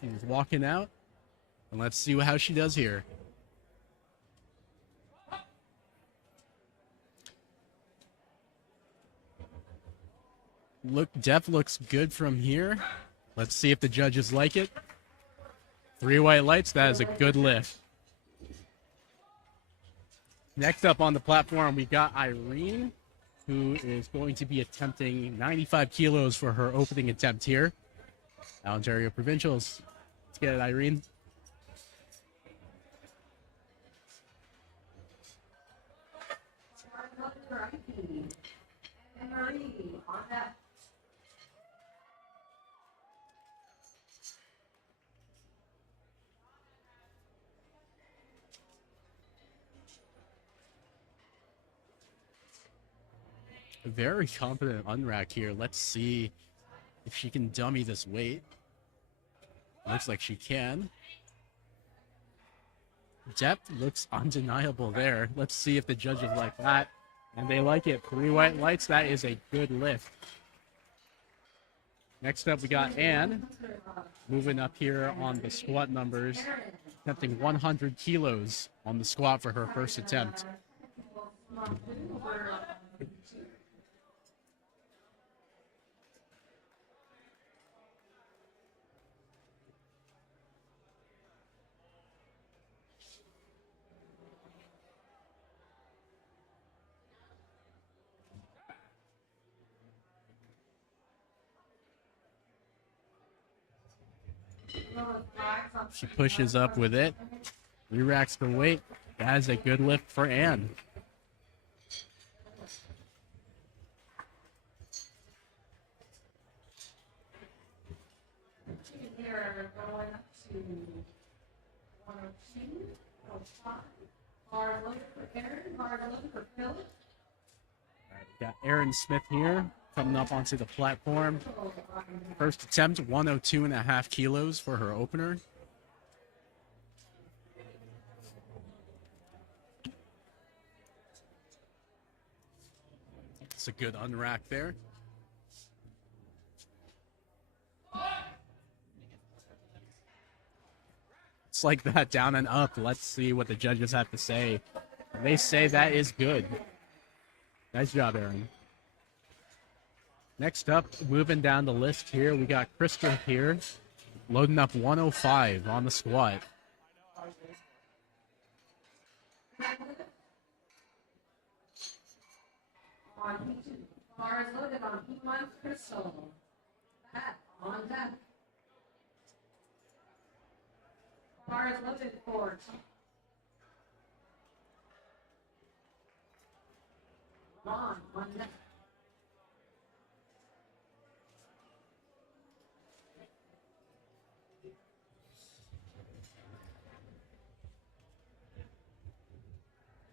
She's walking out. And let's see how she does here. Depth looks good from here. Let's see if the judges like it. 3 white lights, that is a good lift. Next up on the platform, we got Irene, who is going to be attempting 95 kilos for her opening attempt here at Ontario Provincials. Let's get it, Irene. Very confident unrack here. Let's see if she can dummy this weight. Looks like she can. Depth looks undeniable there. Let's see if the judges like that. And they like it. 3 white lights. That is a good lift. Next up, we got Anne moving up here on the squat numbers, attempting 100 kilos on the squat for her first attempt. She pushes up with it, re-racks the weight. That is a good lift for Anne. Got Erin Smith here coming up onto the platform. First attempt, 102.5 kilos for her opener. It's a good unrack there. It's like that, down and up. Let's see what the judges have to say. They say that is good. Nice job, Erin. Next up, moving down the list here, we got Crystal here, loading up 105 on the squat. Bars loaded on P1 Crystal. Back on deck. Bars loaded for Vaughan on deck.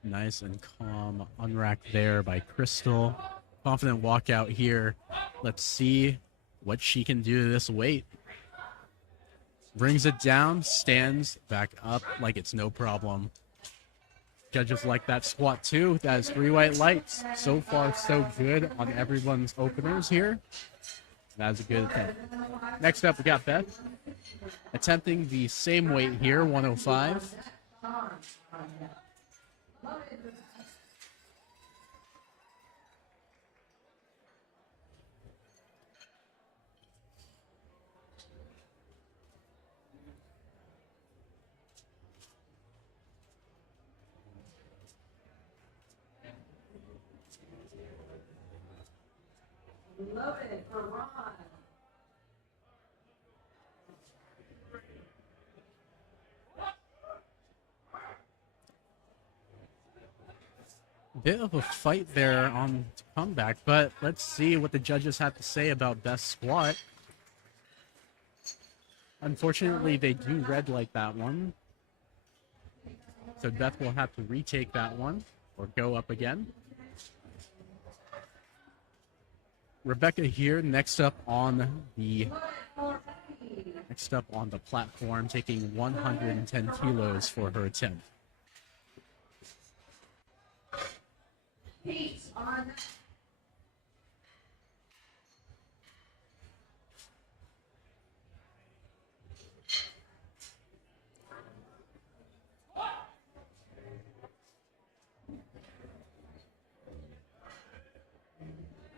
Nice and calm unrack there by Crystal. Confident walkout here. Let's see what she can do to this weight. Brings it down, stands back up like it's no problem. Judges like that squat too. That is 3 white lights. So far, so good on everyone's openers here. That is a good thing. Next up, we got Beth attempting the same weight here, 105. Loaded for Ron. Bit of a fight there on comeback, but let's see what the judges have to say about Beth's squat. Unfortunately, they do red light that one. So Beth will have to retake that one or go up again. Rebecca here, next up on the platform, taking 110 kilos for her attempt. Peace on.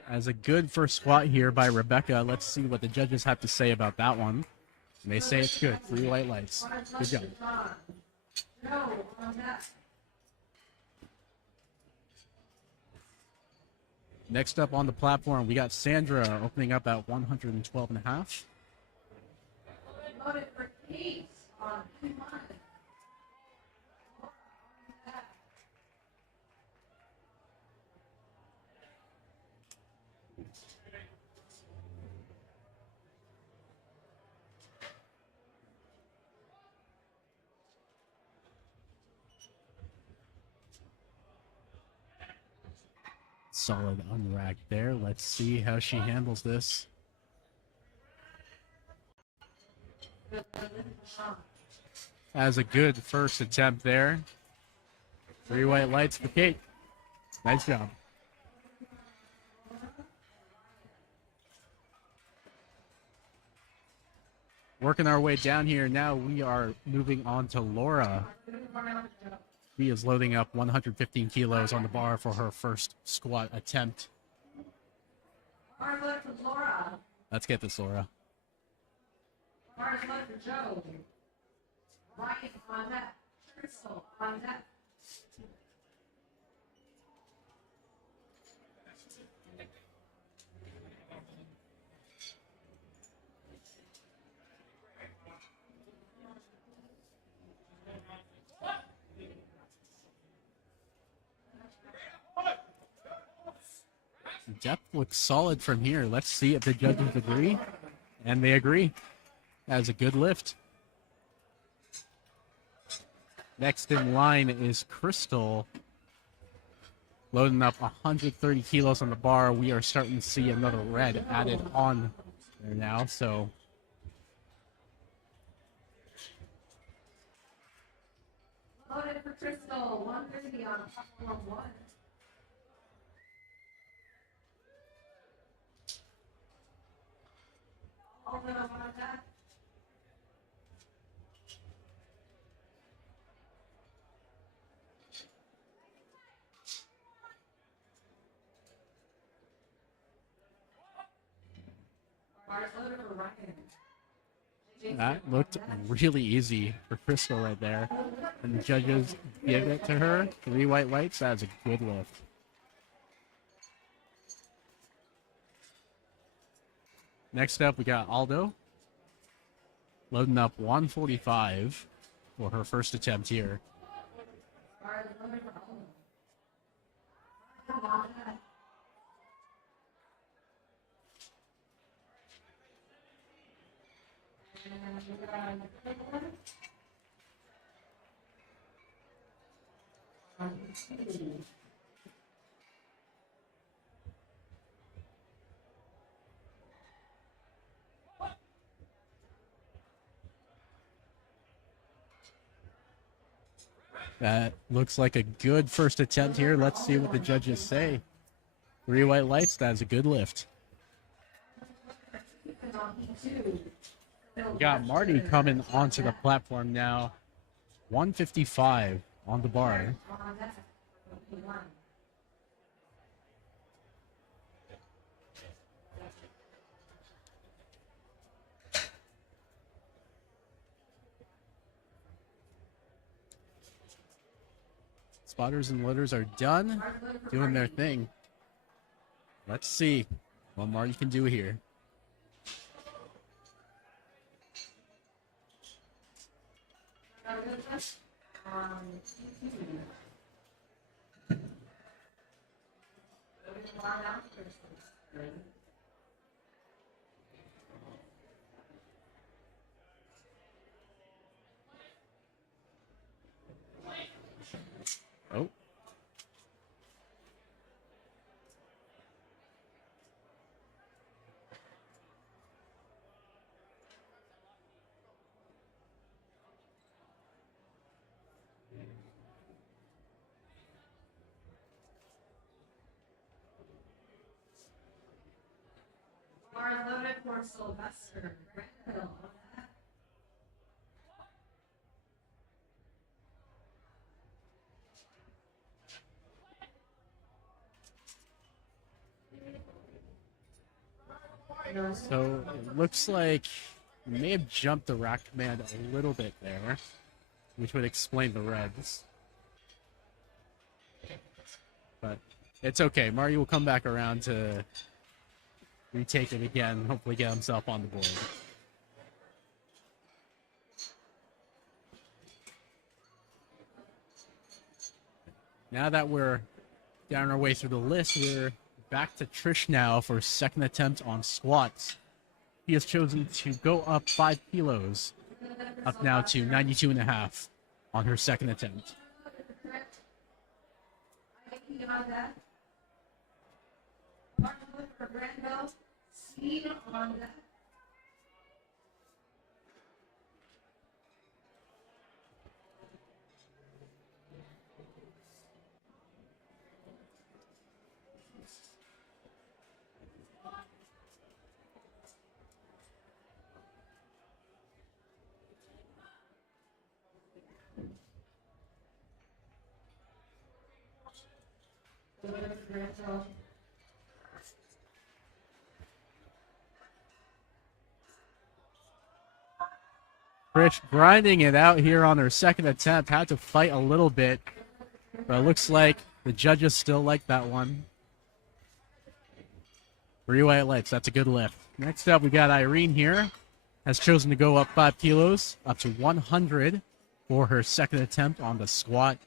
As a good first squat here by Rebecca. Let's see what the judges have to say about that one. And they say it's good. 3 white lights. Good job. Joe on deck. Next up on the platform, we got Sandra opening up at 112 and a half. Loaded for Kate on P1. Solid unrack there. Let's see how she handles this. As a good first attempt there. 3 white lights for Kate. Nice job. Working our way down here. Now we are moving on to Laura. She is loading up 115 kilos on the bar for her first squat attempt. Bar load for Laura. Let's get this, Laura. Bar load for Joe. Ryan on deck. Crystal on deck. Depth looks solid from here. Let's see if the judges agree. And they agree. That's a good lift. Next in line is Crystal. Loading up 130 kilos on the bar. We are starting to see another red added on there now. So Loaded for Crystal. 150 on platform 1. Aldo on deck. Bars loaded for Ryan. that looked really easy for Crystal right there. And the judges give it to her. 3 white lights. That's a good lift. Next up, we got Aldo. Loading up 145 for her first attempt here. Bars loaded for Aldo. On deck. And we got the third one. On two. That looks like a good first attempt here. Let's see what the judges say. 3 white lights. That's a good lift. And on P2. We got Marty coming onto the platform now. 155 on the bar. On deck. P1. Spotters and loaders are done, doing their thing. Let's see what Marty can do here. Oh. Bars loaded for Sylvester. Granville. So it looks like we may have jumped the rack command a little bit there, which would explain the reds. But it's okay. Mario will come back around to retake it again, hopefully get himself on the board. Now that we're down our way through the list, we're back to Trish now for second attempt on squats. He has chosen to go up 5 kilos, up now to 92.5 on her second attempt. Trish grinding it out here on her second attempt. Had to fight a little bit, but it looks like the judges still like that one. 3 white lights. That's a good lift. Next up, we got Irene here. Has chosen to go up 5 kilos, up to 100 for her second attempt on the squat.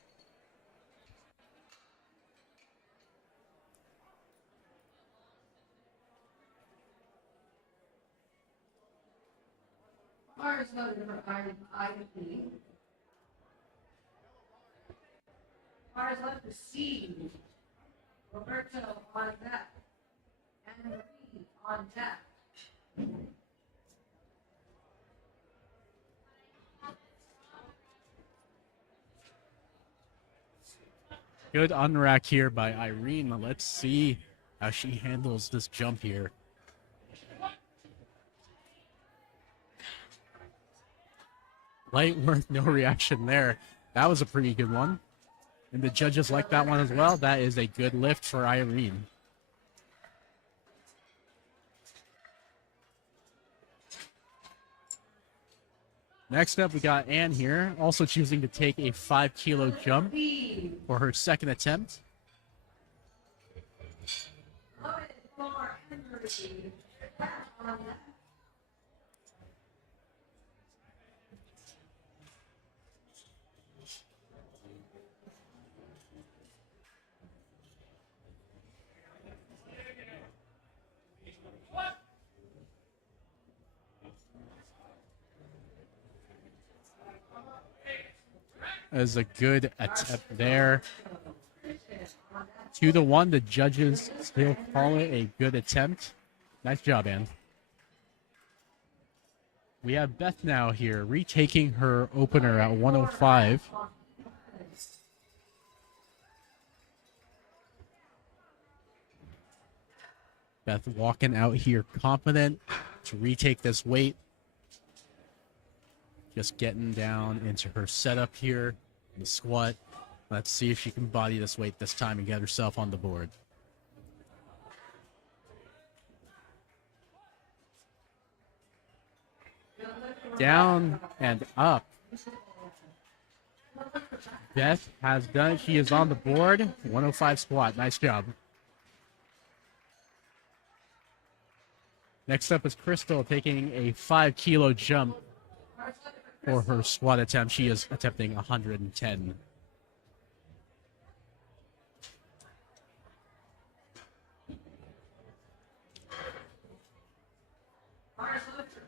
Mars voted for IFP. Mars left the C. Roberto on deck. And Marie on deck. Good unrack here by Irene. Let's see how she handles this jump here. Light work, no reaction there. That was a pretty good one. And the judges like that one as well. That is a good lift for Irene. Next up, we got Anne here, also choosing to take a 5 kilo jump for her second attempt. As a good attempt there. 2-1, the judges still call it a good attempt. Nice job, Ann. We have Beth now here, retaking her opener at 105. Beth walking out here confident to retake this weight. Just getting down into her setup here, the squat. Let's see if she can body this weight this time and get herself on the board. Down and up. Beth has done it. She is on the board. 105 squat. Nice job. Next up is Crystal taking a 5 kilo jump for her squat attempt. She is attempting 110.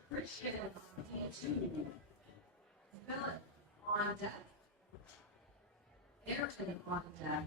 Christian D2. Philip on deck. Ayrton on deck.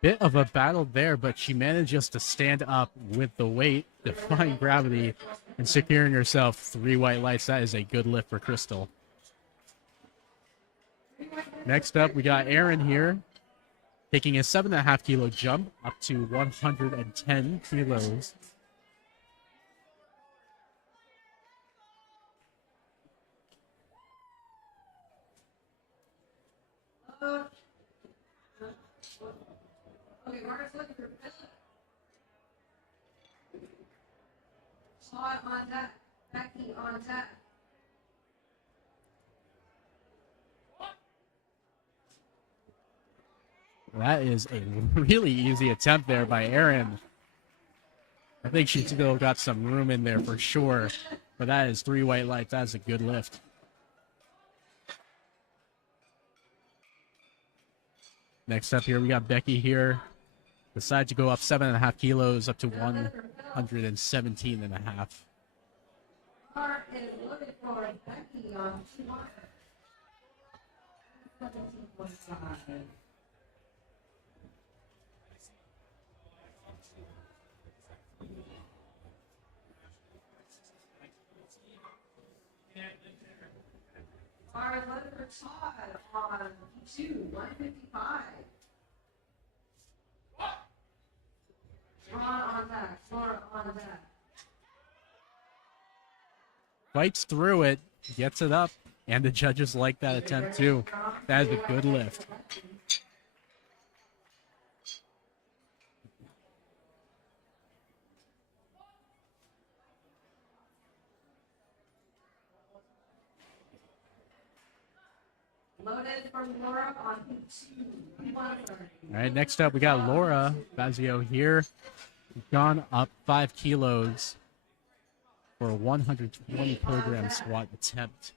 Bit of a battle there, but she manages to stand up with the weight, defying gravity, and securing herself 3 white lights. That is a good lift for Crystal. Next up, we got Aaron here, taking a 7.5 kilo jump up to 110 kilos. Okay, Marcus looking for Philip. Todd on deck. Becky on deck. That is a really easy attempt there by Erin. I think she still got some room in there for sure. But that is 3 white lights. That's a good lift. Next up here, we got Becky here. Decided to go up 7.5 kilos up to 117.5. Mark is looking for Becky on 17.5. Mark is looking for Todd on 155. Ron on deck. Laura on deck. Fights through it, gets it up, and the judges like that attempt too. That is a good lift. Loaded from Laura on 2. All right, next up we got Laura Fazio here. Gone up 5 kilos for a 120 kilogram squat attempt.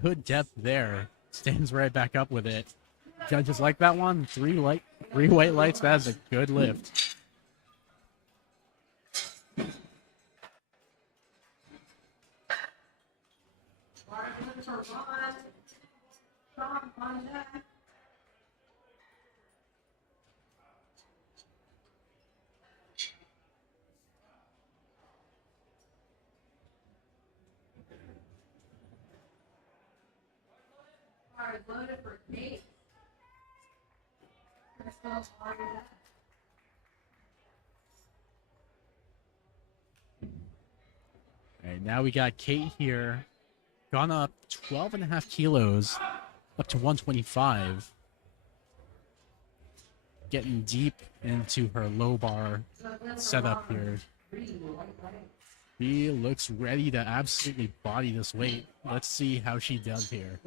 Good depth there. Stands right back up with it. Judges like that one. 3 white lights. That is a good lift. Loaded for Kate. Crystal on deck. All right, now we got Kate here. Gone up 12.5 kilos up to 125. Getting deep into her low bar setup here. She looks ready to absolutely body this weight. Let's see how she does here.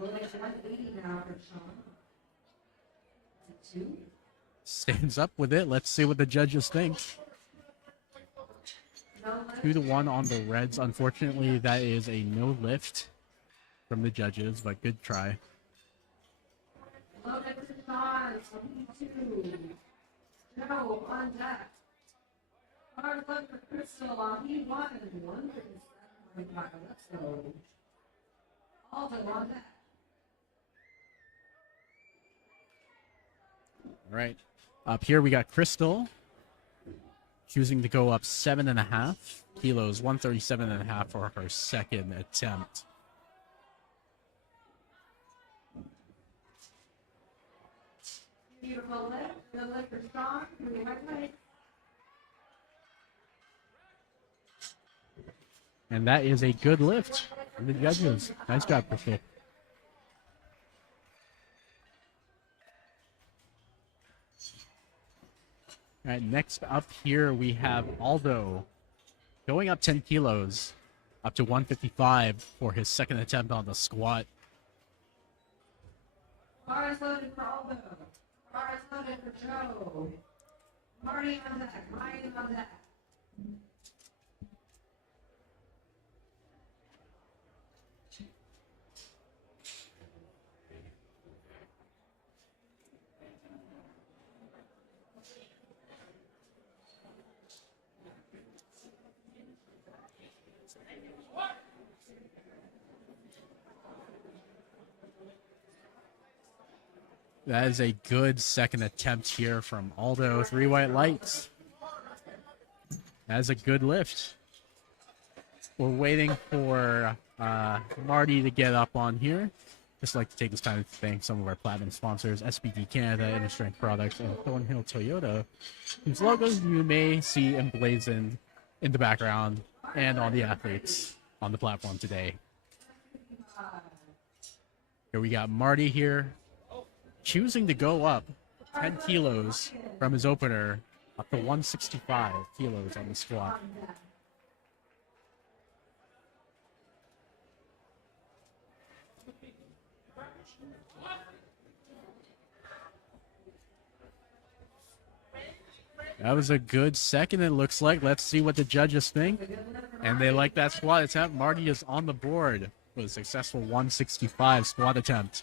Stands up with it. Let's see what the judges think. 2-1 on the Reds. Unfortunately, that is a no lift from the judges, but good try. Loaded for Sean, 22. Joe on deck. Hard luck for Crystal on E1. 157.5. Let's go. Aldo on deck. All right. Up here, we got Crystal choosing to go up 7.5 kilos, 137.5 for her second attempt. Beautiful lift. Good lift for Sean. 3 white lights. And that is a good lift from the judges. Nice job, Crystal. All right, next up here we have Aldo going up 10 kilos up to 155 for his second attempt on the squat. Bar is loaded for Aldo. Bar is loaded for Joe. Marty on deck. Ryan on deck. That is a good second attempt here from Aldo. 3 white lights. That is a good lift. We're waiting for Marty to get up on here. Just like to take this time to thank some of our platinum sponsors, SBD Canada, Inner Strength Products, and Thornhill Toyota, whose logos you may see emblazoned in the background and on the athletes on the platform today. Here we got Marty here, choosing to go up 10 kilos from his opener up to 165 kilos on the squat. That was a good second, it looks like. Let's see what the judges think. And they like that squat attempt. Marty is on the board with a successful 165 squat attempt.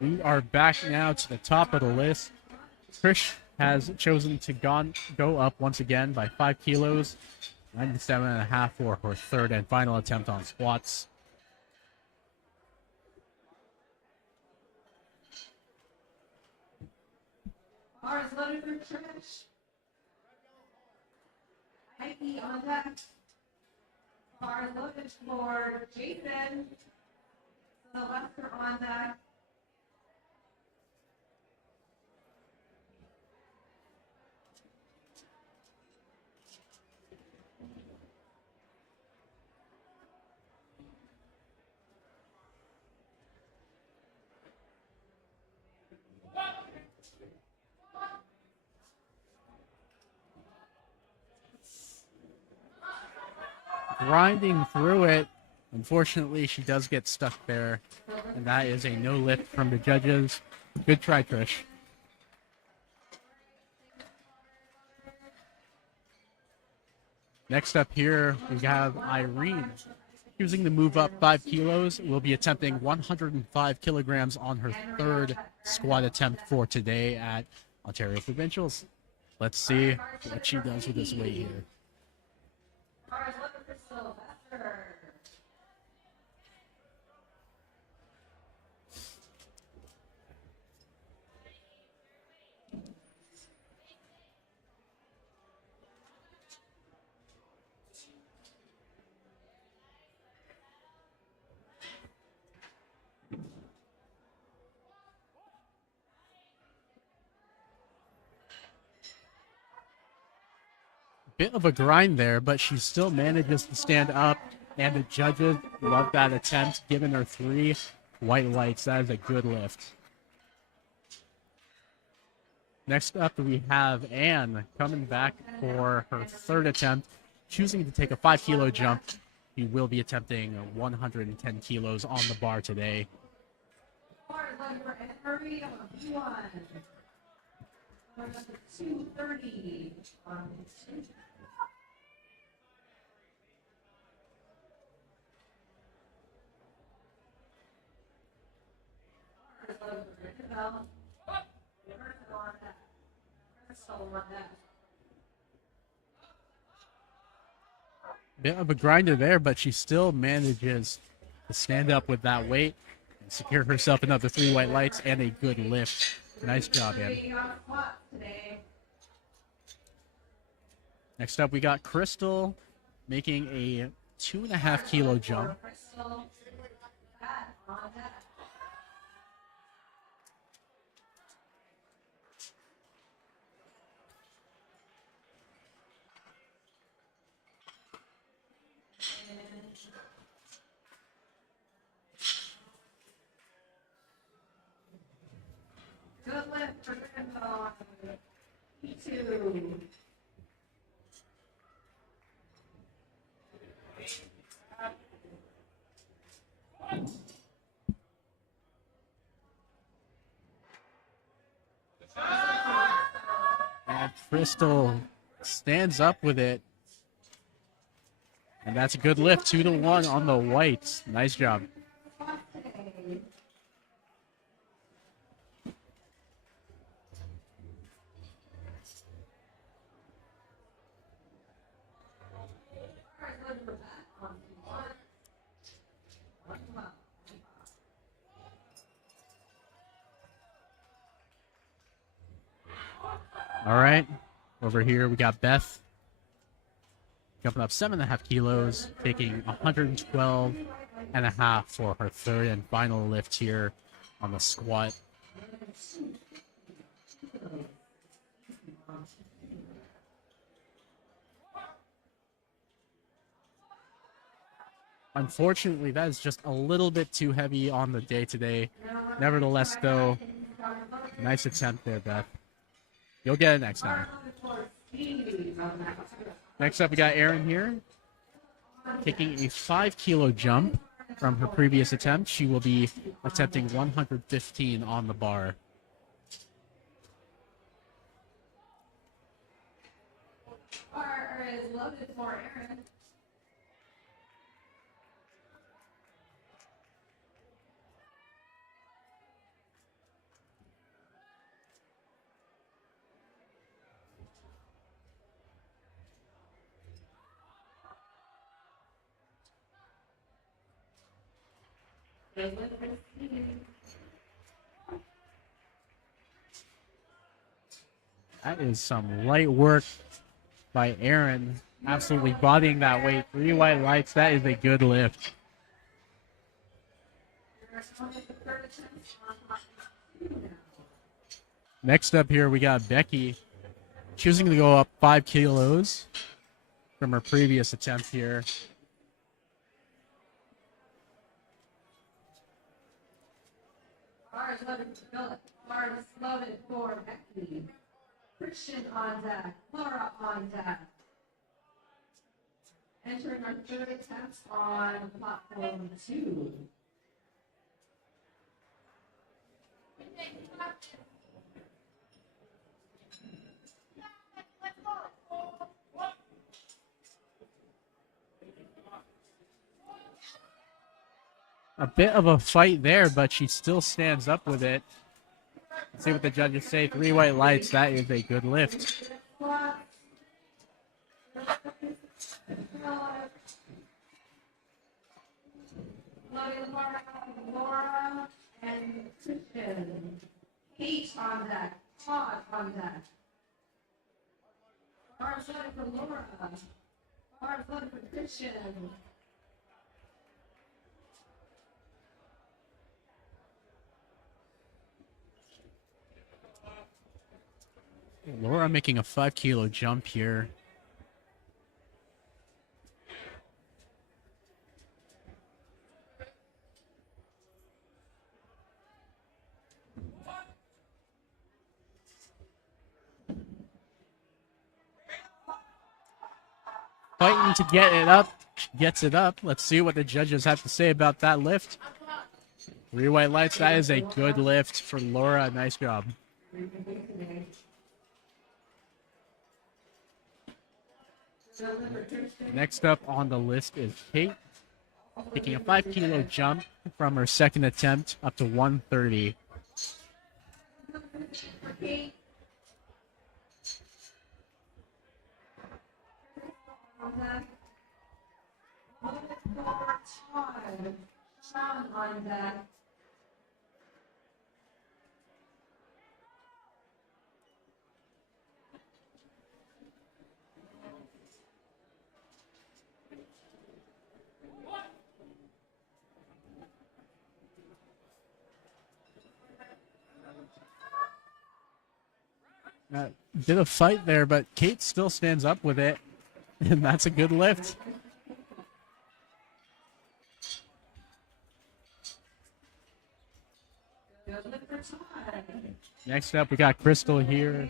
We are back now to the top of the list. Trish has chosen to go up once again by 5 kilos, 97.5 for her third and final attempt on squats. Bars loaded for Trish. Mikey on deck. Bars loaded for Jason. Sylvester on deck. Grinding through it. Unfortunately, she does get stuck there, and that is a no lift from the judges. Good try, Trish. Next up here, we have Irene. Choosing to move up 5 kilos, will be attempting 105 kilograms on her third squat attempt for today at Ontario Provincials. Let's see what she does with this weight here. Bars loaded for Sylvester. Bit of a grind there, but she still manages to stand up, and the judges love that attempt, giving her 3 white lights. That is a good lift. Next up, we have Anne coming back for her third attempt, choosing to take a 5 kilo jump. She will be attempting 110 kilos on the bar today. Bars loaded for Anne Marie on Vaughan. Bars loaded for 230 on Tuesday. Bars loaded for Isabel. Crystal on deck. Crystal on deck. Bit of a grinder there, but she still manages to stand up with that weight and secure herself another 3 white lights and a good lift. Nice job, Anne. Leading on squats today. Next up, we got Crystal making a 2.5 kilo jump. Crystal, that on deck. Good lift for Crystal. P2. And Crystal stands up with it. And that's a good lift, 2-1 on the whites. Nice job. All right. Over here, we got Beth jumping up 7.5 kilos, taking 112.5 for her third and final lift here on the squat. Unfortunately, that is just a little bit too heavy on the day today. Nevertheless, though, nice attempt there, Beth. You'll get it next time. Next up, we got Erin here, taking a 5-kilo jump from her previous attempt. She will be attempting 115 on the bar. Bar is loaded for Erin. That is some light work by Erin. Absolutely bodying that weight. 3 white lights. That is a good lift. Next up here, we got Becky choosing to go up 5 kilos from her previous attempt here. Bar is loaded for Philip. Bar is loaded for Becky. Christian on deck. Laura on deck. Entering our third attempt on platform 2. A bit of a fight there, but she still stands up with it. Let's see what the judges say. 3 white lights. That is a good lift. Loading the bar, Laura and Christian. Kate on deck. Todd on deck. Bar is loaded for Laura. Bar is loaded for Christian. Laura making a 5-kilo jump here. Fighting to get it up. Gets it up. Let's see what the judges have to say about that lift. 3 white lights. That is a good lift for Laura. Nice job. Next up on the list is Kate, taking a 5-kilo jump from her second attempt up to 130. Sean on deck. Bit of fight there, but Kate still stands up with it, and that's a good lift. Next up, we got Crystal here,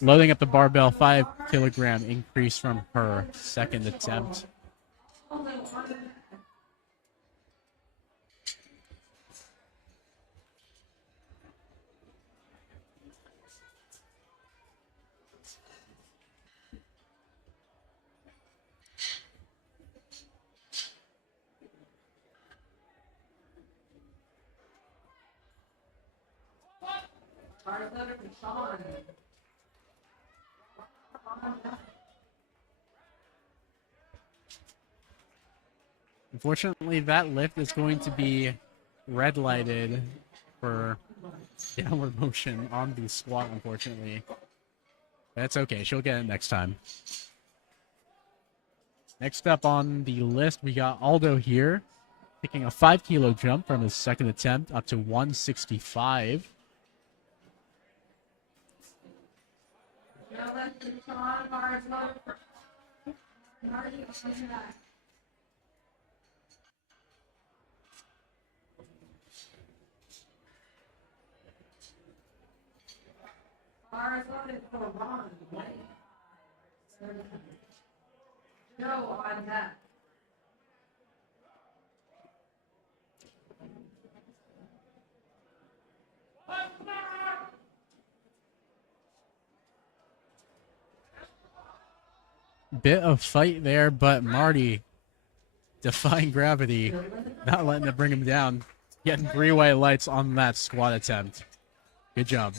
loading up the barbell, 5-kilogram increase from her second attempt. Unfortunately, that lift is going to be red lighted for downward motion on the squat, unfortunately. That's okay. She'll get it next time. Next up on the list, we got Aldo here, taking a 5 kilo jump from his second attempt up to 165. Bars loaded for Vaughan. Joe on deck. Bit of fight there, but Marty defying gravity, not letting it bring him down. Getting 3 white lights on that squat attempt. Good job.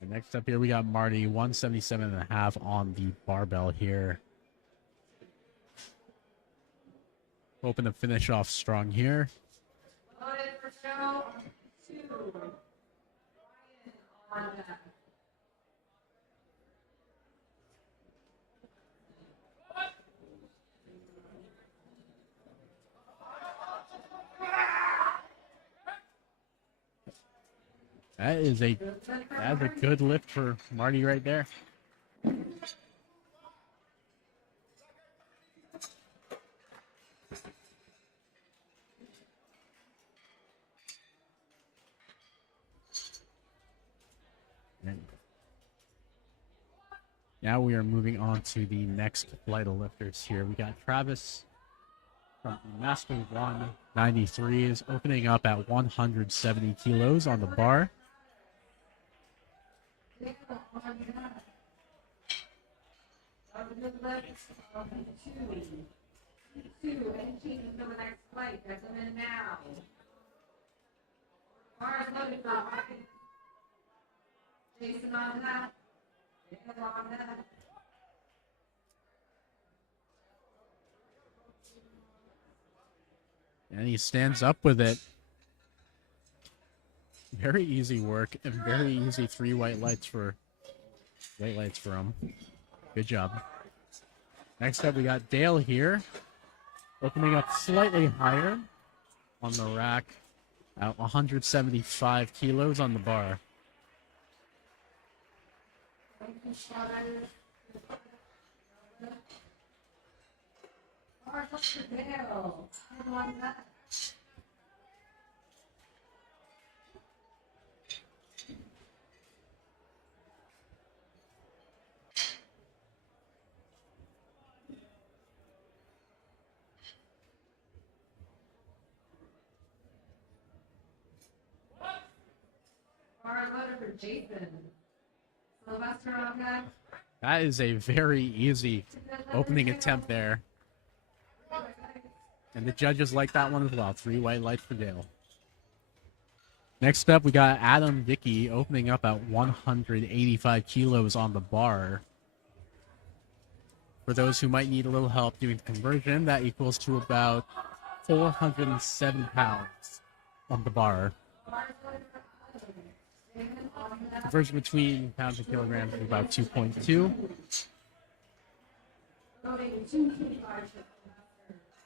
And next up here, we got Marty, 177.5 on the barbell here. Hoping to finish off strong here. That's a good lift for Marty right there. Now we are moving on to the next flight of lifters here. We got Travis from Master 193 is opening up at 170 kilos on the bar. Jason on that. On that. And he stands up with it. Very easy work and very easy 3 white lights for him. Good job. Next up, we got Dale here, opening up slightly higher on the rack at 175 kilos on the bar. Jason. Sylvester on that. That is a very easy opening attempt there. And the judges like that one as well. 3 white lights for Dale. Next up, we got Adam Dickey opening up at 185 kilos on the bar. For those who might need a little help doing the conversion, that equals to about 407 pounds on the bar. Conversion between pounds and kilograms is about 2.2.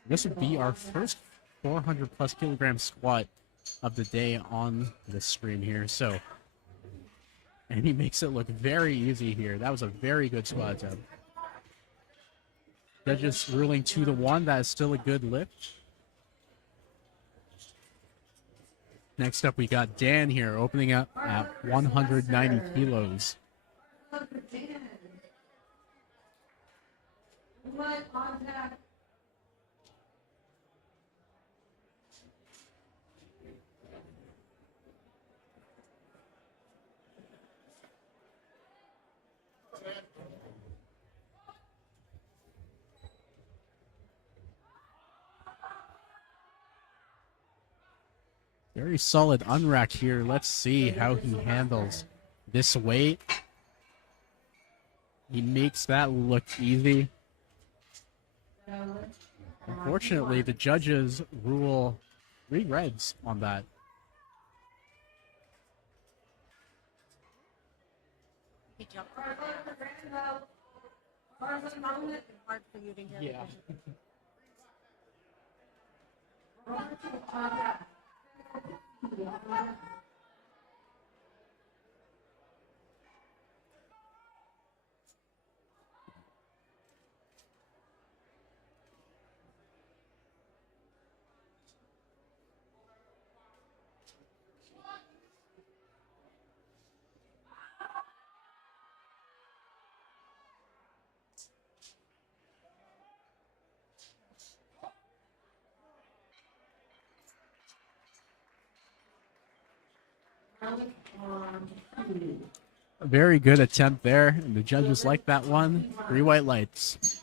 This would be our first 400 plus kilogram squat of the day on the screen here. So, and he makes it look very easy here. That was a very good squat attempt. Judges ruling 2-1. That is still a good lift. Next up, we got Dan here opening up at 190 kilos. Very solid unrack here. Let's see how he handles this weight. He makes that look easy. Unfortunately, the judges rule 3 reds on that. He jumped. Hard For you to get. Yeah. A very good attempt there, and the judges like that one. 3 white lights.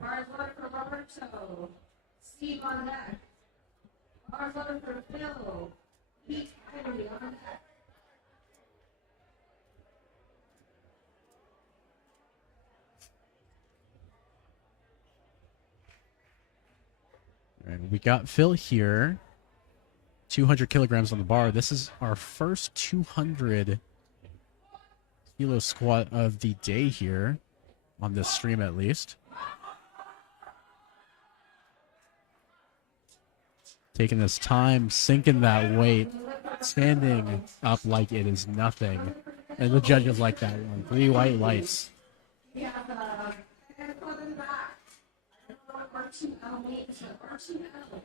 Hard luck for Roberto. Steve on deck. Hard luck for Phil. Pete Kylie on deck. All right, we got Phil here. 200 kilograms on the bar. This is our first 200 kilo squat of the day here, on this stream at least. Taking this time, sinking that weight, standing up like it is nothing. And the judges like that one. 3 white lights. Yeah, and put in the back. R2L means R2L.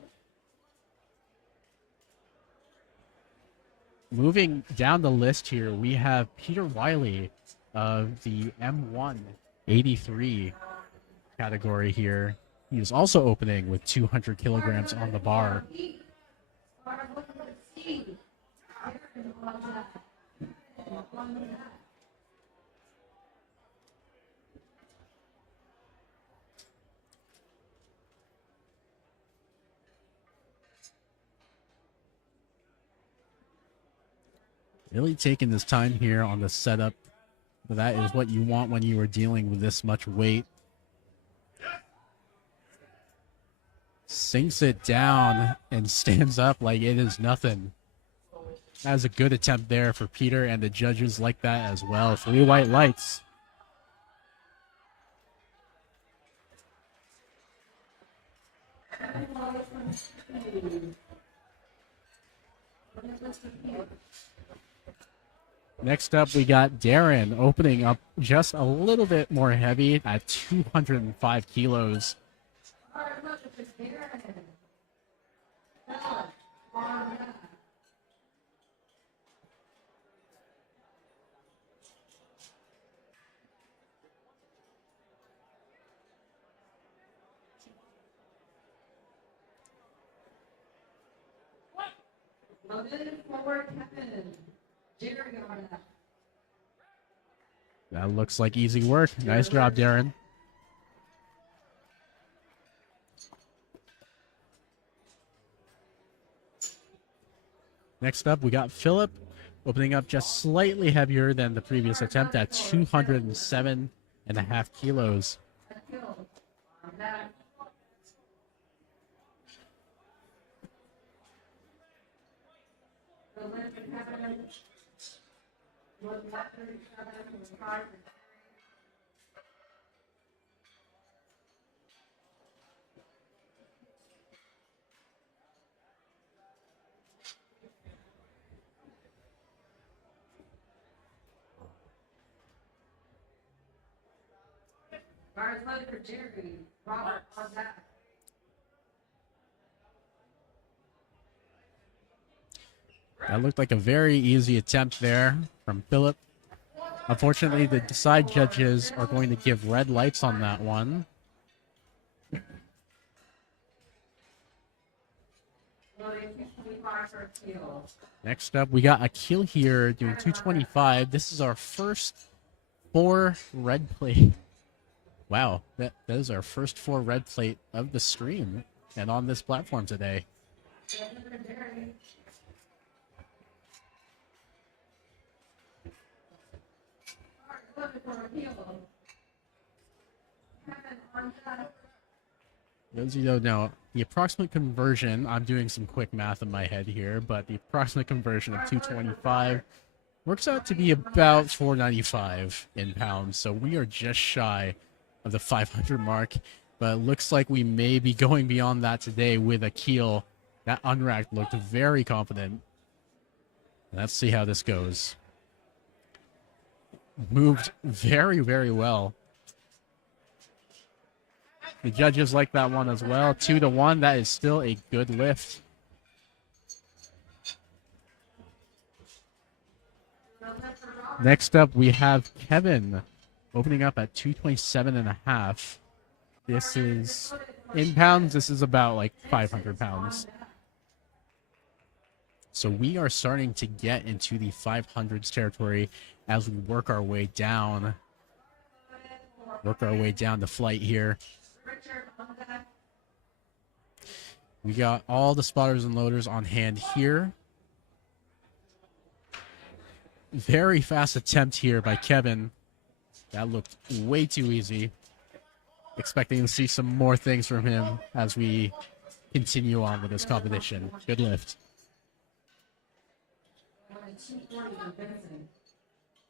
Moving down the list here, we have Peter Wiley of the M1 83 category here. He is also opening with 200 kilograms on the bar. Really taking this time here on the setup. But that is what you want when you are dealing with this much weight. Sinks it down and stands up like it is nothing. That was a good attempt there for Peter, and the judges like that as well. 3 white lights. Next up, we got Darren opening up just a little bit more heavy at 205 kilos. Forward, Kevin. Jerry on that. That looks like easy work. Nice job, Darren. Next up, we got Philip opening up just slightly heavier than the previous attempt at 207.5 kilos. Guards left for Jerry. Robert on that. That looked like a very easy attempt there from Philip. Unfortunately, the side judges are going to give red lights on that one. 125 for Akil. Next up, we got Akil here doing 225. This is our first 4 red plate. Wow, that is our first 4 red plate of the stream and on this platform today. Those of you don't know, the approximate conversion, I'm doing some quick math in my head here, but the approximate conversion of 225 works out to be about 495 in pounds. So we are just shy of the 500 mark, but it looks like we may be going beyond that today with Akil. That unracked looked very confident. Let's see how this goes. Moved very, very well. The judges like that one as well. 2-1. That is still a good lift. Next up, we have Kevin opening up at 227.5. This is, in pounds, this is about like 500 pounds. So we are starting to get into the 500s territory as we work our way down. Work our way down the flight here. We got all the spotters and loaders on hand here. Very fast attempt here by Kevin. That looked way too easy. Expecting to see some more things from him as we continue on with this competition. Good lift.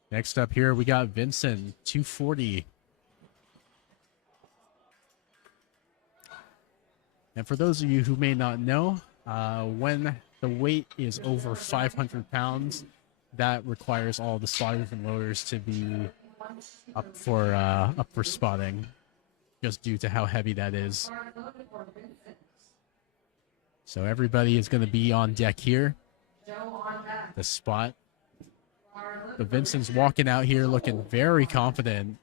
Next up here, we got Vincent, 240. And for those of you who may not know, when the weight is over 500 pounds, that requires all the spotters and loaders to be up for spotting, just due to how heavy that is. So everybody is going to be on deck here. The spot. But Vincent's walking out here looking very confident.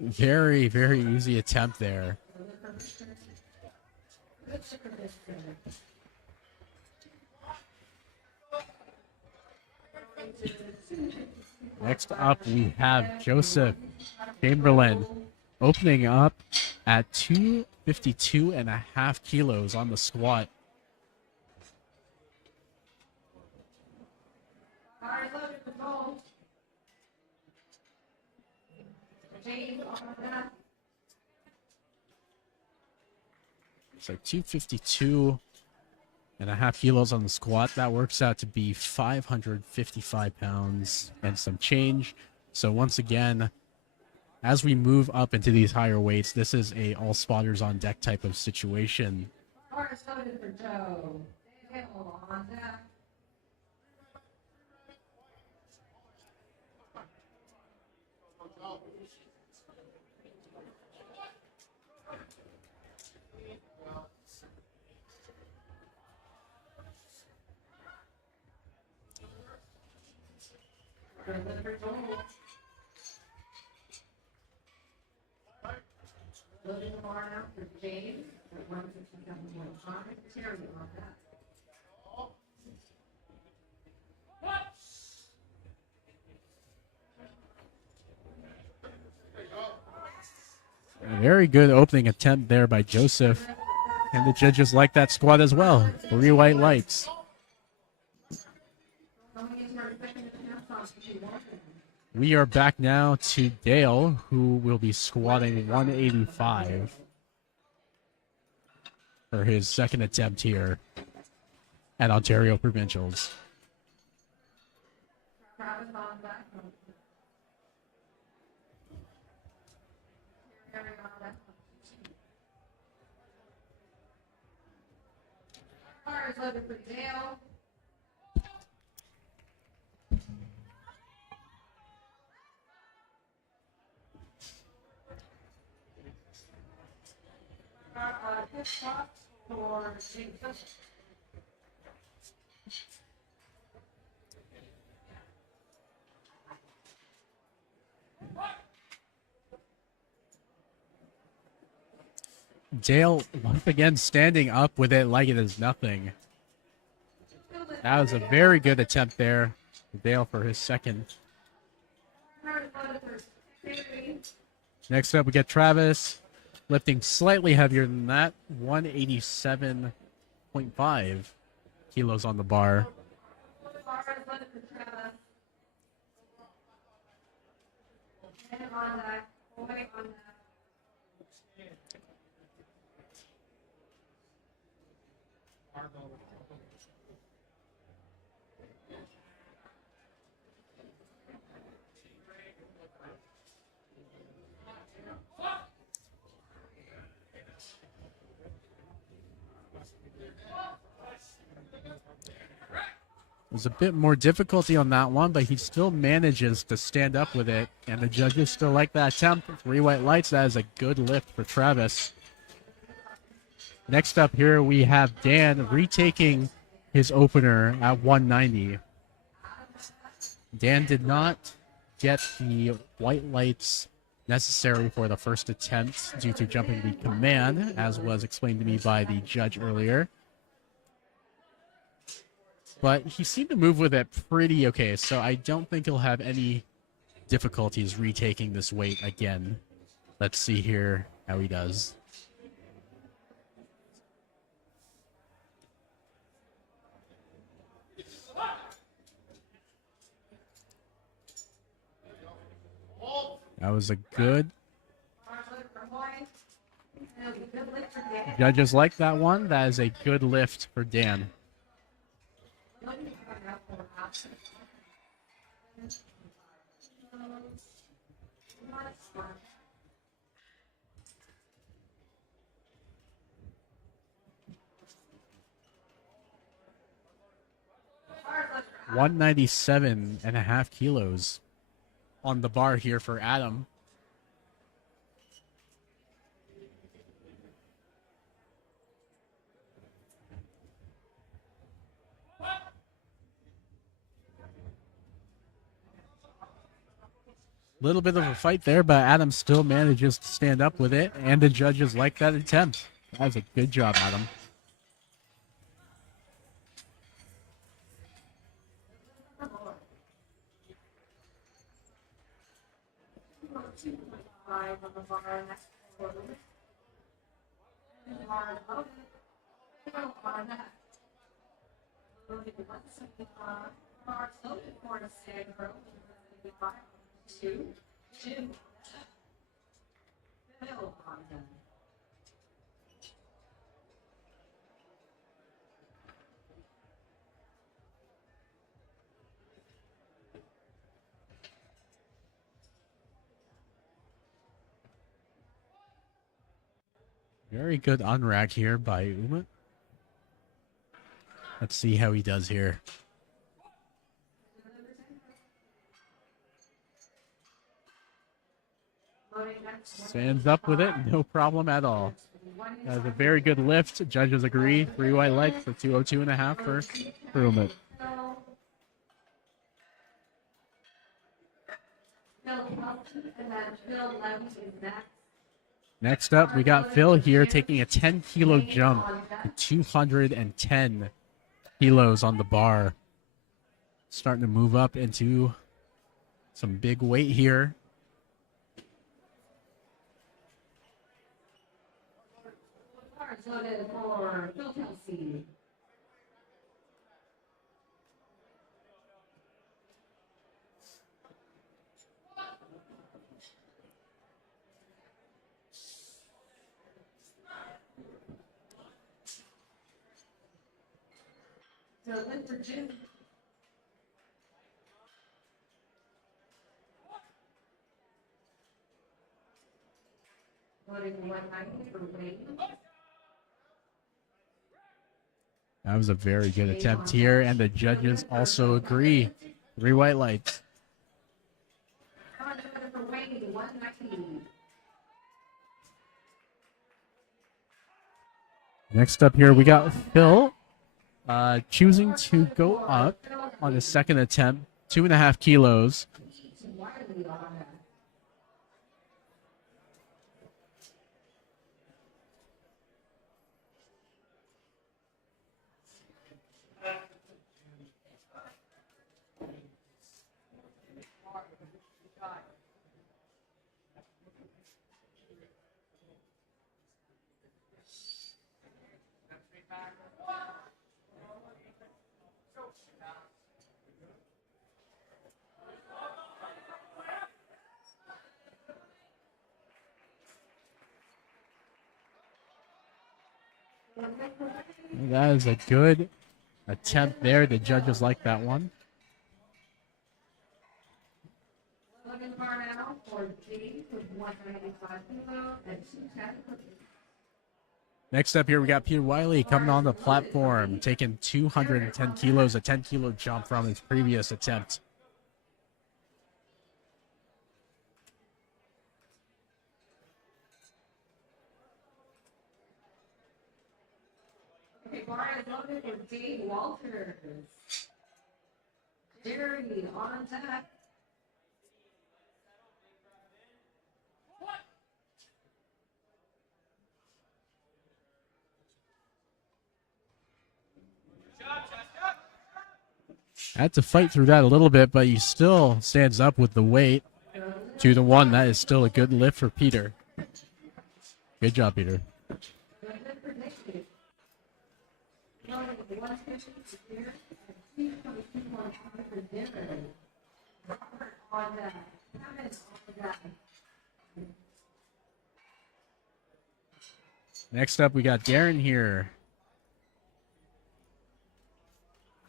Very, very easy attempt there. Next up, we have Joseph Chamberlain opening up at 252.5 kilos on the squat. It's like 252.5 kilos on the squat. That works out to be 555 pounds and some change. So once again, as we move up into these higher weights, this is a all spotters on deck type of situation. A very good opening attempt there by Joseph. And the judges like that squat as well. 3 white lights. We are back now to Dale, who will be squatting 185 for his second attempt here at Ontario Provincials. Good shot for James. Dale once again standing up with it like it is nothing. That was a very good attempt there. Dale for his second. Next up, we get Travis lifting slightly heavier than that, 187.5 kilos on the bar. There's a bit more difficulty on that one, but he still manages to stand up with it, and the judges still like that attempt. 3 white lights. That is a good lift for Travis. Next up here, we have Dan retaking his opener at 190. Dan did not get the white lights necessary for the first attempt due to jumping the command, as was explained to me by the judge earlier. But he seemed to move with it pretty okay, so I don't think he'll have any difficulties retaking this weight again. Let's see here how he does. That was a good. Judges like that one. That is a good lift for Dan. $197.5 kilos on the bar here for Adam. Little bit of a fight there, but Adam still manages to stand up with it, and the judges like that attempt. That was a good job, Adam. Very good unrack here by Uma. Let's see how he does here. Stands up with it, no problem at all. That was a very good lift. Judges agree. 3 white lights for 202.5 for Uma. Next up, we got Phil here taking a 10-kilo jump to 210 kilos on the bar. Starting to move up into some big weight here. That was a very good attempt here, and the judges also agree. 3 white lights. Next up here, we got Phil choosing to go up on his second attempt, 2.5 kilos. That is a good attempt there. The judges like that one. Next up here, we got Peter Wiley coming on the platform, taking 210 kilos, a 10-kilo jump from his previous attempt. Okay, bar is loaded with Dave Walters. Jerry on deck. Had to fight through that a little bit, but he still stands up with the weight. 2-1. That is still a good lift for Peter. Good job, Peter. Next up, we got Darren here.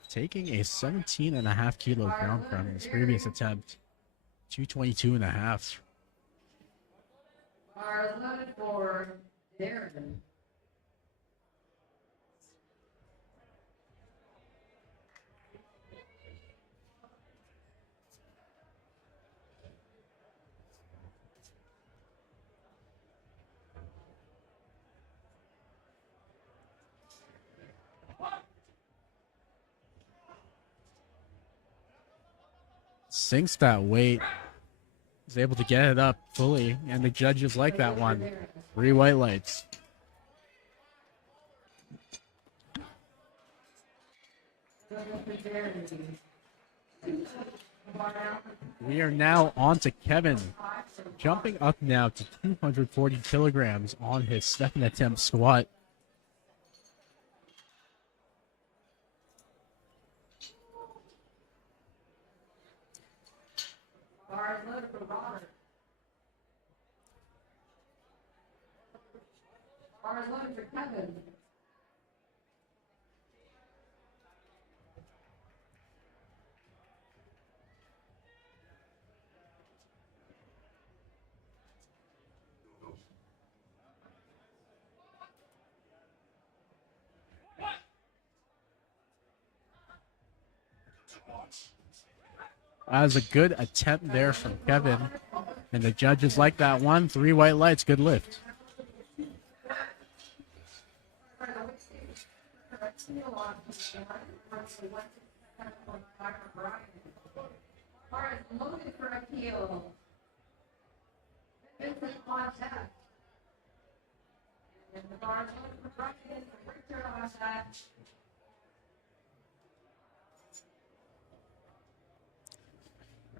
Taking a 17.5 kilo jump from his previous attempt. 222.5. Are loaded for Darren. Sinks that weight. Is able to get it up fully, and the judges like that one. 3 white lights. We are now on to Kevin, jumping up now to 240 kilograms on his second attempt squat. Bar is loaded for Robert. Bar is loaded for Kevin. That was a good attempt there from Kevin, and the judges like that one. 3 white lights, good lift. Bar is loaded for appeal. Vincent on deck. And the bar is loaded for Brian for Richard on deck.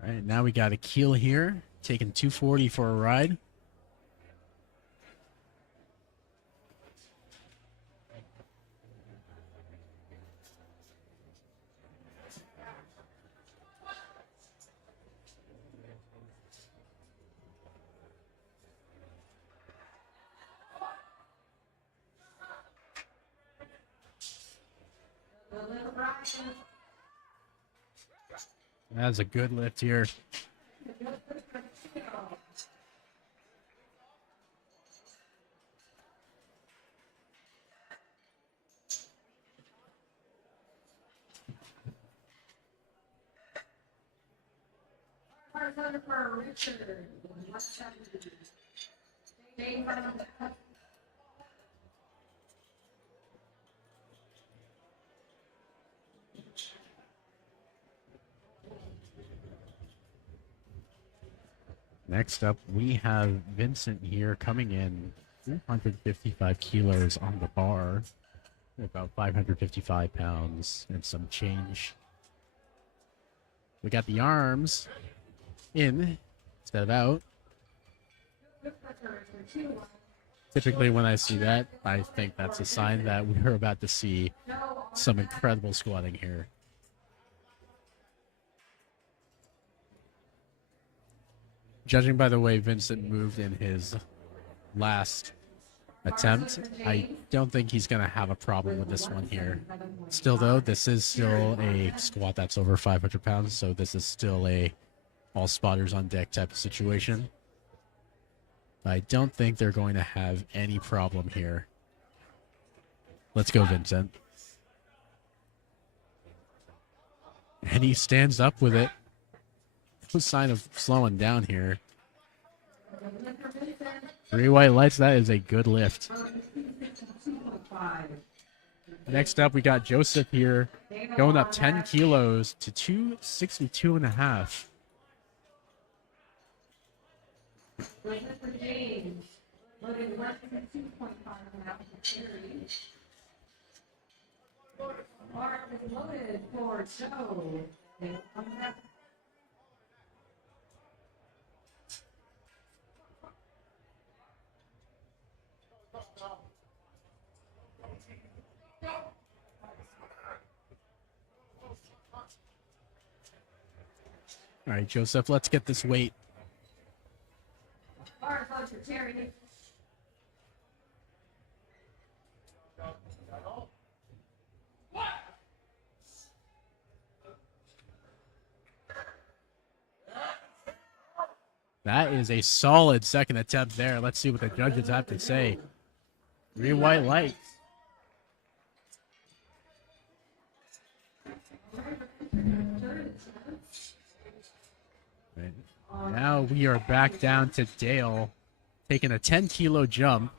All right, now we got a keel here, taking 240 for a ride. That's a good lift here. For Richard, 170. Dave on deck. Next up, we have Vincent here coming in 255 kilos on the bar, about 555 pounds and some change. We got the arms in instead of out. Typically, when I see that, I think that's a sign that we're about to see some incredible squatting here. Judging by the way Vincent moved in his last attempt, I don't think he's going to have a problem with this one here. Still, though, this is still a squat that's over 500 pounds, so this is still a all spotters on deck type of situation. I don't think they're going to have any problem here. Let's go, Vincent. And he stands up with it. No sign of slowing down here. 3 white lights, that is a good lift. Next up, we got Joseph here, going up 10 kilos to 262 and a half. Mark is loaded for Joe. All right, Joseph, let's get this weight. Mark loads for Terry. That is a solid second attempt there. Let's see what the judges have to say. 3 white lights. Right. Now we are back down to Dale, taking a 10-kilo jump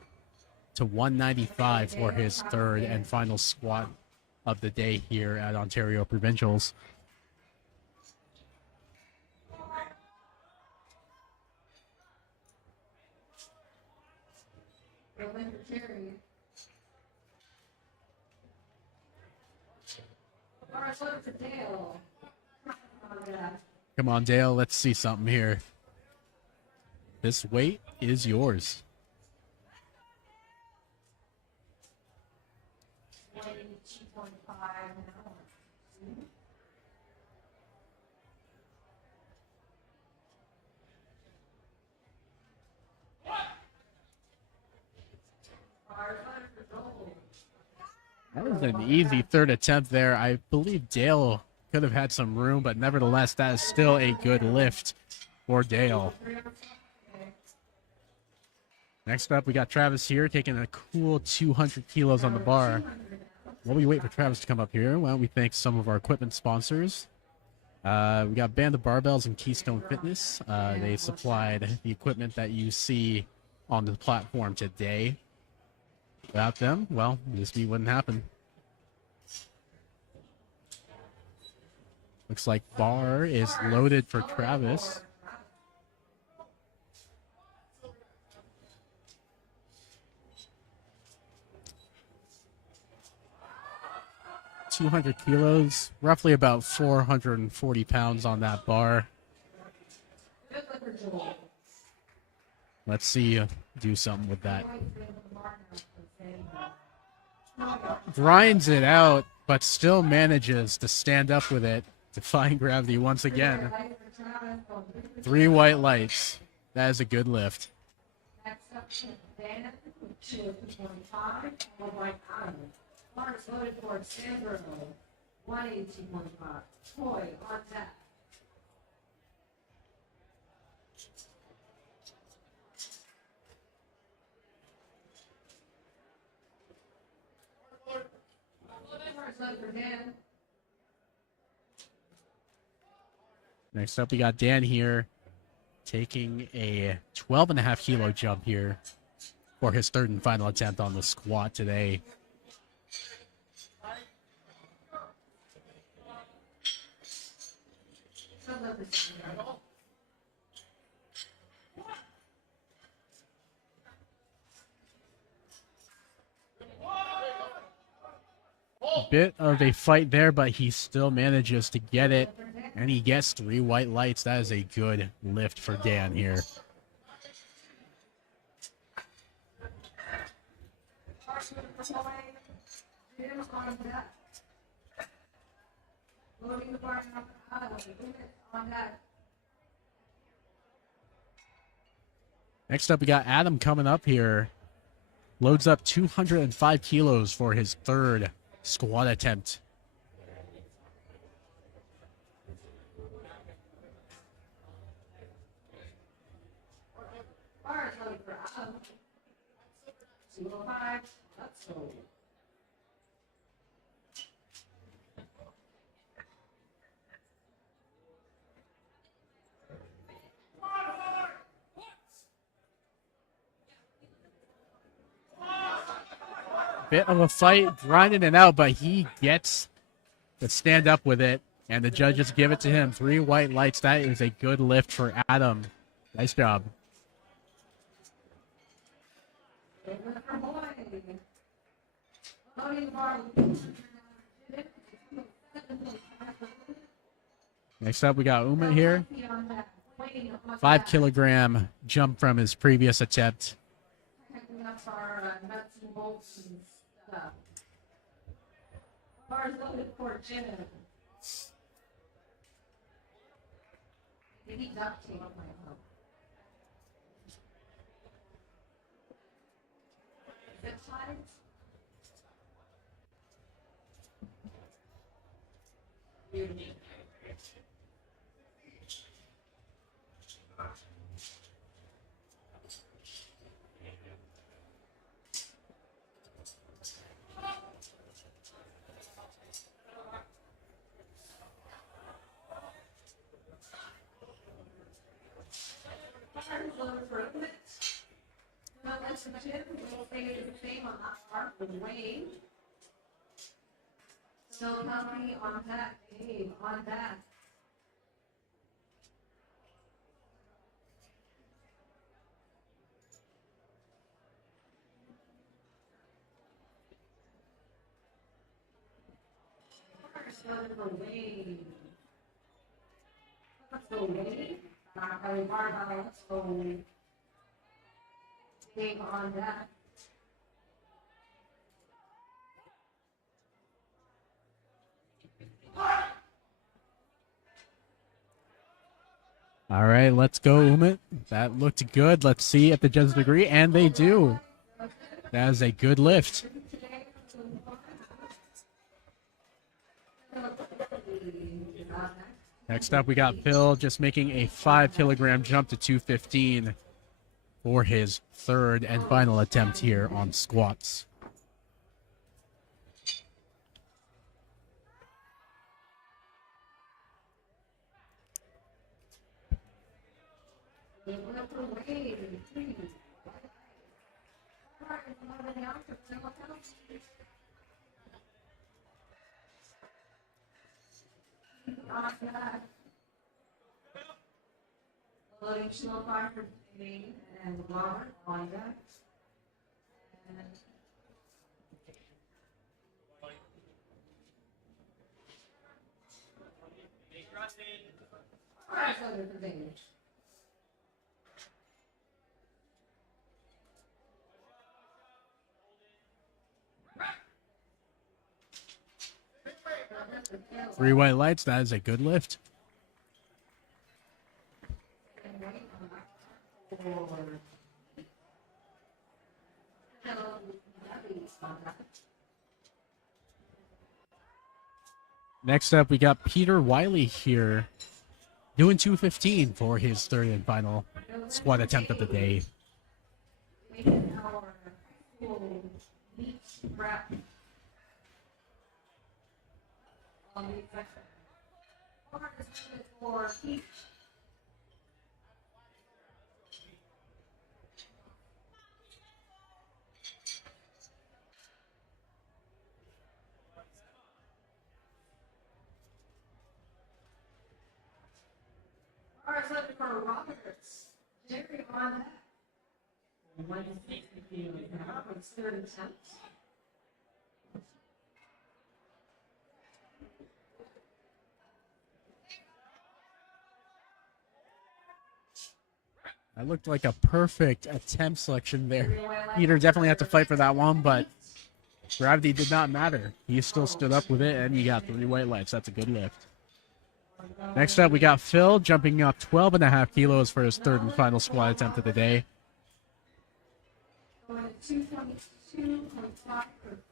to 195 for his third and final squat of the day here at Ontario Provincials. Come on, Dale. Let's see something here. This weight is yours. That was an easy third attempt there. I believe Dale could have had some room, but nevertheless, that is still a good lift for Dale. Next up, we got Travis here taking a cool 200 kilos on the bar. While we wait for Travis to come up here, why don't we thank some of our equipment sponsors. We got Band of Barbells and Keystone Fitness. They supplied the equipment that you see on the platform today. Without them, well, this meet wouldn't happen. Looks like bar is loaded for Travis. $200 kilos, roughly about 440 pounds on that bar. Let's see you do something with that. Grinds it out, but still manages to stand up with it, defying gravity once again. 3 white lights. That is a good lift. Next up, Dan, 225, white iron. Mark's loaded for Sandro, 182.5. Troy on tap. Next up, we got Dan here taking a 12.5 kilo jump here for his third and final attempt on the squat today. bit of a fight there, but he still manages to get it. And he gets 3 white lights. That is a good lift for Dan here. Next up, we got Adam coming up here. Loads up 205 kilos for his 3rd squat attempt. Bit of a fight, grinding it out, but he gets to stand up with it, and the judges give it to him. 3 white lights. That is a good lift for Adam. Nice job. Next up, we got Umit here. 5 kilogram jump from his previous attempt. Still coming on that, Dave, on that. Let's go Wade. Let's go Wade. Not very hard, but let's go Dave on that. All right, let's go, Umit. That looked good. Let's see if the judges agree, and they do. That is a good lift. Next up, we got Phil just making a 5 kilogram jump to 215 for his 3rd and final attempt here on squats. Loading slow fire for Dave and Robert on that. Alright, so there's the Dave. Three white lights. That is a good lift. Next up, we got Peter Wiley here doing 215 for his 3rd and final squat attempt of the day. Alright, so for Roberts, Jerry on that. 160 kilos now, it's 3rd attempt. That looked like a perfect attempt selection there. Peter definitely had to fight for that one, but gravity did not matter. He still stood up with it, and he got 3 white lights. That's a good lift. Next up, we got Phil jumping up 12.5 kilos for his third and final squat attempt of the day. Going 222.5 for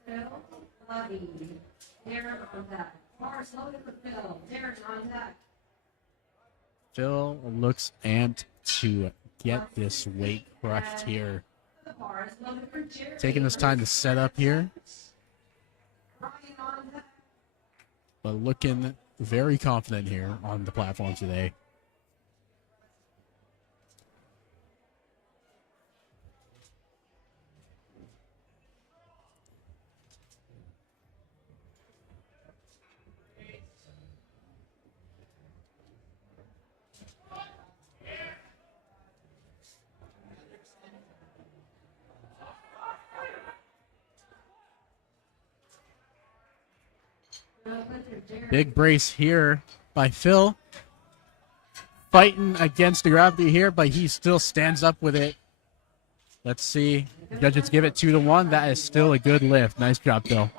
Phil. Bloody. Darren on deck. Bars loaded for Phil. Darren on deck. Phil looks amped to get this weight crushed here. The bars loaded for Jerry. Taking this time to set up here, Ryan on deck. but looking very confident here on the platform today. Big brace here by Phil. Fighting against the gravity here, but he still stands up with it. Let's see. Judges give it 2-1. That is still a good lift. Nice job, Phil.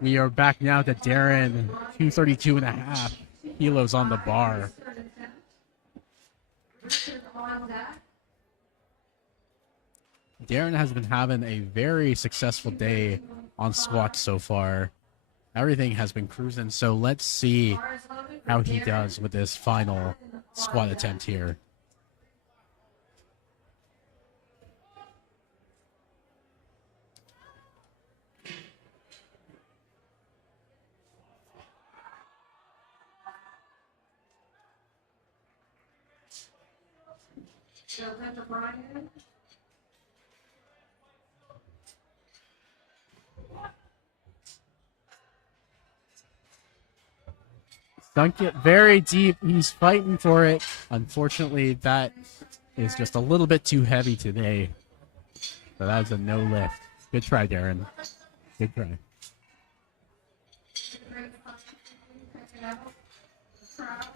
We are back now to Darren, 232.5 kilos on the bar. Darren has been having a very successful day on squats so far. Everything has been cruising, so let's see how he does with this final squat attempt here. Sunk it very deep. He's fighting for it. Unfortunately, that is just a little bit too heavy today. So that was a no lift. Good try, Darren. Good try.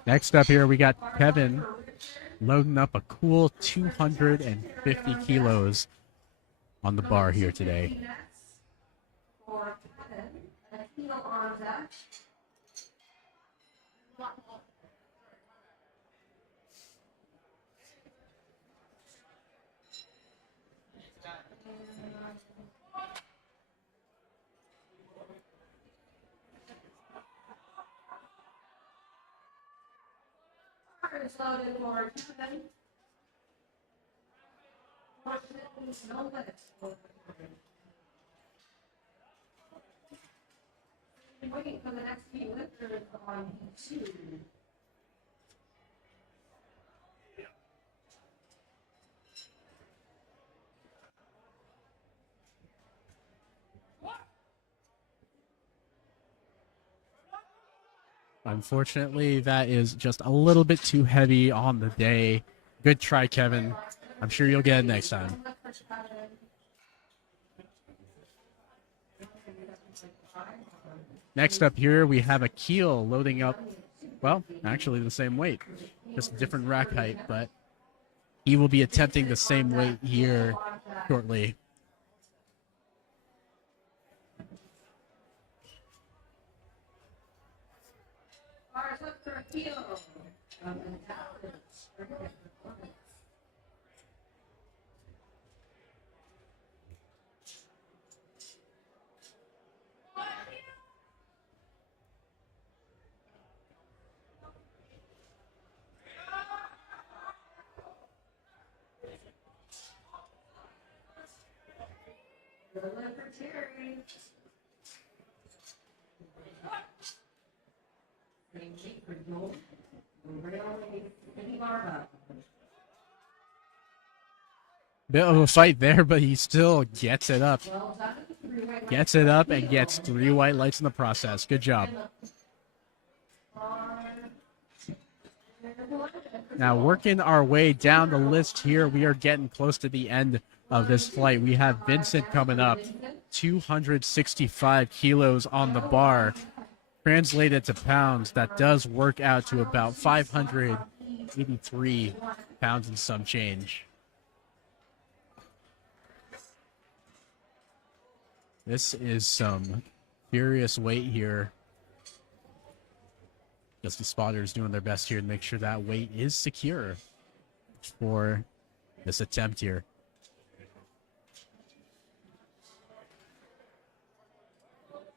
Next up here, we got Kevin loading up a cool 250 kilos on the bar here today. Loaded for Kevin. No lift. Waiting for the next few lifters on P2. Unfortunately, that is just a little bit too heavy on the day. Good try, Kevin. I'm sure you'll get it next time. Next up here, we have Akil loading up, well, actually the same weight, just different rack height, but he will be attempting the same weight here shortly. Bit of a fight there, but he still gets it up. Gets it up and gets 3 white lights in the process. Good job. Now, working our way down the list here, we are getting close to the end of this flight. We have Vincent coming up. 265 kilos on the bar. Translated to pounds, that does work out to about 583 pounds and some change. This is some furious weight here. Just the spotters doing their best here to make sure that weight is secure for this attempt here.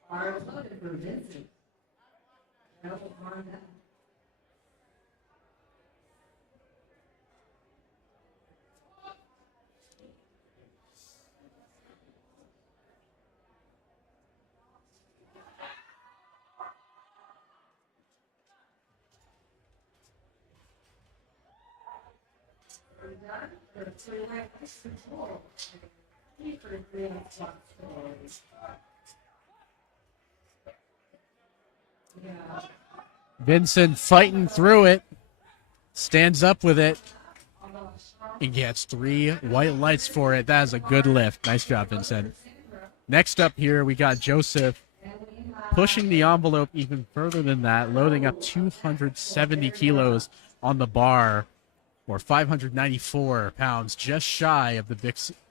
Provincial. Vincent fighting through it, stands up with it, and gets 3 white lights for it. That is a good lift. Nice job, Vincent. Next up here, we got Joseph pushing the envelope even further than that, loading up 270 kilos on the bar, or 594 pounds, just shy of the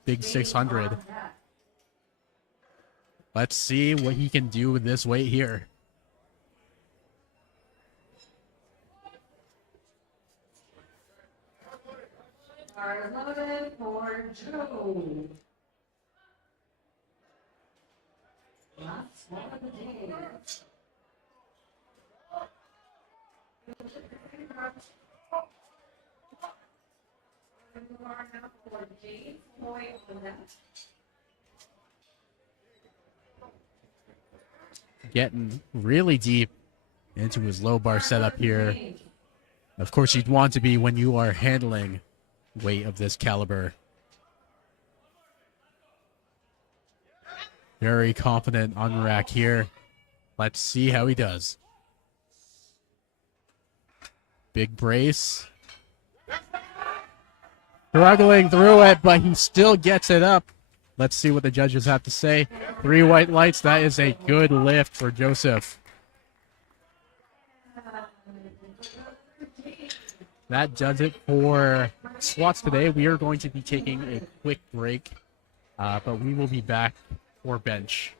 big 600. Let's see what he can do with this weight here. Loaded for Joe. Last one of the day. Getting really deep into his low bar setup here. Of course, you'd want to be when you are handling weight of this caliber. Very confident on rack here. Let's see how he does. Big brace. Struggling through it, but he still gets it up. Let's see what the judges have to say. 3 white lights. That is a good lift for Joseph. That does it for squats today. We are going to be taking a quick break, but we will be back for bench.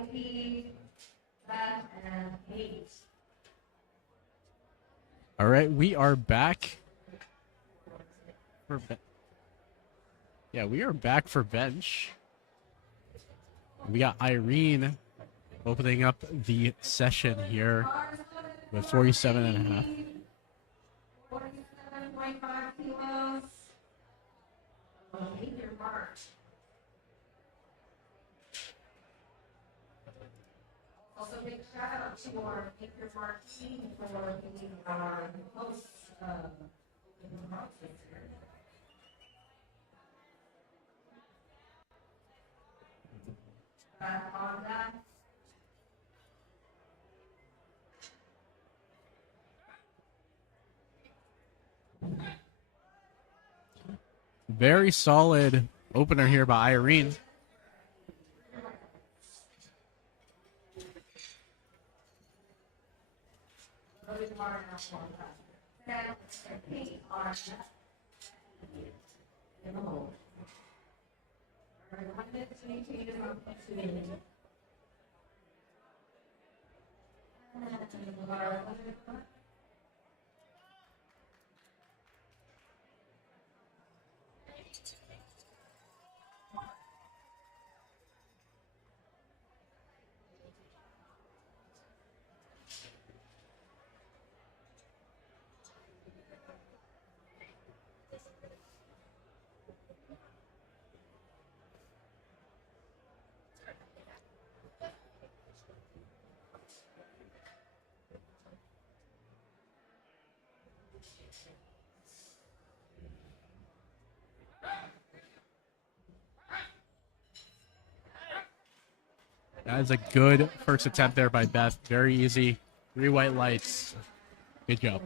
IP, that, and 8. All right, we are back. Yeah, we are back for bench. We got Irene opening up the session here with 47 and a half. 47.5 kilos. Make your mark. Also, big shout out to our Make Your Mark team for being our hosts in the conference here. Back on that. Very solid opener here by Irene. That is a good first attempt there by Beth. Very easy. 3 white lights. Good job.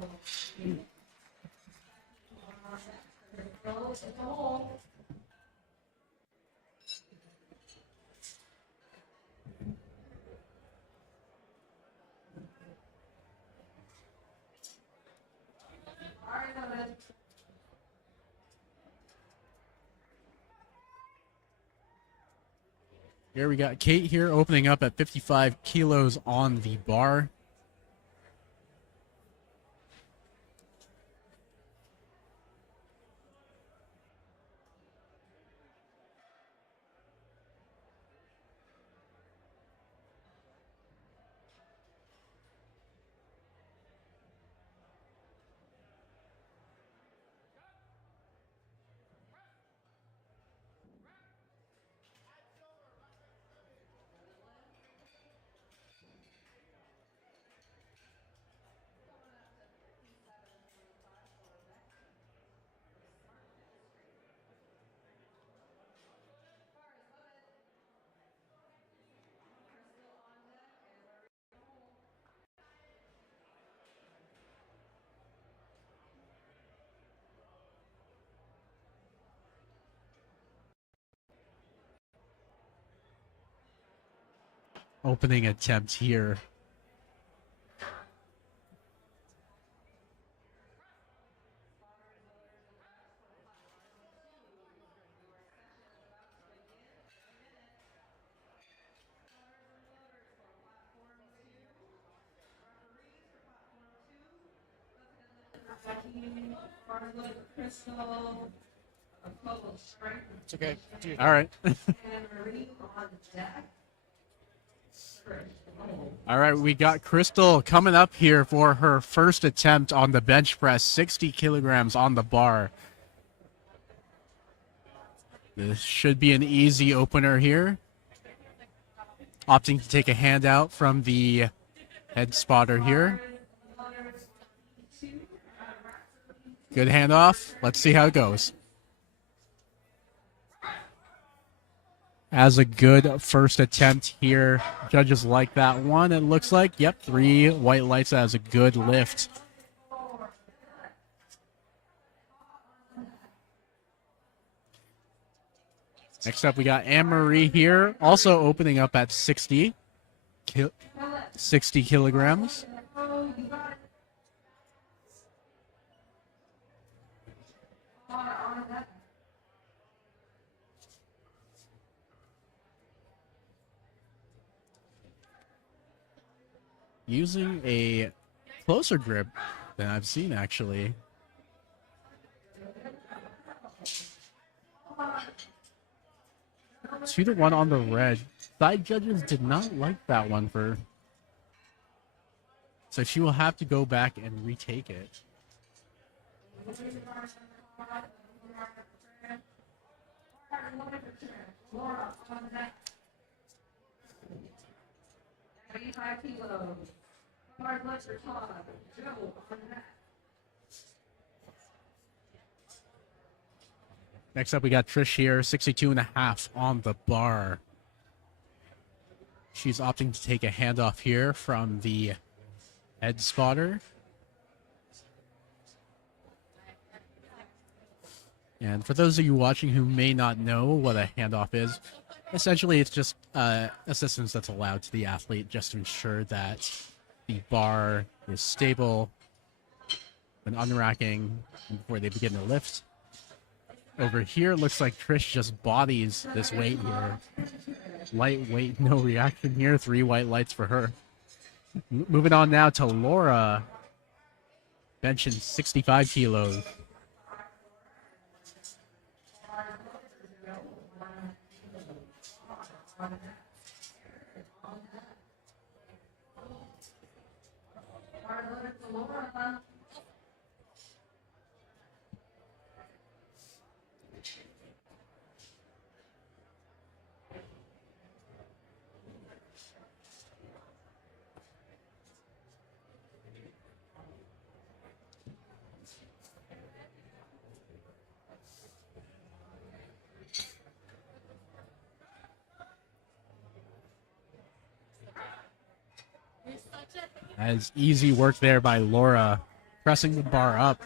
Here we got Kate here opening up at 55 kilos on the bar. Opening attempt here. Crystal, It's okay. All right. and Marie on deck. All right, we got Crystal coming up here for her first attempt on the bench press, 60 kilograms on the bar. This should be an easy opener here. Opting to take a handout from the head spotter here. Good handoff. Let's see how it goes. As a good first attempt here. Judges like that one. It looks like, yep, 3 white lights as a good lift. Next up, we got Anne-Marie here, also opening up at 60 kilograms. using a closer grip than I've seen, actually. Two to one on the red. Side judges did not like that one for... So she will have to go back and retake it. Next up, we got Trish here, 62.5 on the bar. She's opting to take a handoff here from the head spotter. And for those of you watching who may not know what a handoff is, essentially it's just assistance that's allowed to the athlete just to ensure that the bar is stable when unracking before they begin to lift. Over here, it looks like Trish just bodies this weight here. Lightweight, no reaction here. 3 white lights for her. Moving on now to Laura, benching 65 kilos. As easy work there by Laura, pressing the bar up.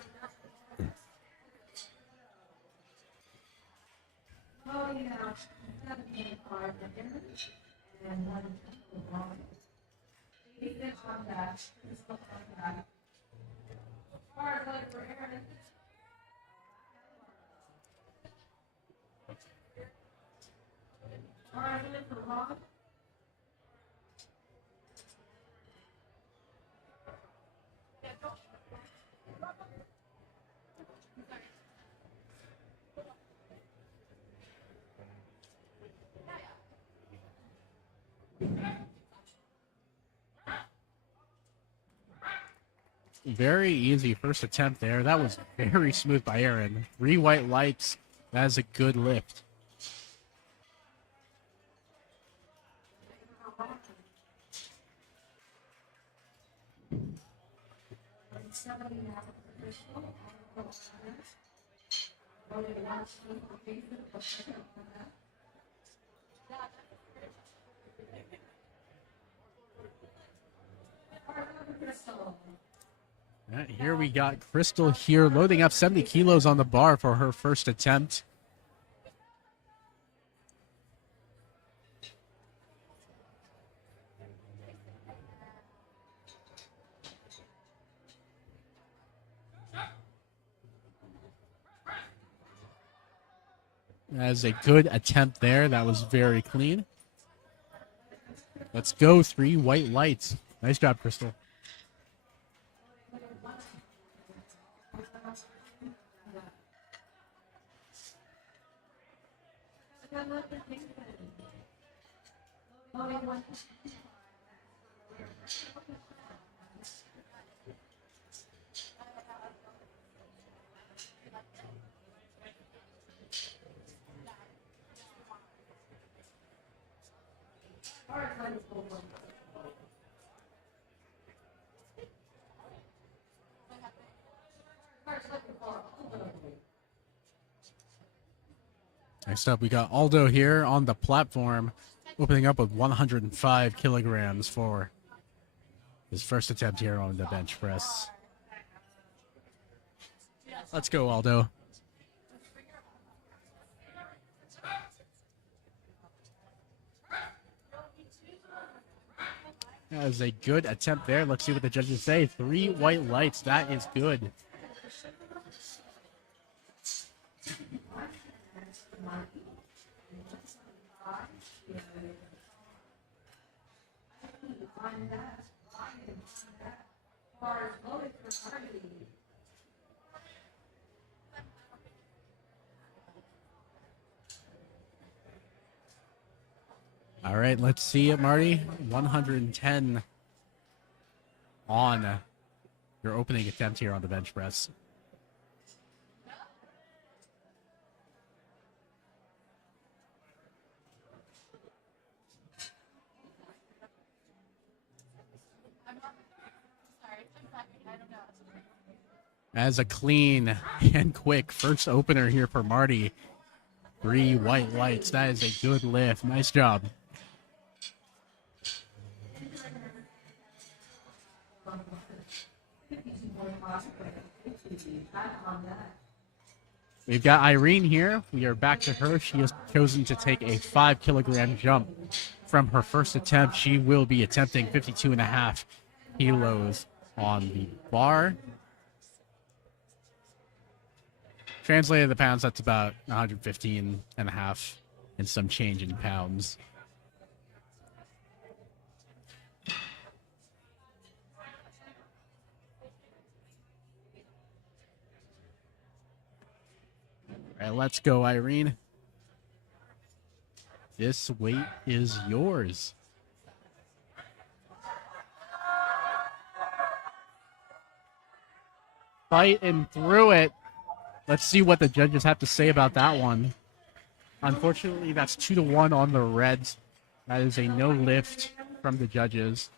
Very easy first attempt there. That was very smooth by Aaron. 3 white lights. That is a good lift. All right, here we got Crystal here loading up 70 kilos on the bar for her first attempt. That is a good attempt there. That was very clean. Let's go. 3 white lights. Nice job, Crystal. Next up, we got Aldo here on the platform, opening up with 105 kilograms for his first attempt here on the bench press. Let's go, Aldo. That is a good attempt there. Let's see what the judges say. 3 white lights. That is good. Bars loaded for Marty. All right, let's see it, Marty. 110 on your opening attempt here on the bench press. As a clean and quick first opener here for Marty. 3 white lights. That is a good lift. Nice job. We've got Irene here. We are back to her. She has chosen to take a 5-kilogram jump from her first attempt. She will be attempting 52.5 kilos on the bar. Translated to pounds, that's about 115.5 and some change in pounds. All right, let's go, Irene. This weight is yours. Fighting through it. Let's see what the judges have to say about that one. Unfortunately, that's 2-1 on the Reds. That is a no lift from the judges.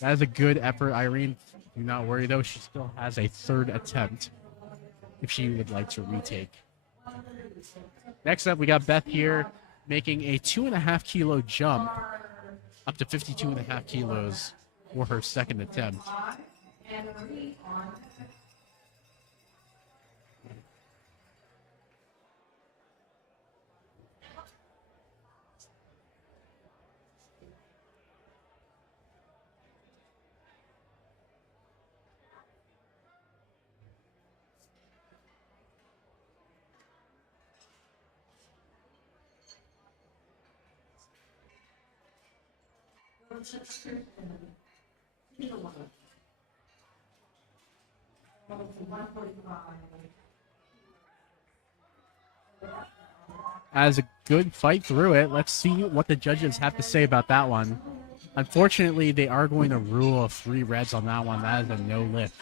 That is a good effort, Irene. Do not worry, though. She still has a third attempt if she would like to retake. Next up, we got Beth here making a 2.5-kilo jump up to 52.5 kilos for her second attempt. As a good fight through it, let's see what the judges have to say about that one. Unfortunately, they are going to rule 3 Reds on that one. That is a no lift.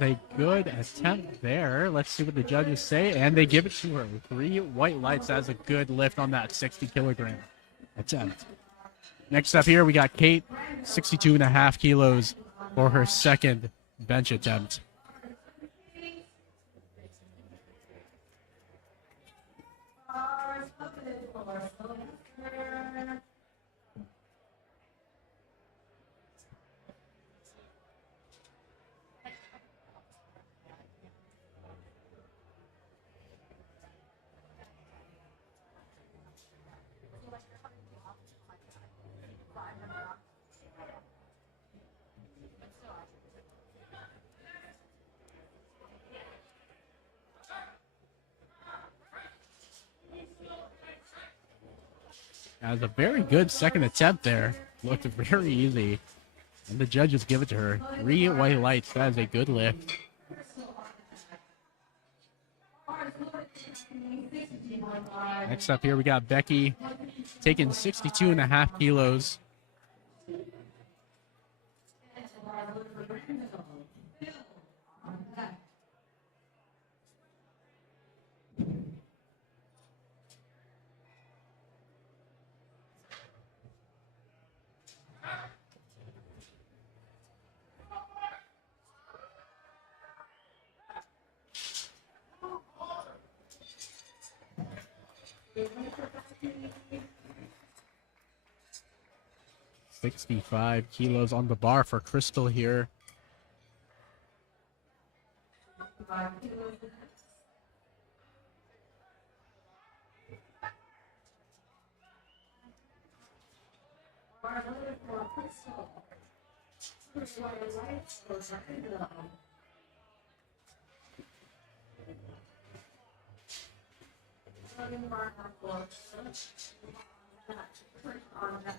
A good attempt there. Let's see what the judges say, and they give it to her. 3 white lights. That's a good lift on that 60-kilogram attempt. Next up here, we got Kate, 62.5 kilos for her second bench attempt. That was a very good second attempt there. Looked very easy. And the judges give it to her. 3 white lights. That is a good lift. Next up here, we got Becky taking 62.5 kilos. 65 kilos on the bar for Crystal here. 5 kilos next. Bar limit for Crystal. First one is lights for second row. Second bar for print on that.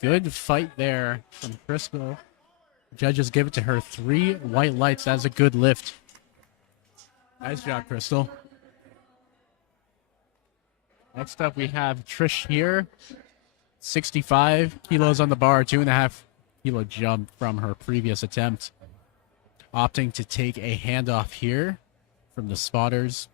Good fight there from Crystal. Judges give it to her. 3 white lights. That's a good lift. Nice job, Crystal. Next up, we have Trish here. 65 kilos on the bar, 2.5 kilo jump from her previous attempt. Opting to take a handoff here from the spotters.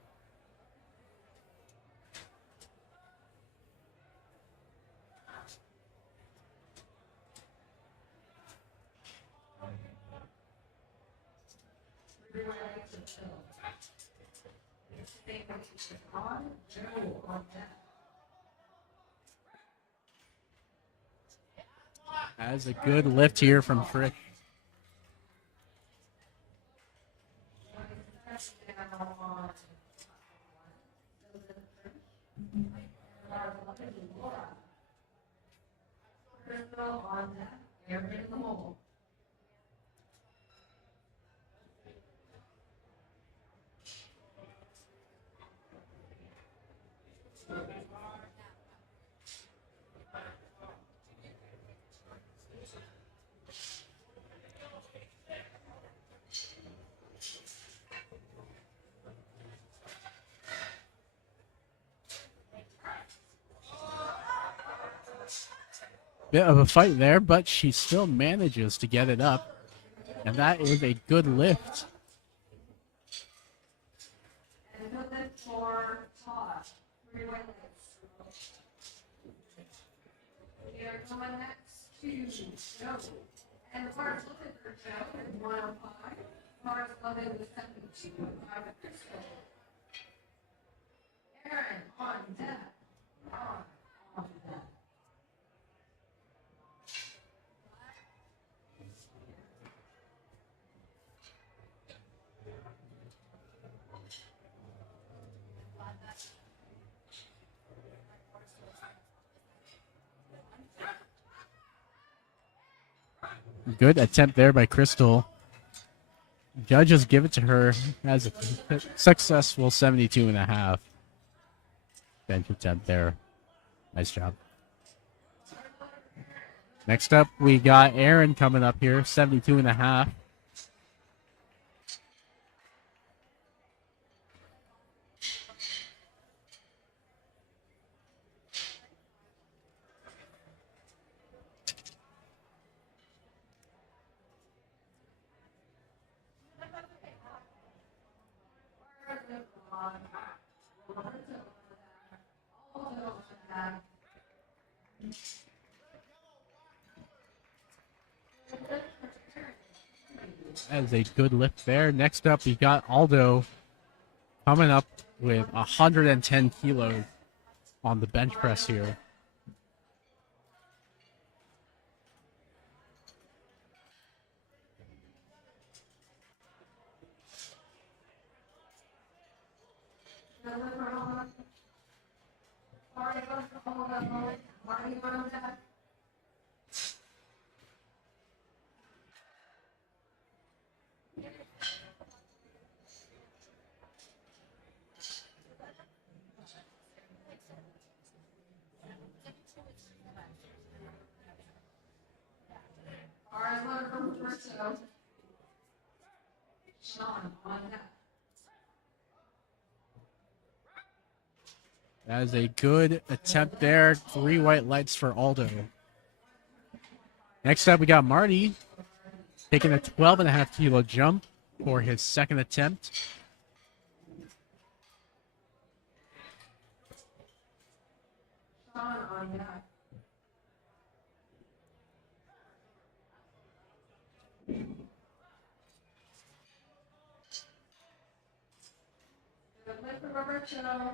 Has a good lift here from Trish. On that, air in the hole. Bit of a fight there, but she still manages to get it up. And that is a good lift. And put it for Todd. 3 white lights. We are coming next to Joe. And the car's looking for Joe in 105. Car's loaded with 72 by the Crystal. Aaron on deck. On deck. Good attempt there by Crystal. Judges give it to her as a successful 72.5. Bench attempt there. Nice job. Next up, we got Aaron coming up here, 72.5. That is a good lift there. Next up, we got Aldo coming up with 110 kilos on the bench press here. Sean on deck. That is a good attempt there. 3 white lights for Aldo. Next up, we got Marty taking a 12.5 kilo jump for his second attempt. show.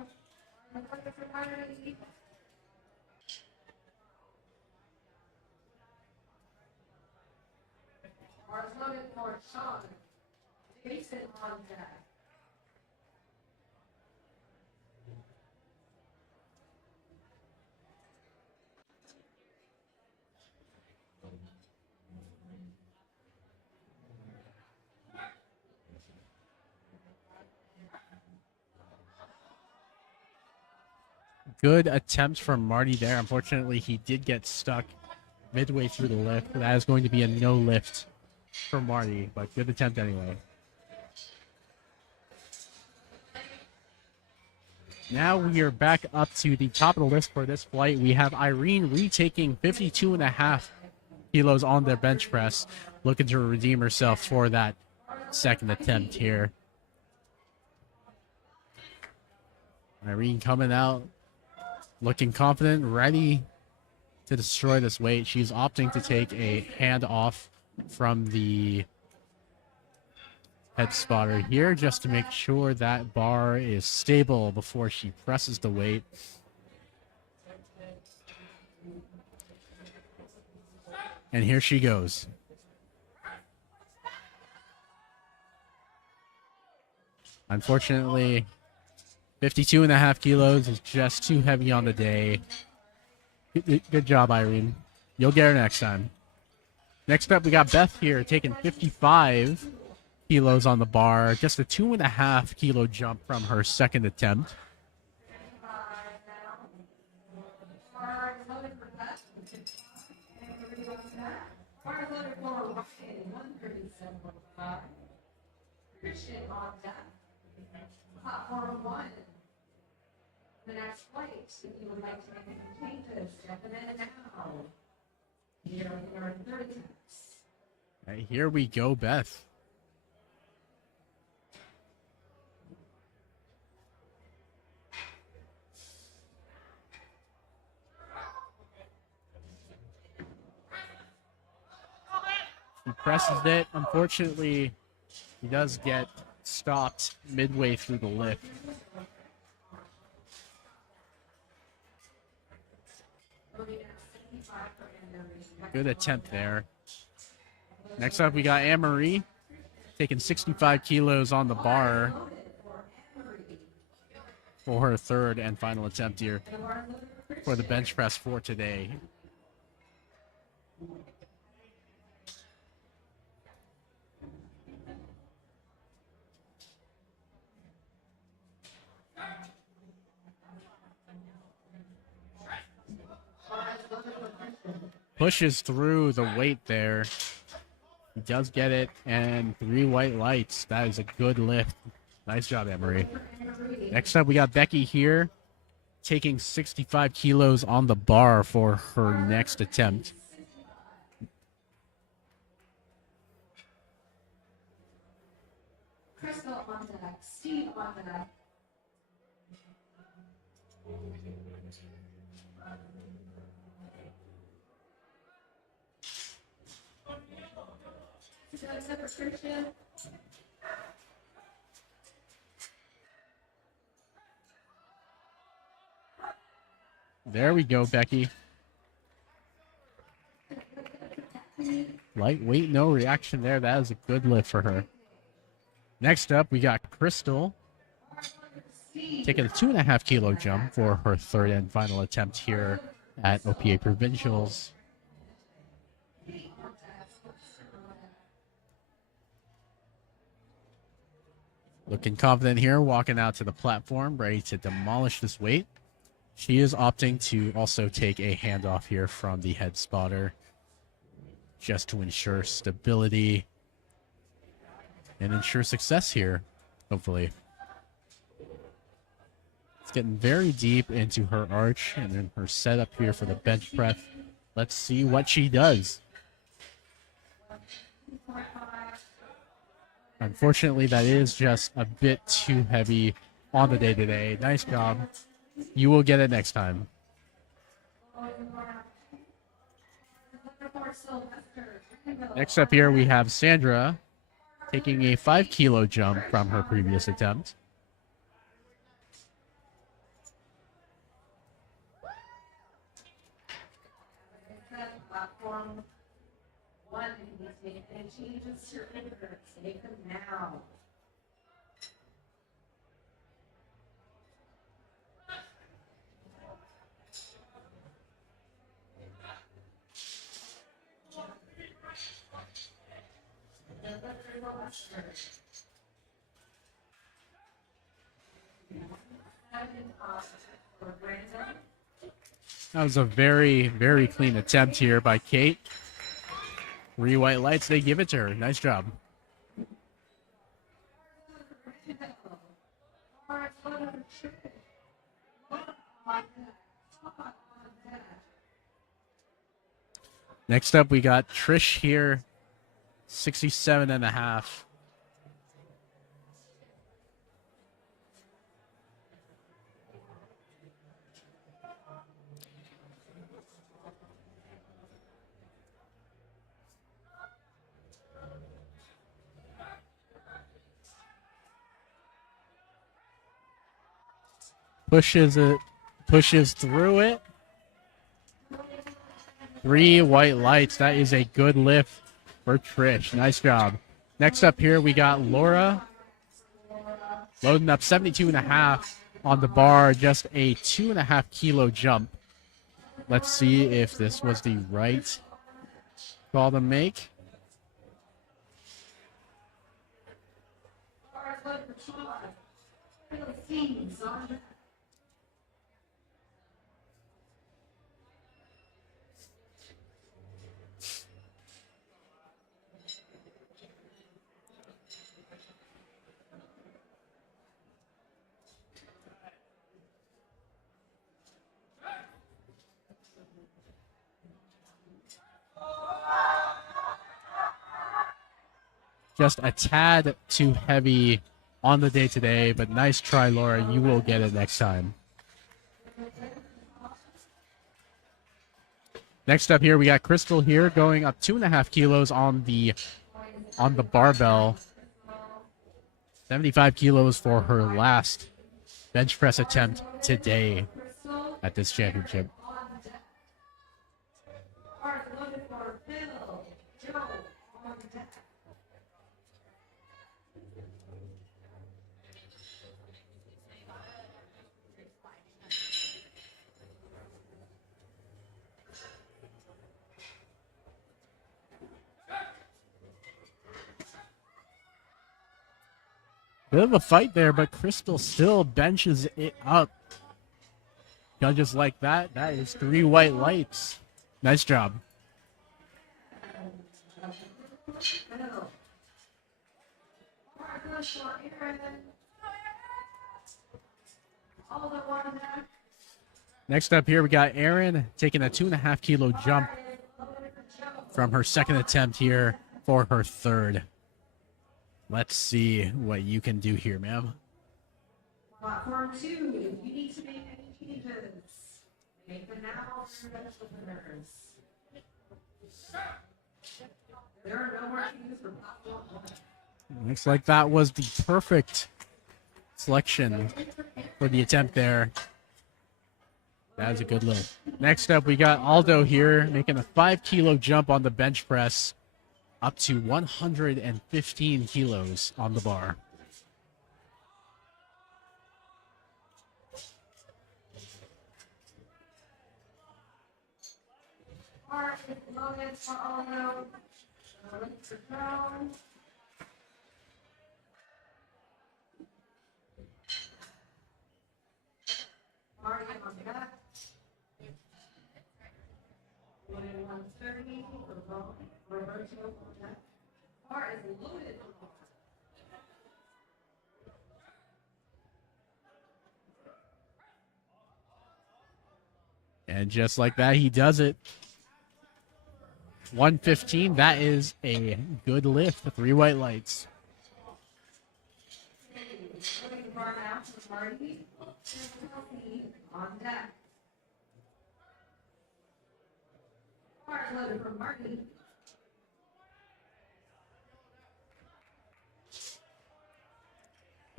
Looking for Marty. Ours looking for Sean. Jason on deck. Good attempt from Marty there. Unfortunately, he did get stuck midway through the lift. That is going to be a no lift for Marty, but good attempt anyway. Now we are back up to the top of the list for this flight. We have Irene retaking 52.5 kilos on their bench press, looking to redeem herself for that second attempt here. Irene coming out, looking confident, ready to destroy this weight. She's opting to take a hand off from the head spotter here just to make sure that bar is stable before she presses the weight. And here she goes. Unfortunately, 52.5 kilos is just too heavy on the day. Good job, Irene. You'll get her next time. Next up, we got Beth here taking 55 kilos on the bar. Just a 2.5 kilo jump from her second attempt. Platform 1. The next flight, if you would like to make any changes, step in now. Here are your 30 attempts. Right, here we go, Beth. He presses it. Unfortunately, he does get stopped midway through the lift. Good attempt there. Next up, we got Anne-Marie taking 65 kilos on the bar for her third and final attempt here for the bench press for today. Pushes through the weight there. He does get it, and 3 white lights. That is a good lift. Nice job, Anne-Marie. Next up, we got Becky here taking 65 kilos on the bar for her next attempt. Crystal on deck, Steve on deck. Christian. There we go, Becky. Lightweight, no reaction there. That is a good lift for her. Next up, we got Crystal taking a 2.5 kilo jump for her third and final attempt here at OPA Provincials. Looking confident here, walking out to the platform, ready to demolish this weight. She is opting to also take a handoff here from the head spotter just to ensure stability and ensure success here, hopefully. It's getting very deep into her arch and then her setup here for the bench press. Let's see what she does. Unfortunately, that is just a bit too heavy on the day today. Nice job. You will get it next time. Next up here, we have Sandra taking a 5 kilo jump from her previous attempt. round one can be taken and changes to order. Take them now. That was a very, very clean attempt here by Kate. 3 white lights, they give it to her. Nice job. Next up, we got Trish here, 67.5. Pushes through it. 3 white lights. That is a good lift for Trish. Nice job. Next up here, we got Laura loading up 72.5 on the bar. Just a 2.5 kilo jump. Let's see if this was the right call to make. Just a tad too heavy on the day today, but nice try, Laura. You will get it next time. Next up here, we got Crystal here going up 2.5 kilos on the barbell. 75 kilos for her last bench press attempt today at this championship. Bit of a fight there, but Crystal still benches it up. Judges like that. That is 3 white lights. Nice job. Next up here, we got Erin taking a 2.5 kilo jump from her second attempt here for her third. Let's see what you can do here, ma'am. Platform 2, if you need to make any changes, make them now for the listeners. There are no more changes for platform 1. Looks like that was the perfect selection for the attempt there. That was a good lift. Next up, we got Aldo here making a 5 kilo jump on the bench press, up to 115 kilos on the bar. And just like that, he does it. 115, that is a good lift. 3 white lights. On deck. From Marty.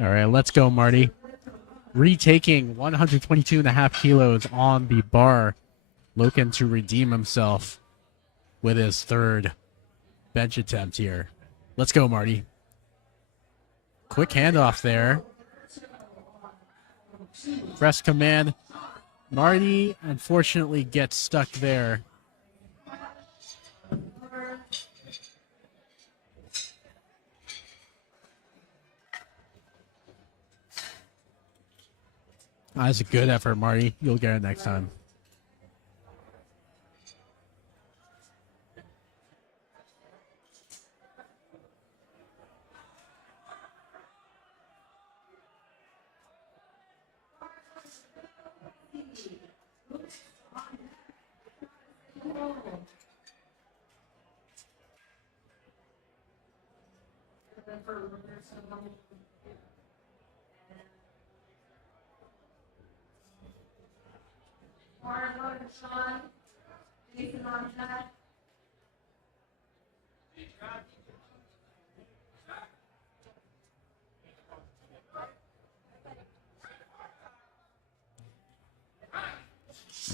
All right, let's go, Marty. Retaking 122.5 kilos on the bar, looking to redeem himself with his third bench attempt here. Let's go, Marty. Quick handoff there. Press command. Marty unfortunately gets stuck there. That's a good effort, Marty. You'll get it next time.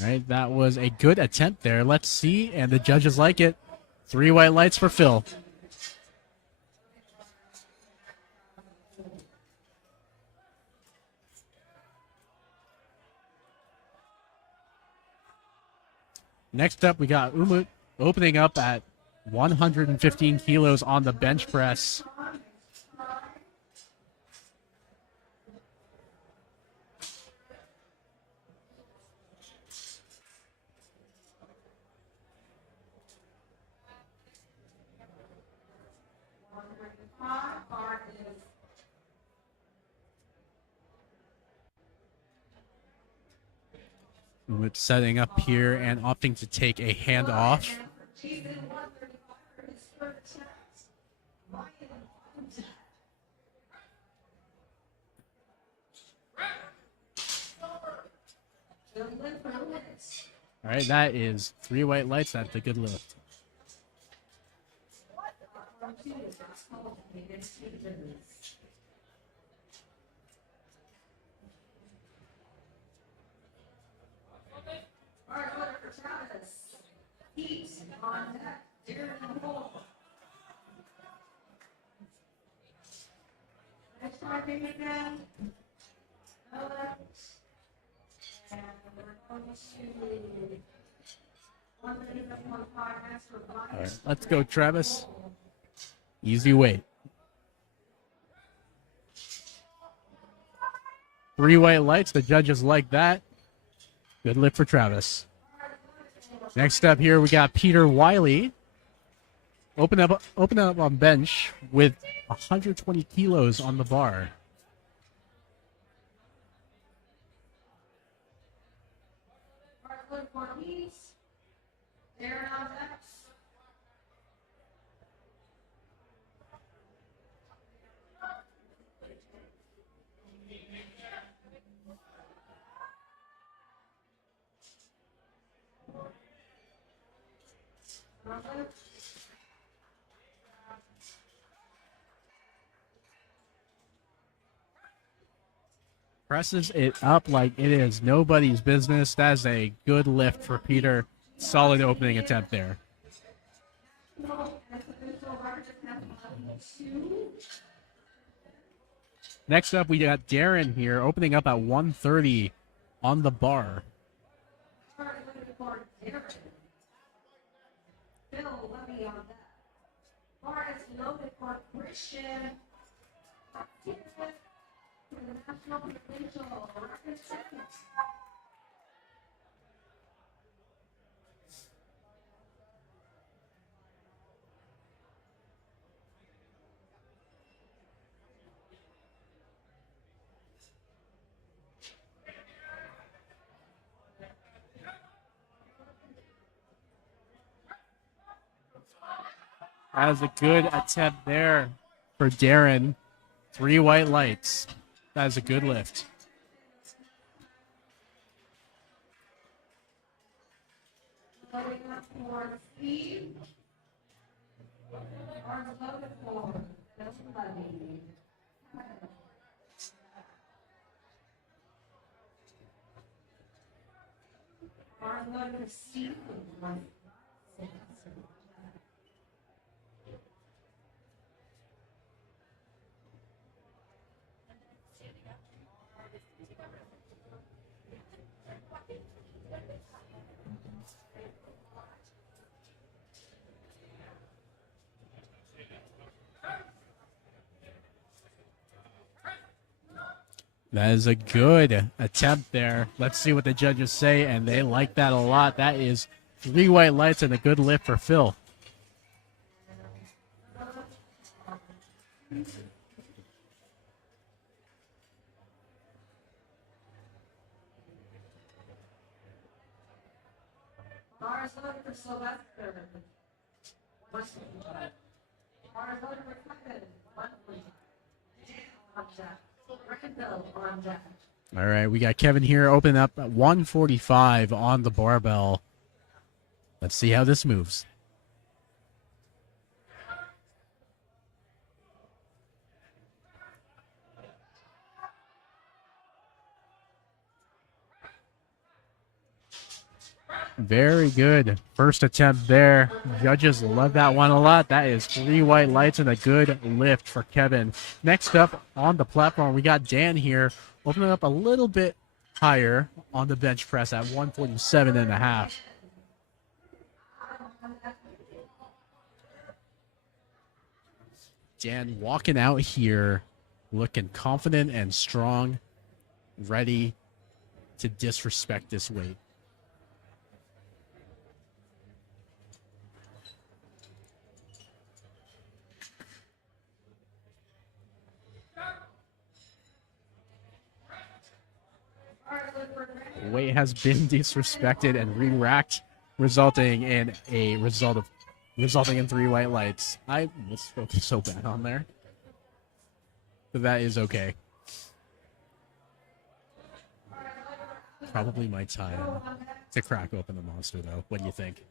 All right, that was a good attempt there. Let's see, and the judges like it. 3 white lights for Phil. Next up, we got Umut opening up at 115 kilos on the bench press. Umut setting up here and opting to take a hand off. All right, that is 3 white lights. That's a good lift. All right, let's go, Travis. Easy weight. 3 white lights. The judges like that. Good lift for Travis. Next up here, we got Peter Wiley. Open up on bench with 120 kilos on the bar. Presses it up like it is nobody's business. That is a good lift for Peter. Solid opening attempt there. Next up, we got Darren here opening up at 130 on the bar. That was a good attempt there for Darren. 3 white lights. That is a good lift. That is a good attempt there. Let's see what the judges say, and they like that a lot. That is 3 white lights and a good lift for Phil. Mars looking for Sylvester. 125. Mars looking for Kevin. 120. On deck. Randall on deck. All right, we got Kevin here open up at 145 on the barbell. Let's see how this moves. Very good first attempt there. Judges love that one a lot. That is 3 white lights and a good lift for Kevin. Next up on the platform, we got Dan here opening up a little bit higher on the bench press at 147 and a half. Dan walking out here looking confident and strong, ready to disrespect this weight. Weight has been disrespected and re-racked, resulting in 3 white lights. I misspoke so bad on there, but that is okay. Probably my time to crack open the monster, though. What do you think?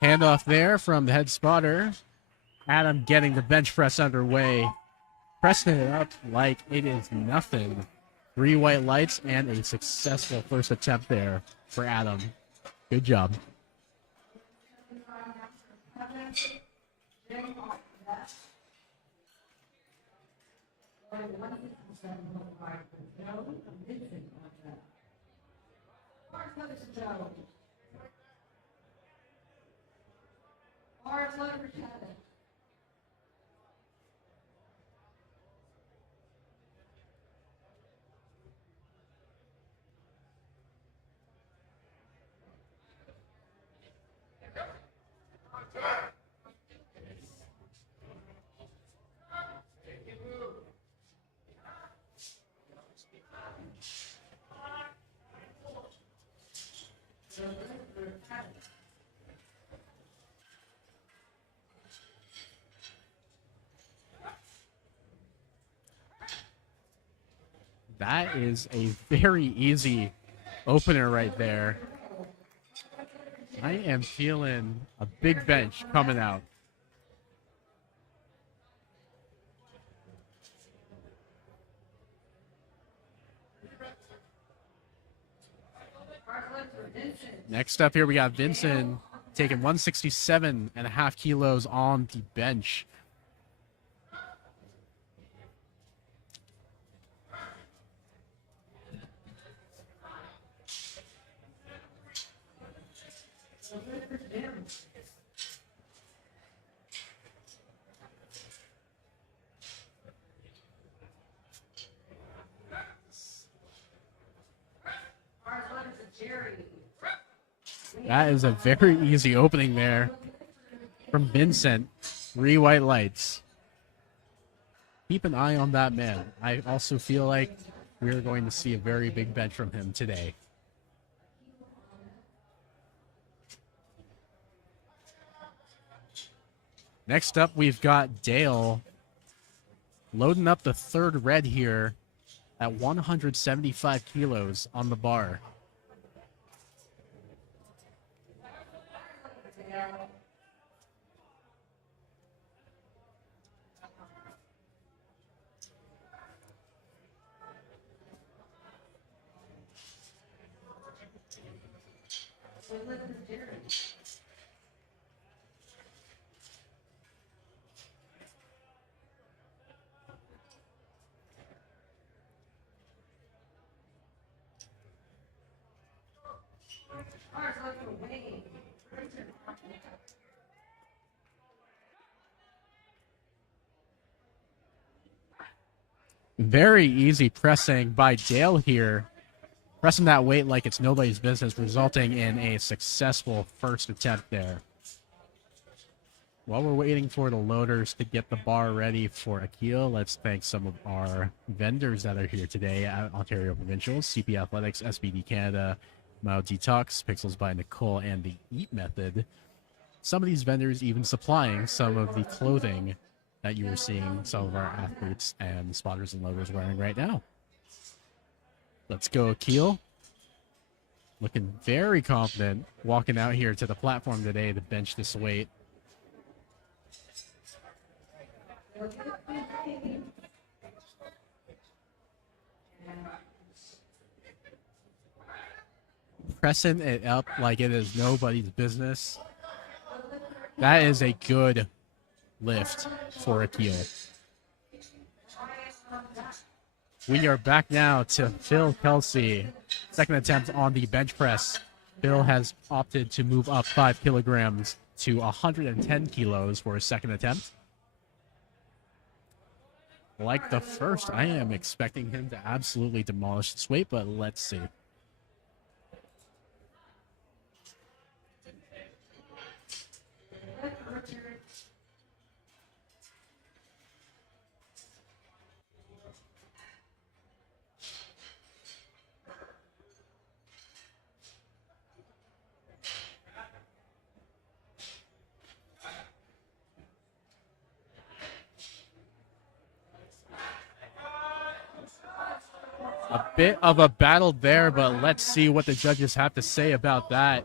Handoff there from the head spotter. Adam getting the bench press underway. Pressing it up like it is nothing. 3 white lights and a successful first attempt there for Adam. Good job. That is a very easy opener right there. I am feeling a big bench coming out. Next up here, we got Vincent taking 167.5 kilos on the bench. That is a very easy opening there from Vincent. 3 white lights. Keep an eye on that man. I also feel like we're going to see a very big bench from him today. Next up, we've got Dale loading up the 3rd red here at 175 kilos on the bar. Very easy pressing by Dale here. Pressing that weight like it's nobody's business, resulting in a successful first attempt there. While we're waiting for the loaders to get the bar ready for Akil, let's thank some of our vendors that are here today at Ontario Provincial, CP Athletics, SBD Canada, Mile Detox, Pixels by Nicole, and the Eat Method. Some of these vendors even supplying some of the clothing that you are seeing some of our athletes and spotters and loaders wearing right now. Let's go, Akil. Looking very confident walking out here to the platform today to bench this weight. Pressing it up like it is nobody's business. That is a good lift for Akil. We are back now to Phil Kelsey. Second attempt on the bench press. Phil has opted to move up 5 kilograms to 110 kilos for his second attempt. Like the first, I am expecting him to absolutely demolish this weight, but let's see. A bit of a battle there, but let's see what the judges have to say about that.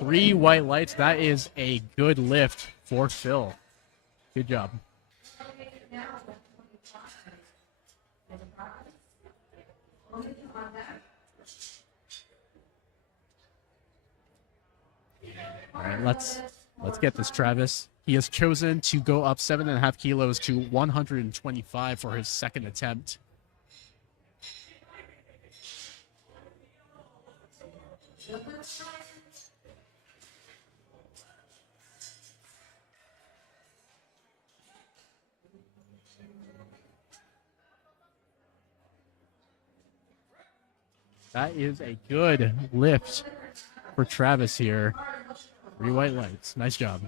3 white lights. That is a good lift for Phil. Good job. All right, let's get this, Travis. He has chosen to go up 7.5 kilos to 125 for his second attempt. That is a good lift for Travis here. 3 white lights. Nice job.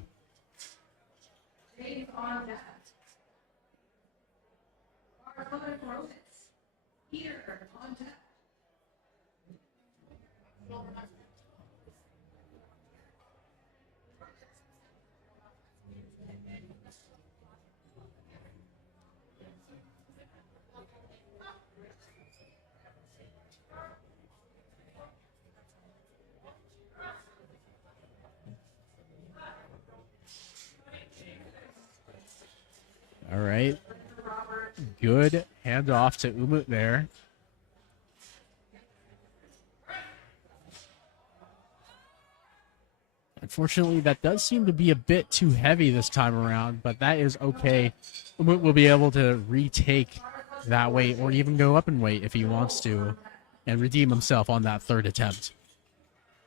All right. Good handoff to Umut there. Unfortunately, that does seem to be a bit too heavy this time around, but that is okay. Umut will be able to retake that weight or even go up in weight if he wants to and redeem himself on that third attempt.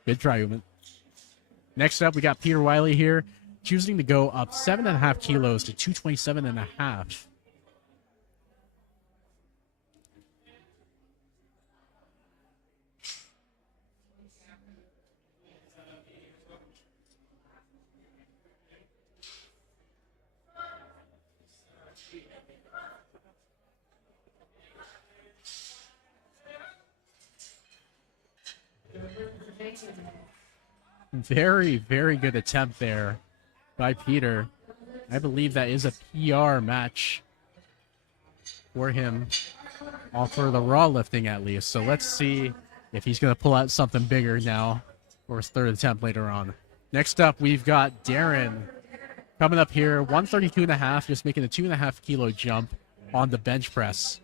Good try, Umut. Next up, we got Peter Wiley here, choosing to go up 7.5 kilos to 227.5. Very, very good attempt there by Peter. I believe that is a PR match for him, all for the raw lifting at least. So let's see if he's going to pull out something bigger now for his third attempt later on. Next up, we've got Darren coming up here, 132.5, just making a 2.5 kilo jump on the bench press.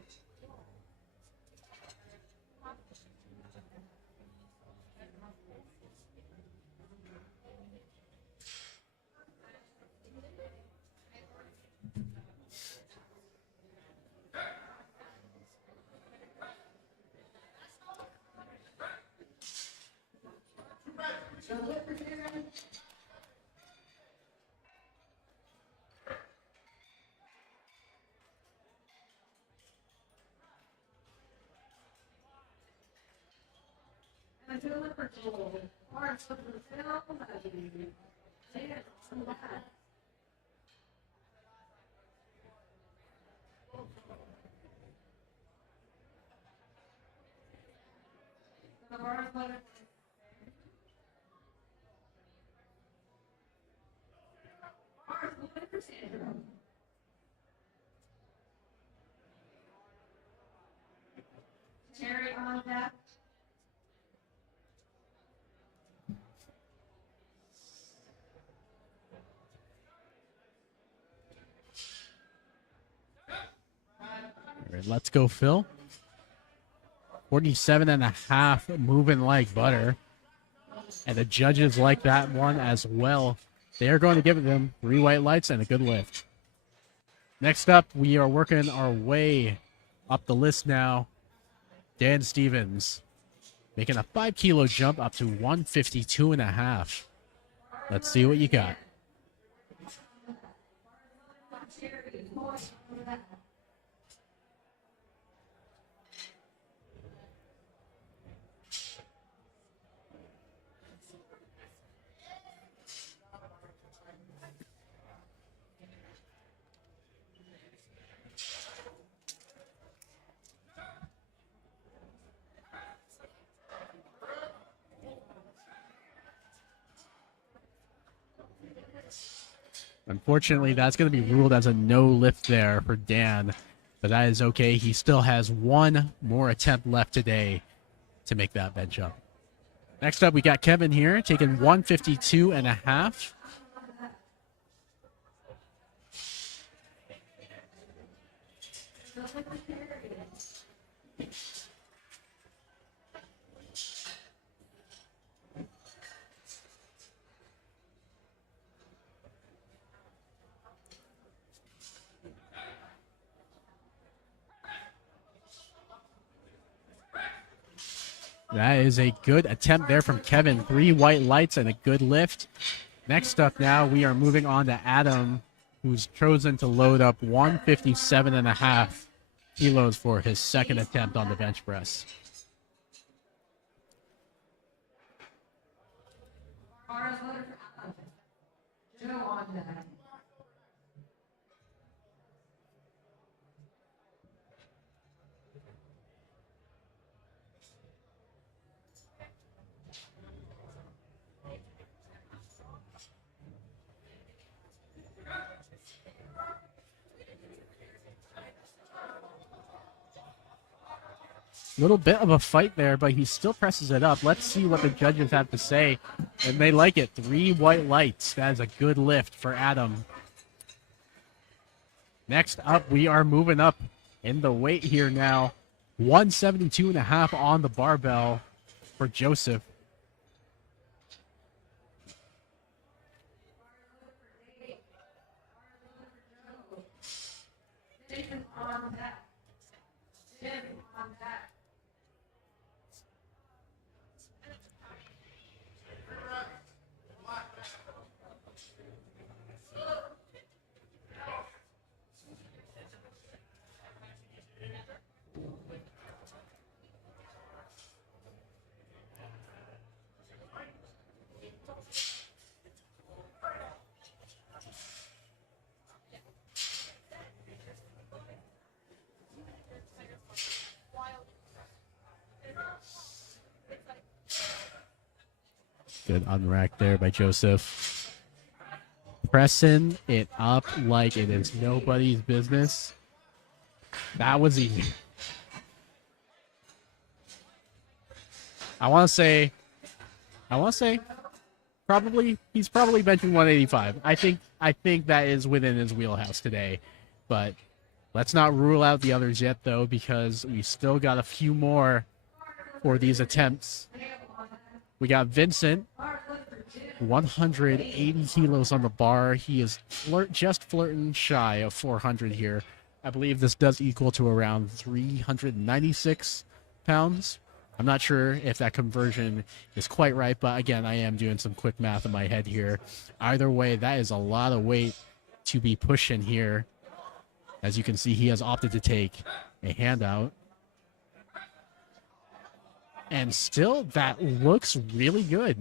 until Liverpool. Parts of the film, dance to that. The bars letter. Bars letter syndrome. Terry on that. All right, let's go, Phil. 47.5, moving like butter. And the judges like that one as well. They are going to give them 3 white lights and a good lift. Next up, we are working our way up the list now. Dan Stevens making a 5-kilo jump up to 152.5. Let's see what you got. Unfortunately, that's going to be ruled as a no lift there for Dan, but that is okay. He still has 1 more attempt left today to make that bed jump. Next up, we got Kevin here taking 152.5. That is a good attempt there from Kevin. 3 white lights and a good lift. Next up now, we are moving on to Adam, who's chosen to load up 157.5 kilos for his second attempt on the bench press. Joe on that. Little bit of a fight there, but he still presses it up. Let's see what the judges have to say. And they like it. 3 white lights. That is a good lift for Adam. Next up, we are moving up in the weight here now. 172.5 on the barbell for Joseph. Good unrack there by Joseph. Pressing it up like it is nobody's business. That was easy. I want to say, he's probably benching 185. I think that is within his wheelhouse today, but let's not rule out the others yet, though, because we still got a few more for these attempts. We got Vincent, 180 kilos on the bar. He is just flirting shy of 400 here. I believe this does equal to around 396 pounds. I'm not sure if that conversion is quite right, but again, I am doing some quick math in my head here. Either way, that is a lot of weight to be pushing here. As you can see, he has opted to take a handout. And still, that looks really good.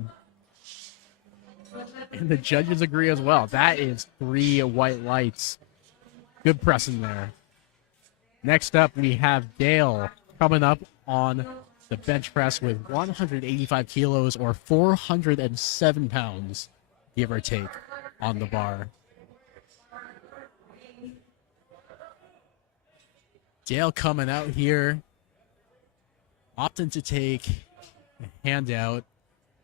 And the judges agree as well. That is 3 white lights. Good pressing there. Next up, we have Dale coming up on the bench press with 185 kilos or 407 pounds, give or take, on the bar. Dale coming out here, opting to take a handout,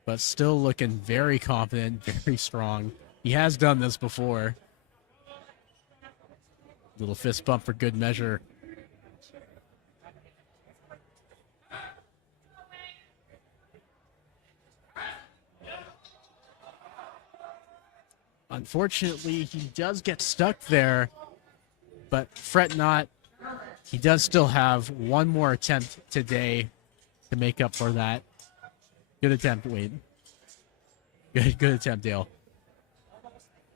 but still looking very confident, very strong. He has done this before. Little fist bump for good measure. Unfortunately, he does get stuck there, but fret not. He does still have one more attempt today to make up for that. Good attempt, Wade. Good attempt, Dale.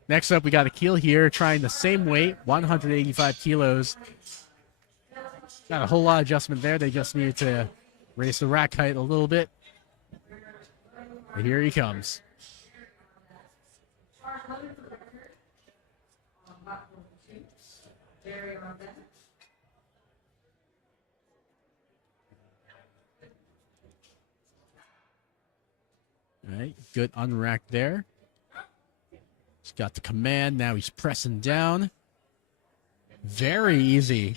Next up, we got Akil here trying the same weight, 185 kilos. Got a whole lot of adjustment there. They just needed to raise the rack height a little bit. But here he comes. All right, good unrack there. He's got the command. Now he's pressing down. Very easy.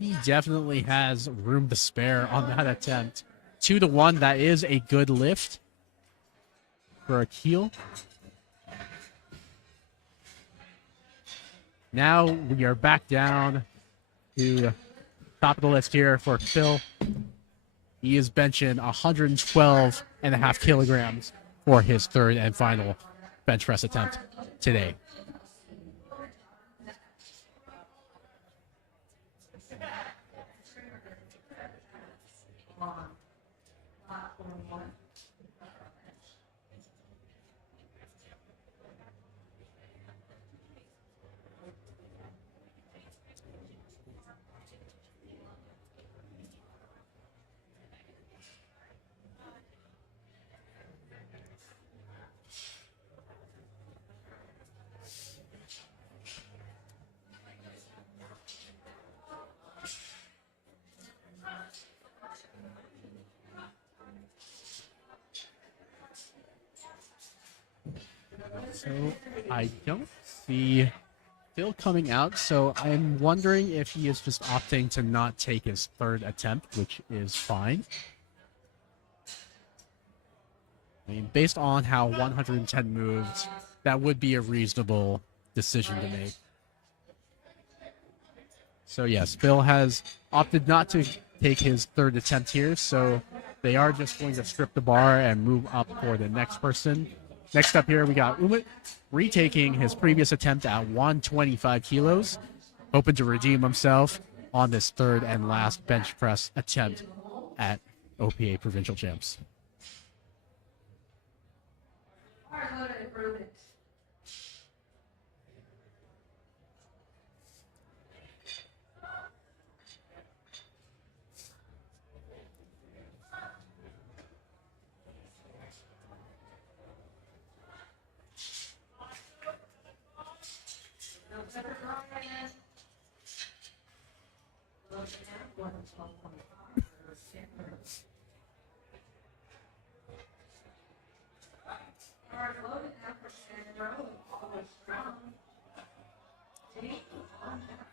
He definitely has room to spare on that attempt. 2-1, that is a good lift for Akil. Now we are back down to top of the list here for Phil. He is benching 112.5 kilograms for his third and final bench press attempt today. So I don't see Phil coming out, so I'm wondering if he is just opting to not take his third attempt, which is fine. I mean, based on how 110 moves, that would be a reasonable decision to make. So yes, Phil has opted not to take his third attempt here, so they are just going to strip the bar and move up for the next person. Next up here, we got Umut retaking his previous attempt at 125 kilos, hoping to redeem himself on this third and last bench press attempt at OPA Provincial Champs.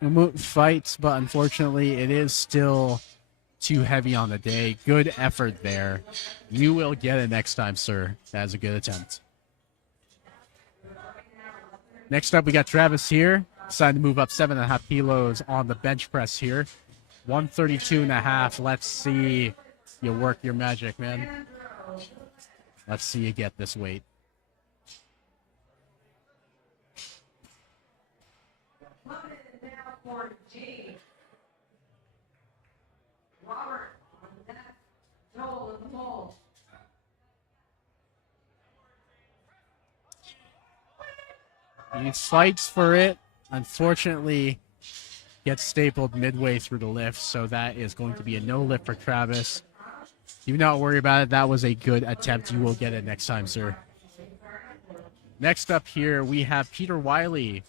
Umut fights, but unfortunately it is still too heavy on the day. Good effort there. You will get it next time, sir. That is a good attempt. Next up, we got Travis here. Decided to move up 7.5 kilos on the bench press here. 132.5. Let's see you work your magic, man. Let's see you get this weight. He fights for it. Unfortunately, gets stapled midway through the lift, so that is going to be a no lift for Travis. Do not worry about it. That was a good attempt. You will get it next time, sir. Next up here, we have Peter Wiley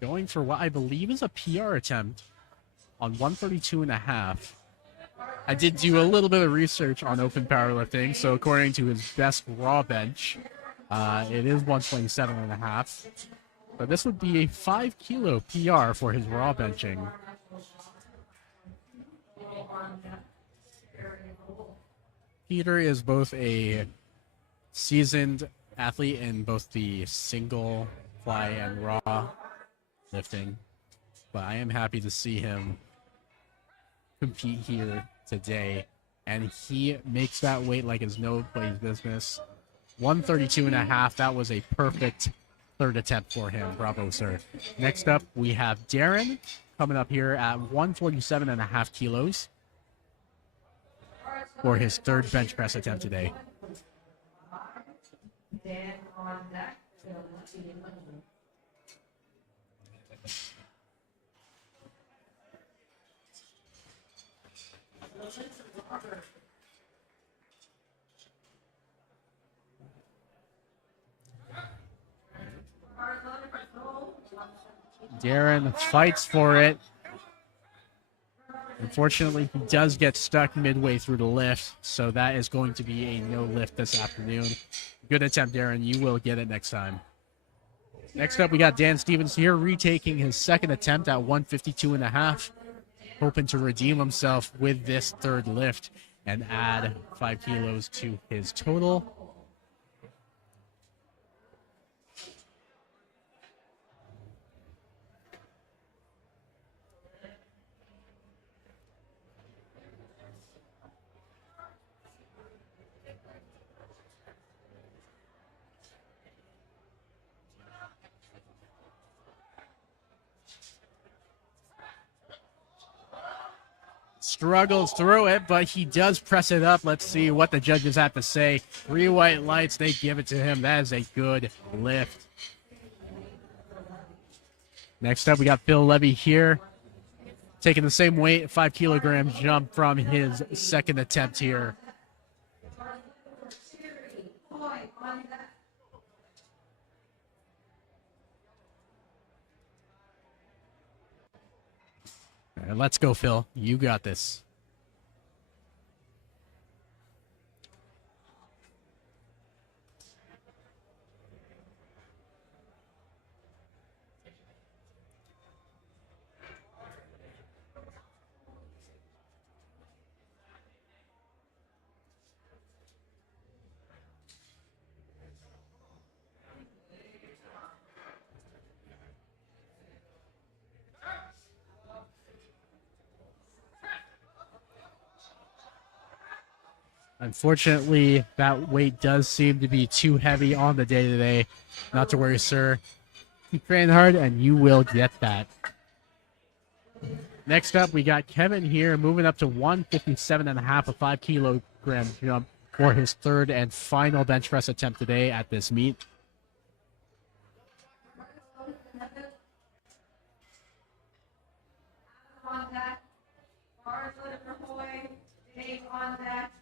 going for what I believe is a PR attempt on 132.5. I did do a little bit of research on open powerlifting, so according to his best raw bench, it is 127.5. But this would be a 5 kilo PR for his raw benching. Peter is both a seasoned athlete in both the single fly and raw lifting, but I am happy to see him compete here today, and he makes that weight like it's nobody's business. 132.5. That was a perfect third attempt for him. Bravo, sir. Next up, we have Darren coming up here at 147.5 kilos for his third bench press attempt today. Dan on deck. Darren fights for it. Unfortunately, he does get stuck midway through the lift, so that is going to be a no lift this afternoon. Good attempt, Darren. You will get it next time. Next up, we got Dan Stevens here, retaking his second attempt at 152.5, hoping to redeem himself with this third lift and add 5 kilos to his total. Struggles through it, but he does press it up. Let's see what the judges have to say. 3 white lights, they give it to him. That is a good lift. Next up, we got Phil Levy here, taking the same weight, 5 kilogram jump from his second attempt here. All right, let's go, Phil. You got this. Unfortunately, that weight does seem to be too heavy on the day today. Not to worry, sir. Keep training hard, and you will get that. Next up, we got Kevin here, moving up to 157.5, a 5 kilogram jump for his third and final bench press attempt today at this meet. Contact. Bars lift for Hoy. Dave on deck.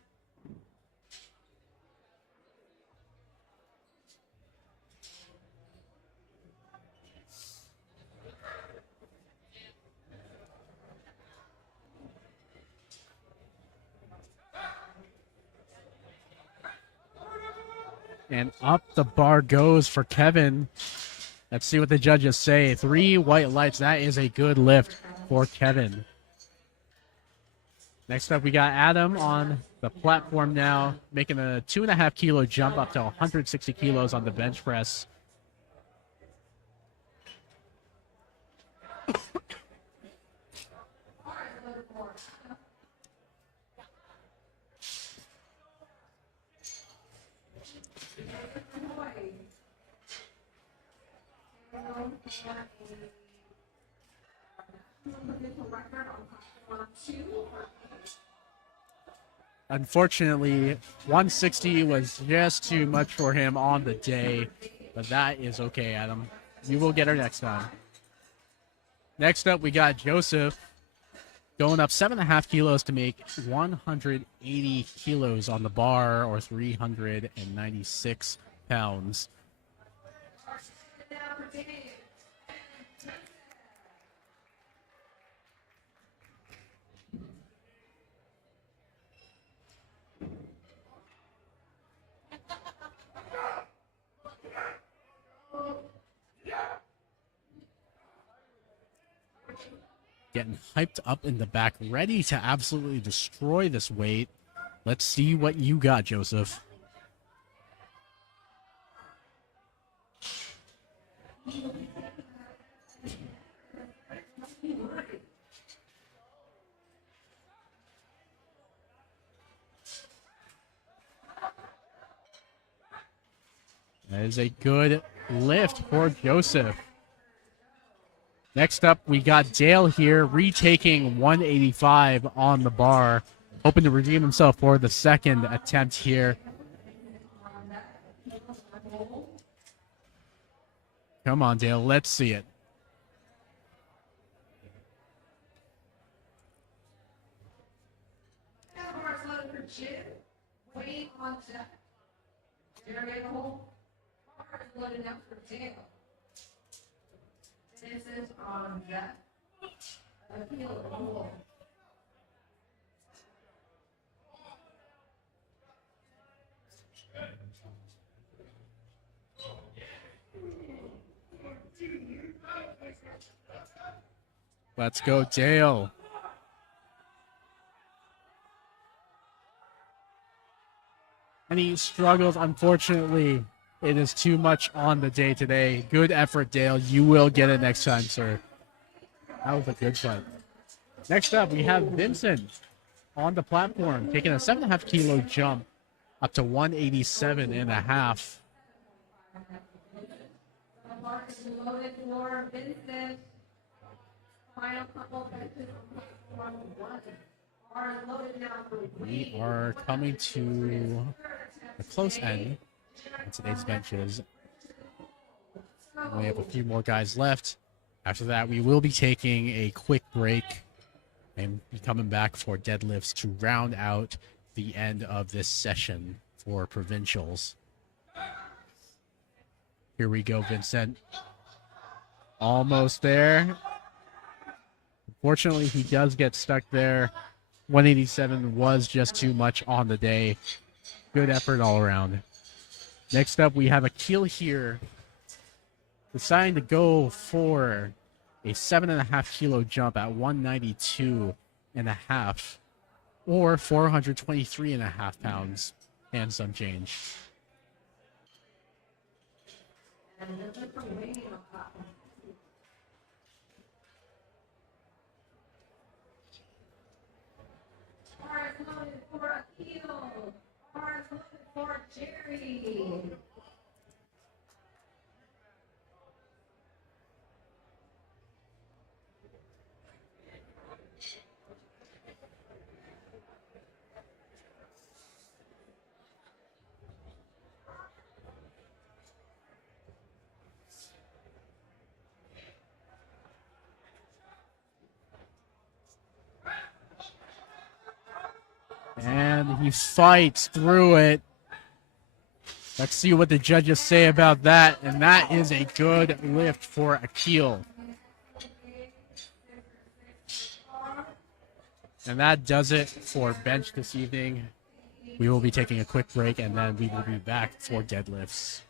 And up the bar goes for Kevin. Let's see what the judges say. 3 white lights. That is a good lift for Kevin. Next up, we got Adam on the platform now, making a 2.5 kilo jump up to 160 kilos on the bench press. Unfortunately, 160 was just too much for him on the day, but that is okay, Adam. You will get her next time. Next up, we got Joseph Going up 7.5 kilos to make 180 kilos on the bar, or 396 pounds. Getting hyped up in the back, ready to absolutely destroy this weight. Let's see what you got, Joseph. That is a good lift for Joseph. Next up, we got Dale here, retaking 185 on the bar, hoping to redeem himself for the second attempt here. Come on, Dale, let's see it. Wait on deck. Jerry Hole. Hard loaded up for Dale. This is on deck. Appeal Hole. Let's go, Dale. And he struggles, unfortunately. It is too much on the day today. Good effort, Dale. You will get it next time, sir. That was a good fight. Next up, we have Vincent on the platform, taking a 7.5 kilo jump up to 187.5. Loaded for Vincent. Final couple benches on one. Are loaded now for We are coming to the close end of today's benches. We have a few more guys left. After that, we will be taking a quick break and be coming back for deadlifts to round out the end of this session for provincials. Here we go, Vincent. Almost there. Unfortunately, he does get stuck there. 187 was just too much on the day. Good effort all around. Next up, we have Akil here, deciding to go for a 7.5 kilo jump at 192.5, or 423.5 pounds and some change. Hard loaded for Akil. Hard loaded for Jerry. And he fights through it. Let's see what the judges say about that. And that is a good lift for Akil. And that does it for bench this evening. We will be taking a quick break, and then we will be back for deadlifts.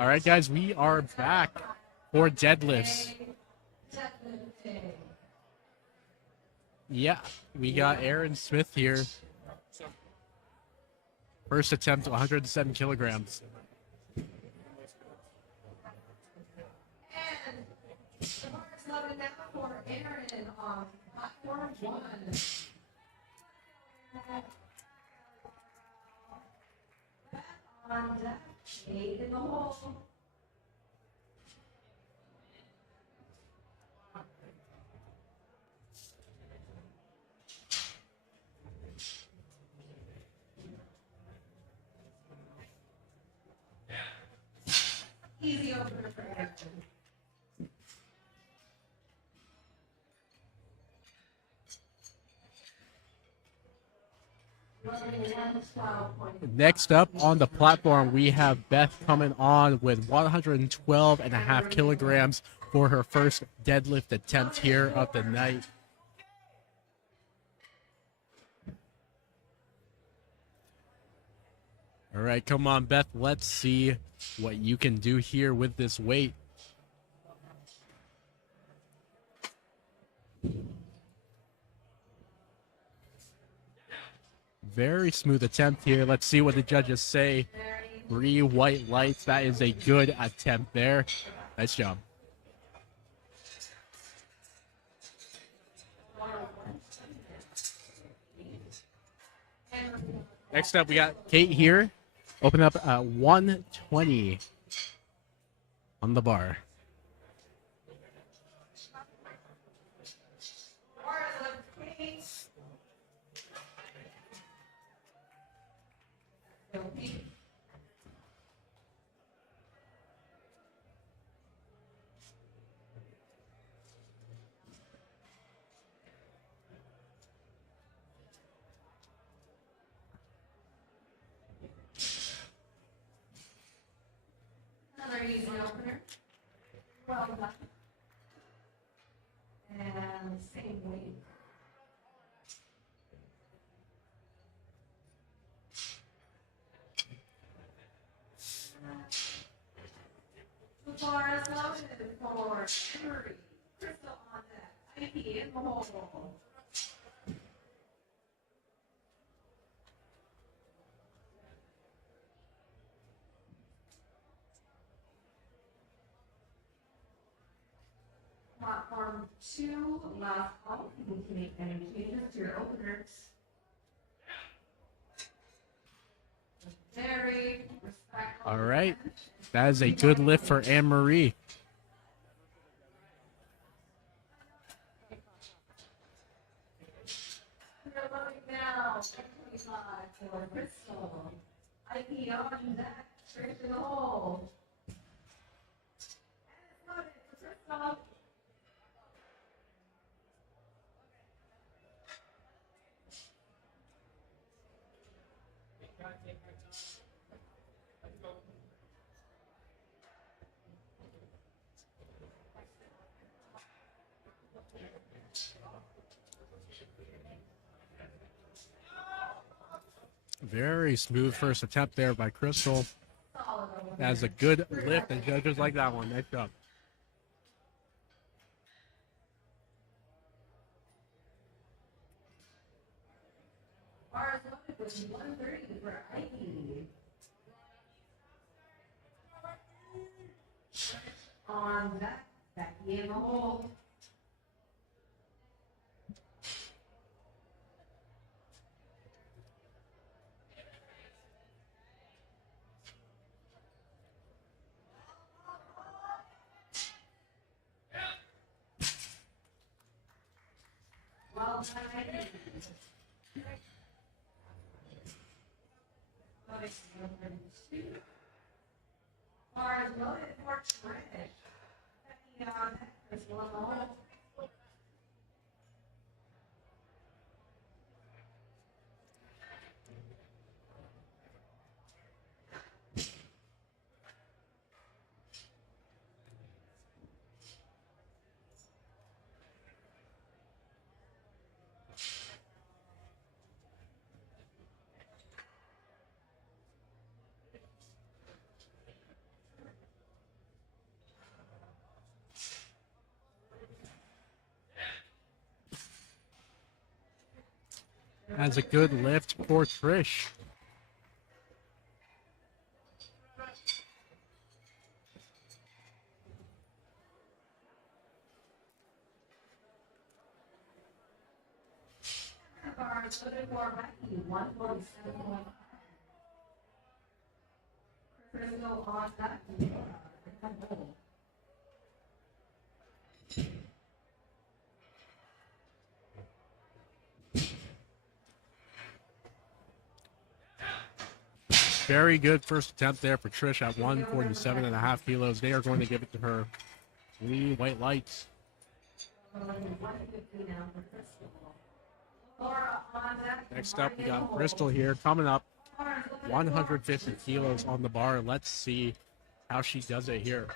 All right, guys, we are back for deadlifts. Yeah, we got Aaron Smith here. First attempt, 107 kilograms. And the bar is loaded now for Aaron on platform 1. On deck, 8 in the hole. Easy opener for Aaron. Next up on the platform, we have Beth coming on with 112 and a half kilograms for her first deadlift attempt here of the night. All right, come on, Beth. Let's see what you can do here with this weight. Very smooth attempt here. Let's see what the judges say. 3 white lights. That is a good attempt there. Nice job. Next up, we got Kate here. Open up at 120 on the bar. Another easy opener. Well done. And same weight. The bar is loaded for Emery. Crystal on that. IP in the hole. Platform 2, last call. You can make any changes to your openers. Very respectful. All right. That is a good lift for Anne-Marie. We're loading now. 25 for Crystal. IP on that. Straight to the hole. And it's loaded for Crystal. Very smooth first attempt there by Crystal. That's a good lift, and judges like that one. Nice job. Bar is loaded with 130 for IP. On that, Becky in the hole. Well done, Becky. Loaded for 132. Bar is loaded for Trish. Becky on that, Crystal in the hole. That's a good lift for Trish. Bars loaded for Becky, 147.5. Crystal on that. Very good first attempt there for Trish at 147.5 kilos. They are going to give it to her. 3 white lights. 150 now for Crystal. Laura on that. Next up, we got Bristol here coming up. 150 kilos on the bar. Let's see how she does it here.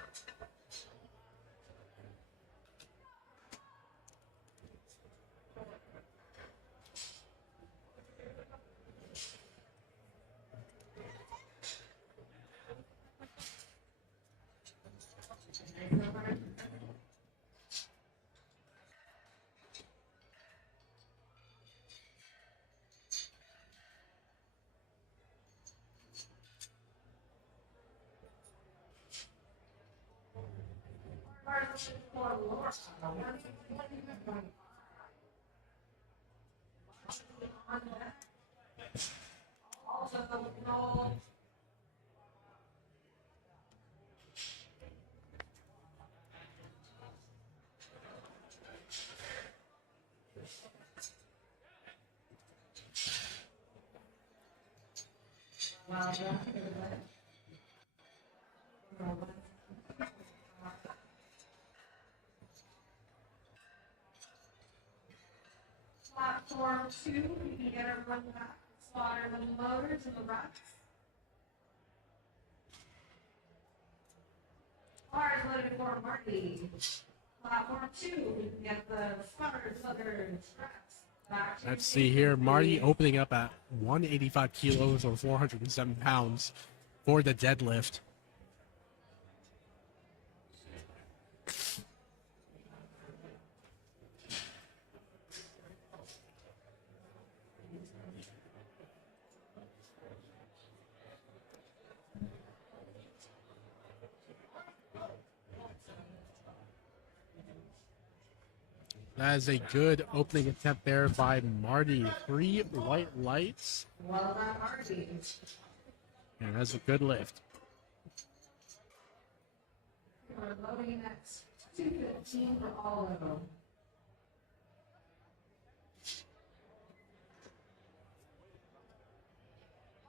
Platform 2, you can get everyone back. Slaughter the motors and the racks. Bars loaded for Marty. Platform 2, you can get the spotters, motors, racks. Back to Let's see here. Marty opening up at 185 kilos or 407 pounds for the deadlift. That is a good opening attempt there by Marty. 3 white lights. Well done, Marty. And that's a good lift. We're loading at 215 for all of them.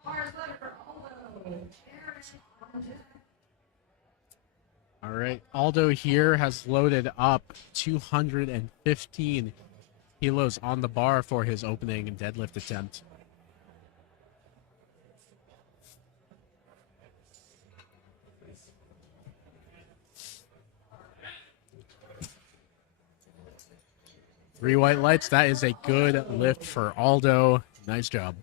Bars loaded for all of them. Aaron on deck. All right. Aldo here has loaded up 215 kilos on the bar for his opening deadlift attempt. Three white lights. That is a good lift for Aldo. Nice job.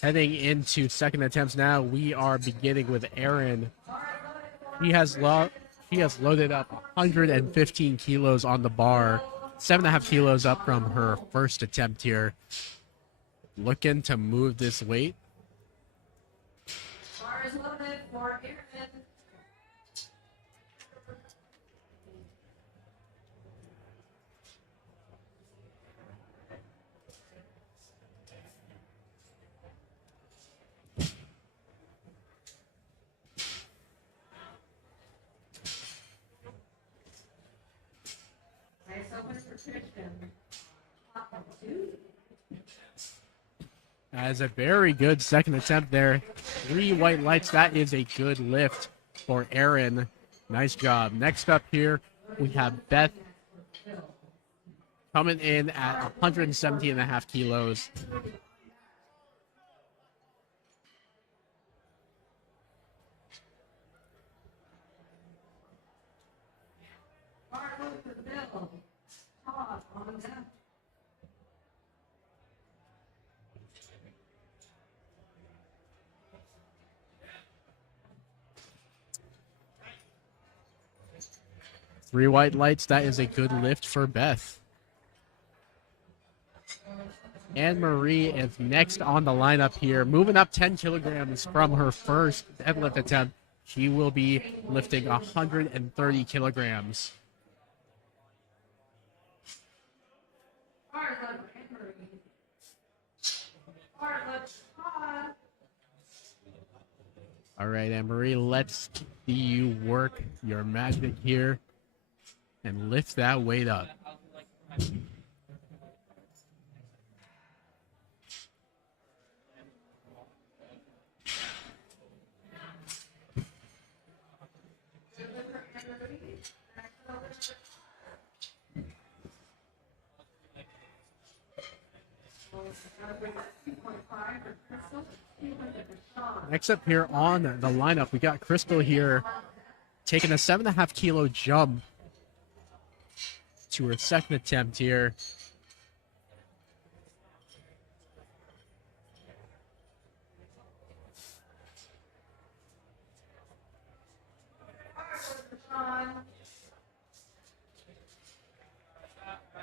Heading into second attempts now, we are beginning with Aaron. She has loaded up 115 kilos on the bar, 7.5 kilos up from her first attempt here. Looking to move this weight. Bars loaded for Aaron. Nice open for Christian. Platform 2. As a very good second attempt there. 3 white lights. That is a good lift for Aaron. Nice job. Next up here, we have Beth coming in at 117.5 kilos. Bars loaded for Bill. Todd on deck. Three white lights. That is a good lift for Beth. Anne Marie is next on the lineup here, moving up 10 kilograms from her first deadlift attempt. She will be lifting 130 kilograms. All right, Anne Marie, let's see you work your magic here and lift that weight up. Next up here on the lineup, we got Crystal here taking a 7.5 kilo jump to her second attempt here.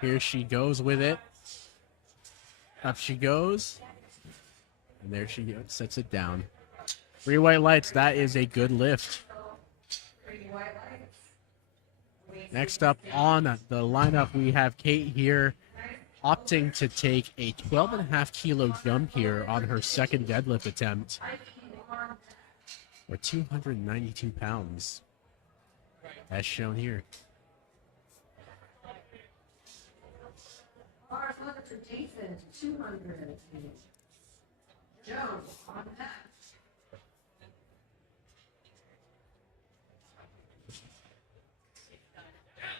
Here she goes with it. Up she goes. And there she goes, sets it down. 3 white lights, that is a good lift. Next up on the lineup, we have Kate here opting to take a 12.5 kilo jump here on her second deadlift attempt. Or 292 pounds, as shown here. Jason, 200. Joe on that.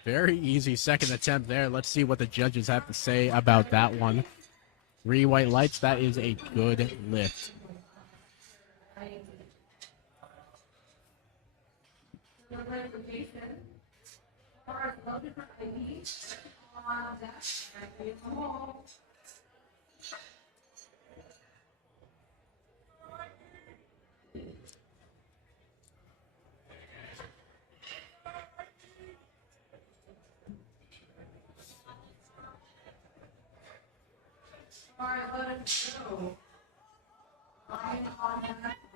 Very easy second attempt there. Let's see what the judges have to say about that one. 3 white lights, that is a good lift.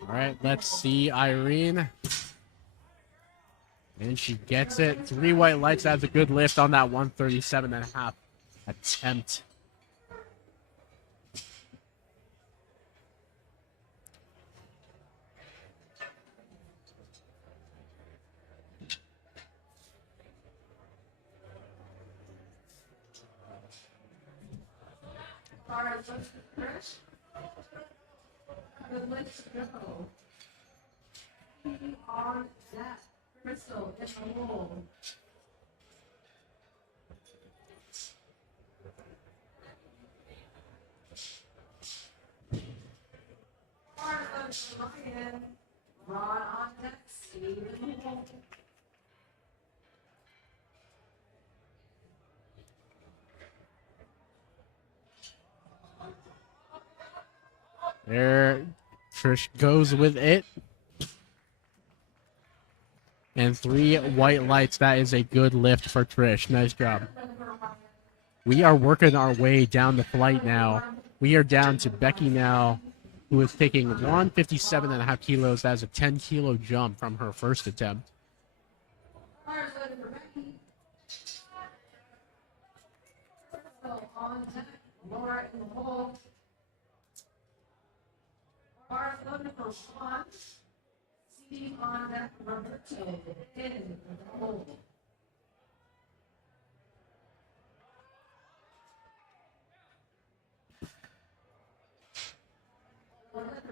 All right, let's see Irene. And she gets it. 3 white lights, that's a good lift on that 137.5 attempt. Let's go. On that crystal in the hole. Rod on deck, Steve in the hole. There, Trish goes with it. And 3 white lights, that is a good lift for Trish. Nice job. We are working our way down the flight now. We are down to Becky now, who is taking 157.5 kilos. That is a 10 kilo jump from her first attempt. Laura in the hole. Laura's looking for one. Steve on that Roberto in the hole.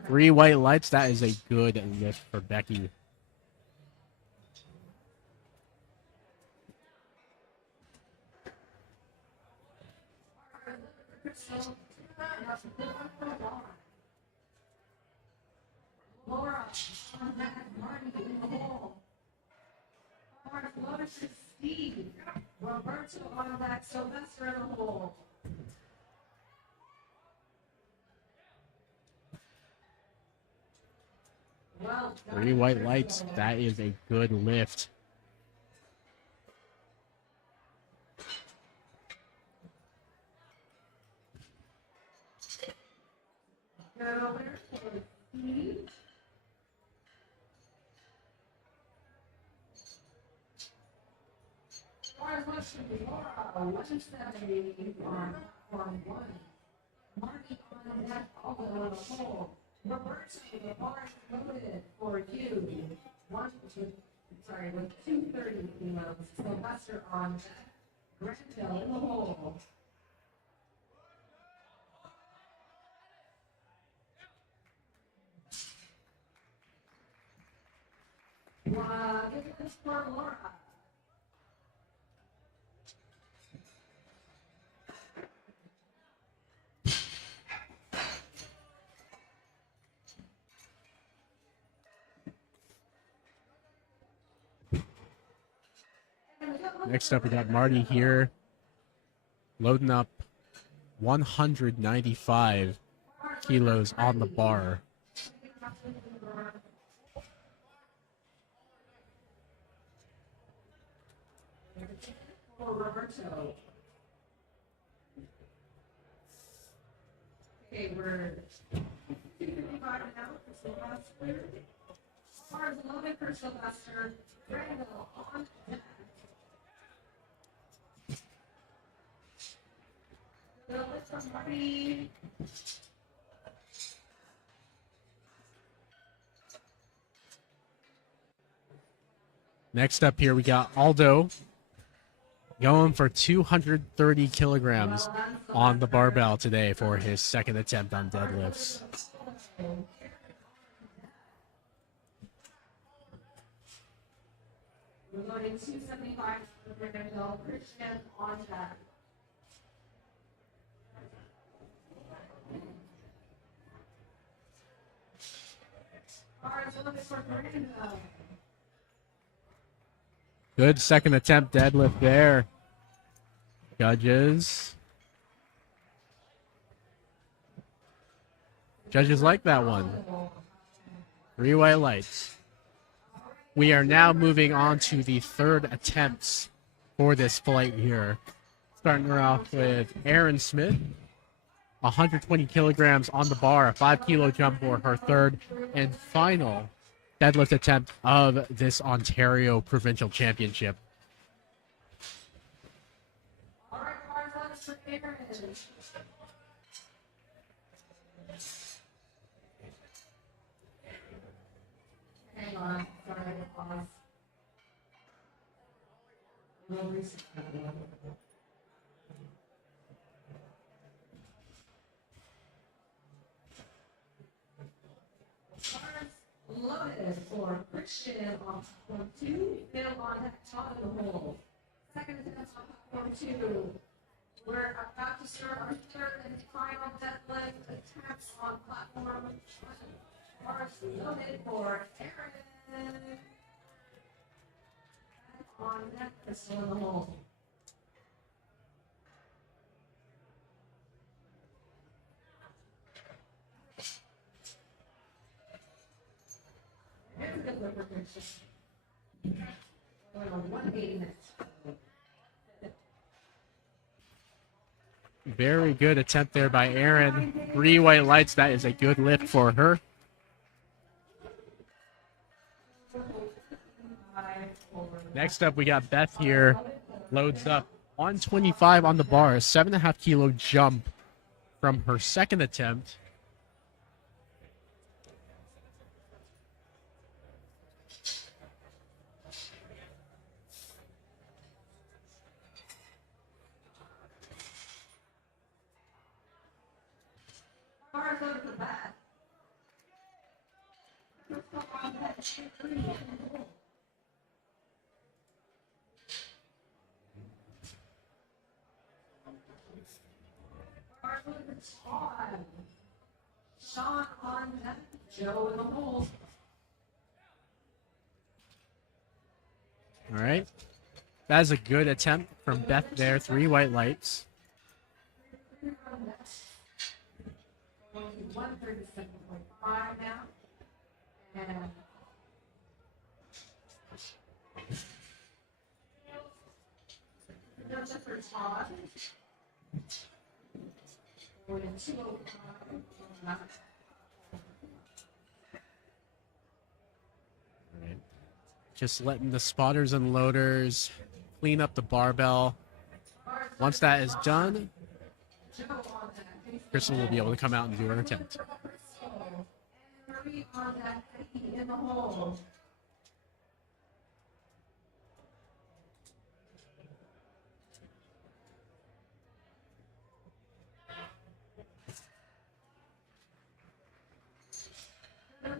3 white lights, that is a good lift for Becky. Laura on that Marty in the hole. Laura to Steve. Roberto on that Sylvester in the hole. Well done, 3 white lights, that is a good lift. 170 on form 1. Marty on deck, although in the hole. Roberto, the bar is loaded for you. With 230 kilos. Sylvester on deck. Granville in the hole. Give this for Laura. Next up, we got Marty here, loading up 195 kilos on the bar. For Roberto. Okay, we're 255 now for Sylvester. Bars loaded for Sylvester. Randall on deck. Somebody. Next up here, we got Aldo going for 230 kilograms on the barbell today for his second attempt on deadlifts. We're loading 275 for Randall. Christian on deck. Good second attempt deadlift there. Judges like that one. 3 white lights. We are now moving on to the third attempts for this flight here. Starting her off with Aaron Smith. 120 kilograms on the bar, a 5-kilo jump for her third and final deadlift attempt of this Ontario Provincial Championship. All right, let's for Aaron. Hang on, sorry, pause. No reason. Loaded for Christian on platform 2. Phil on top of the hole. Second attempt on platform 2. We're about to start our third and final deadlift attempts on platform 1. Bars loaded for Aaron. On deck, Crystal in the hole. Very good attempt there by Aaron. 3 white lights. That is a good lift for her. Next up, we got Beth here. Loads up 125 on the bar. A 7.5-kilo jump from her second attempt. Sean on deck, Joe in the hole. All right. That is a good attempt from Beth there. 3 white lights. 137.5 now. And there's a first Todd. Going to 205. Just letting the spotters and loaders clean up the barbell. Bars Once that is done, Crystal will be able to come out and do her attempt. Marie on that in the hole.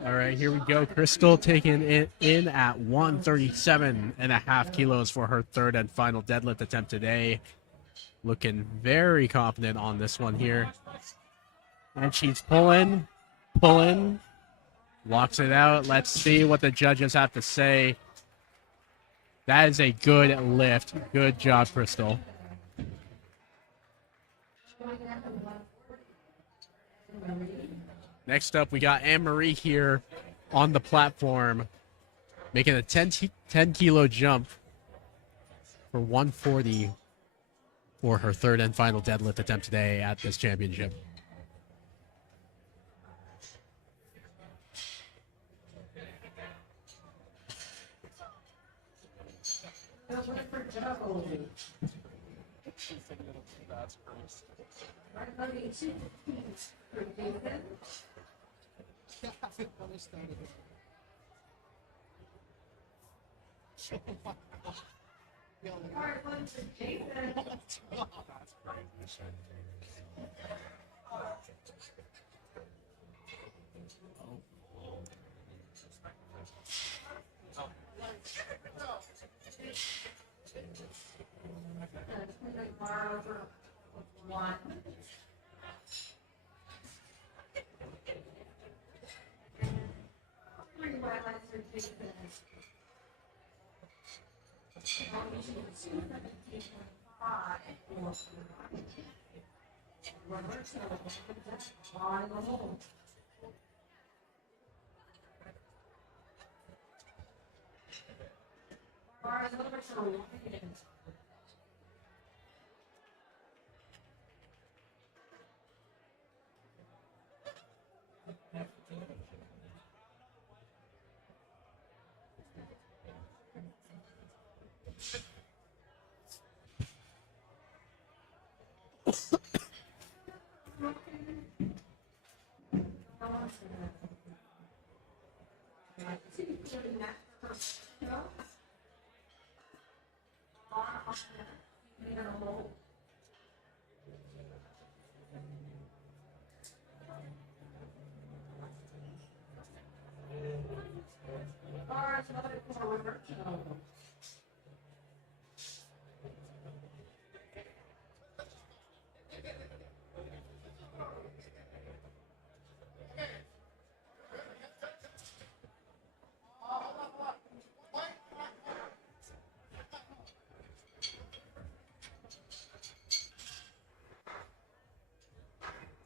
All right, here we go. Crystal taking it in at 137.5 kilos for her third and final deadlift attempt today. Looking very confident on this one here. And she's pulling, locks it out. Let's see what the judges have to say. That is a good lift. Good job, Crystal. Next up, we got Anne-Marie here on the platform, making a 10 kilo jump for 140 for her third and final deadlift attempt today at this championship.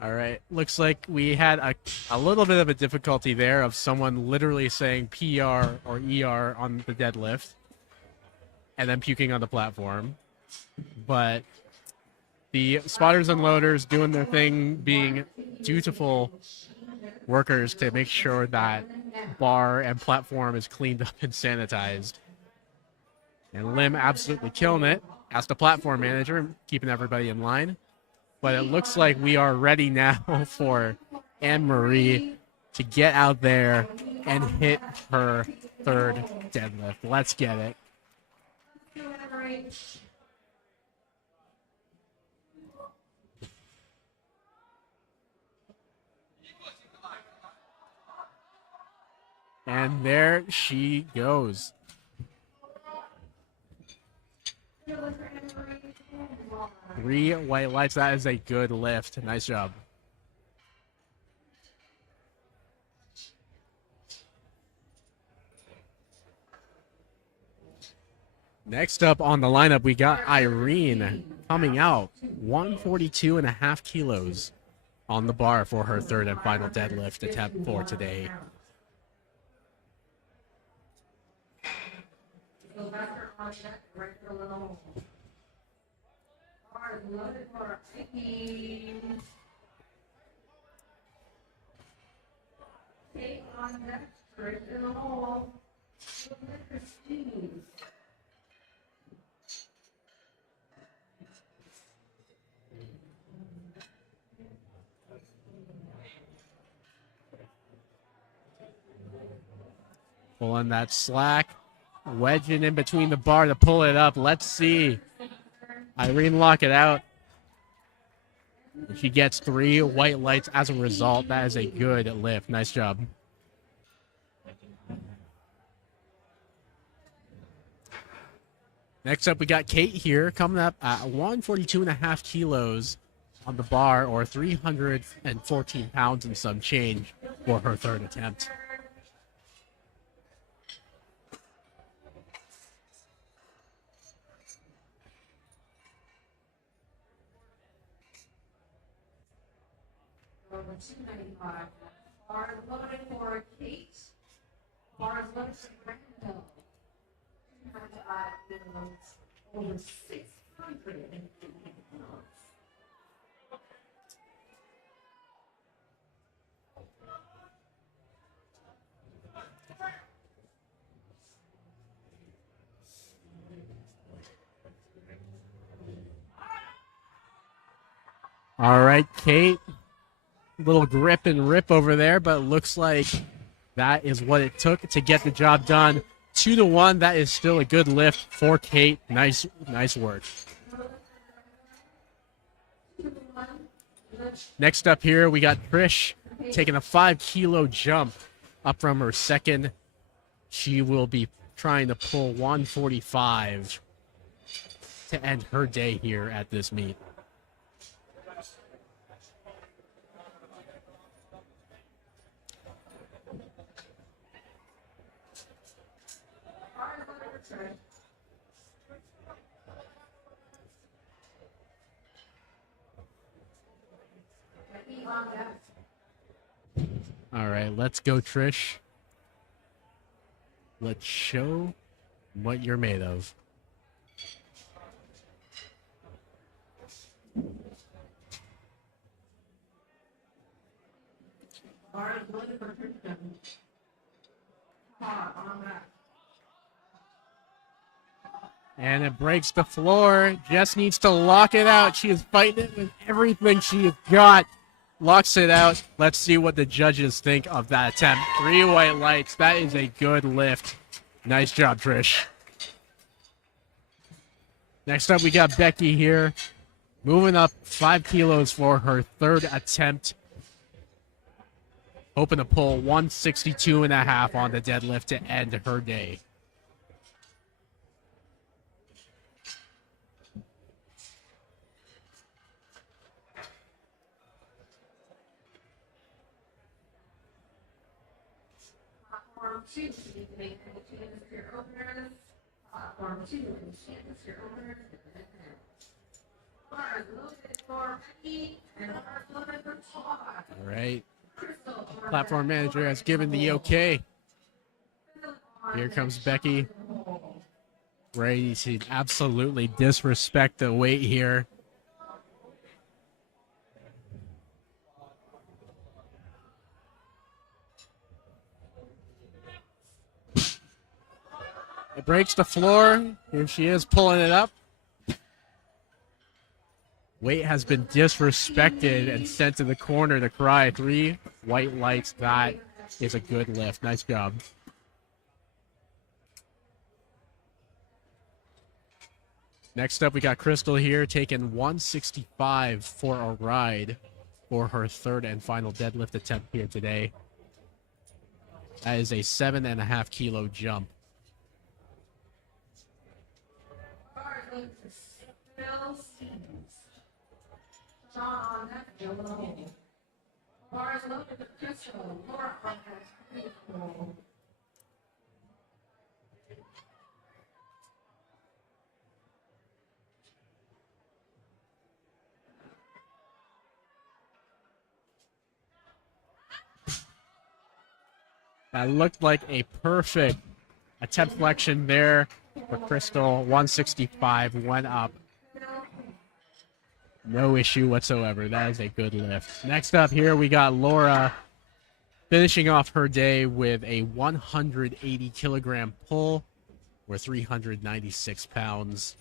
All right. Looks like we had a little bit of a difficulty there of someone literally saying PR or ER on the deadlift and then puking on the platform. But the spotters and loaders doing their thing, being dutiful workers to make sure that bar and platform is cleaned up and sanitized. And Lim absolutely killing it as the platform manager, keeping everybody in line. But it looks like we are ready now for Anne-Marie to get out there and hit her third deadlift. Let's get it. And there she goes. 3 white lights. That is a good lift. Nice job. Next up on the lineup, we got Irene coming out 142.5 kilos on the bar for her third and final deadlift attempt for today. Pulling that slack. Wedging in between the bar to pull it up. Let's see. Irene lock it out. She gets 3 white lights as a result. That is a good lift. Nice job. Next up, we got Kate here coming up at 142.5 kilos on the bar, or 314 pounds and some change for her third attempt. Over 295. Bar loaded for Kate. Bar loaded for Brandon. 295 kilos. Over 650 pounds. All right, Kate. Little grip and rip over there, but it looks like that is what it took to get the job done. 2-1. That is still a good lift for Kate. Nice work. Next up here, we got Trish taking a 5-kilo jump up from her second. She will be trying to pull 145 to end her day here at this meet. All right, let's go, Trish. Let's show what you're made of. And it breaks the floor. Jess needs to lock it out. She is fighting it with everything she has got. Locks it out. Let's see what the judges think of that attempt. 3 white lights. That is a good lift. Nice job, Trish. Next up, we got Becky here. Moving up 5 kilos for her third attempt. Hoping to pull 162.5 on the deadlift to end her day. Platform 2, you can make the changes for your openers. Platform 2, and changes your openers. Bars loaded for Becky, and bars loaded for Todd. All right. Platform manager has given the okay. Here comes Becky. Ready to absolutely disrespect the weight here. It breaks the floor. Here she is pulling it up. Weight has been disrespected and sent to the corner to cry. 3 white lights. That is a good lift. Nice job. Next up, we got Crystal here taking 165 for a ride for her third and final deadlift attempt here today. That is a 7.5 kilo jump. Bars loaded with Crystal. Laura beautiful. That looked like a perfect attempt flexion there for Crystal. 165 went up. No issue whatsoever. That is a good lift. Next up here, we got Laura finishing off her day with a 180 kilogram pull, or 396 pounds.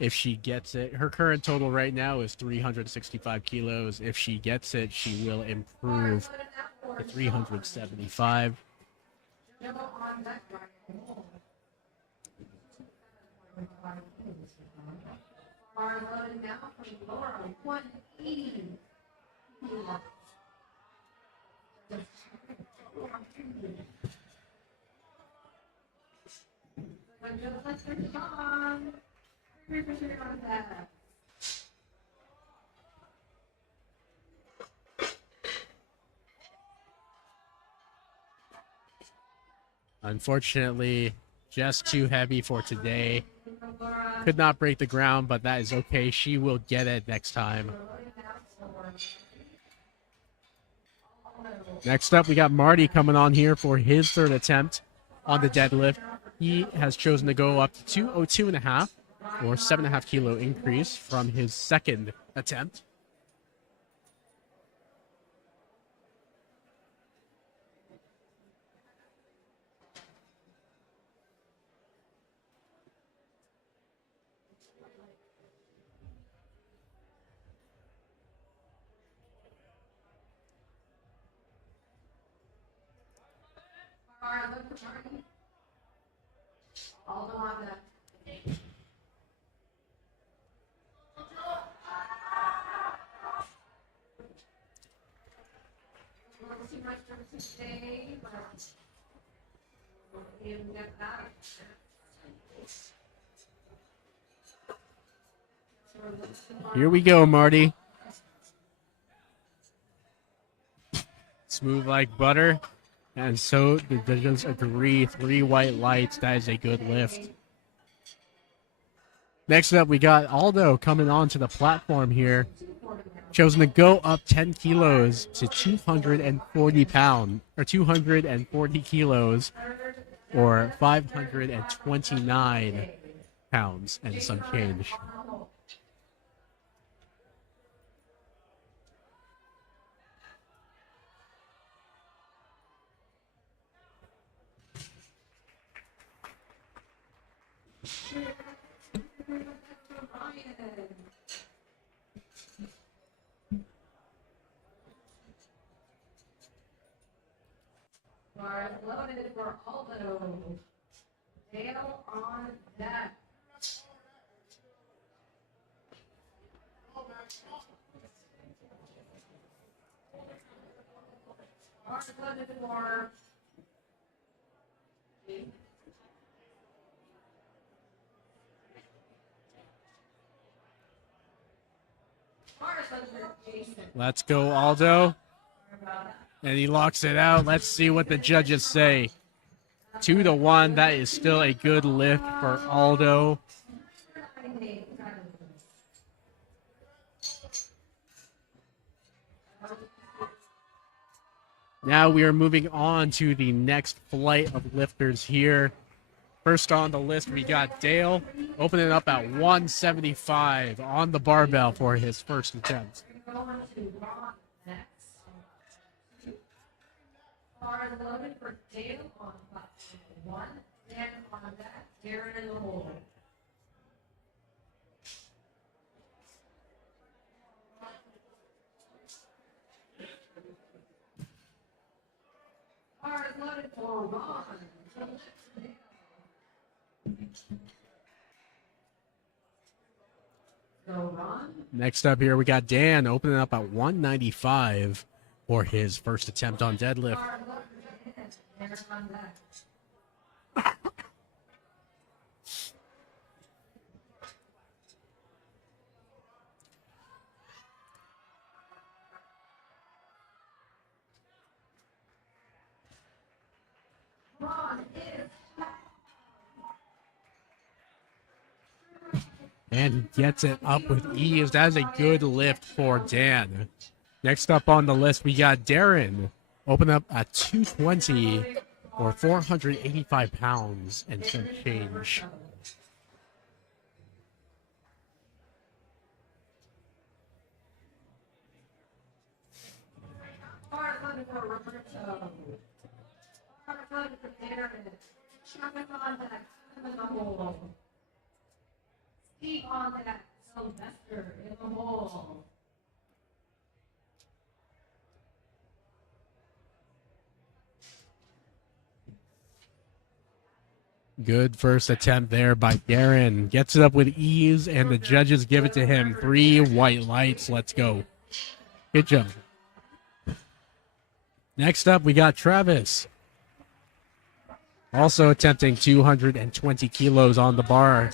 If she gets it, her current total right now is 365 kilos. If she gets it, she will improve to 375. Yellow on that right. Are loaded now from Laura, 180. On that. Unfortunately, just too heavy for today. Could not break the ground, but that is okay. She will get it next time. Next up, we got Marty coming on here for his third attempt on the deadlift. He has chosen to go up to 202.5 or 7.5 kilo increase from his second attempt. Aldo on that. Too much for today, but you get that. Here we go, Marty. Smooth like butter. And so the judges agree. 3 white lights. That is a good lift. Next up, we got Aldo coming onto the platform here. Chosen to go up 10 kilos to 240 pounds, or 240 kilos, or 529 pounds and some change. Bars loaded for Aldo. Dale on deck. Bars loaded for Let's go, Aldo. And he locks it out. Let's see what the judges say. 2-1. That is still a good lift for Aldo. Now we are moving on to the next flight of lifters here. First on the list, we got Dale opening up at 175 on the barbell for his first attempt. Vaughan next. Bars loaded for Dale on platform 1. Dan on deck. Darren in the hole. Bars loaded for Vaughan. Go Ron. Next up here, we got Dan opening up at 195 for his first attempt on deadlift. Bars loaded for Dan on deck. Ron is And he gets it up with ease. That is a good lift for Dan. Next up on the list, we got Darren. Open up at 220 or 485 pounds and some change. Bars loaded for Roberto. Bars loaded for Darren. Sherman on deck. In the hole. Steve on deck. Sylvester in the hole. Good first attempt there by Darren. Gets it up with ease, and the judges give it to him. 3 white lights. Let's go. Good job. Next up, we got Travis. Also attempting 220 kilos on the bar.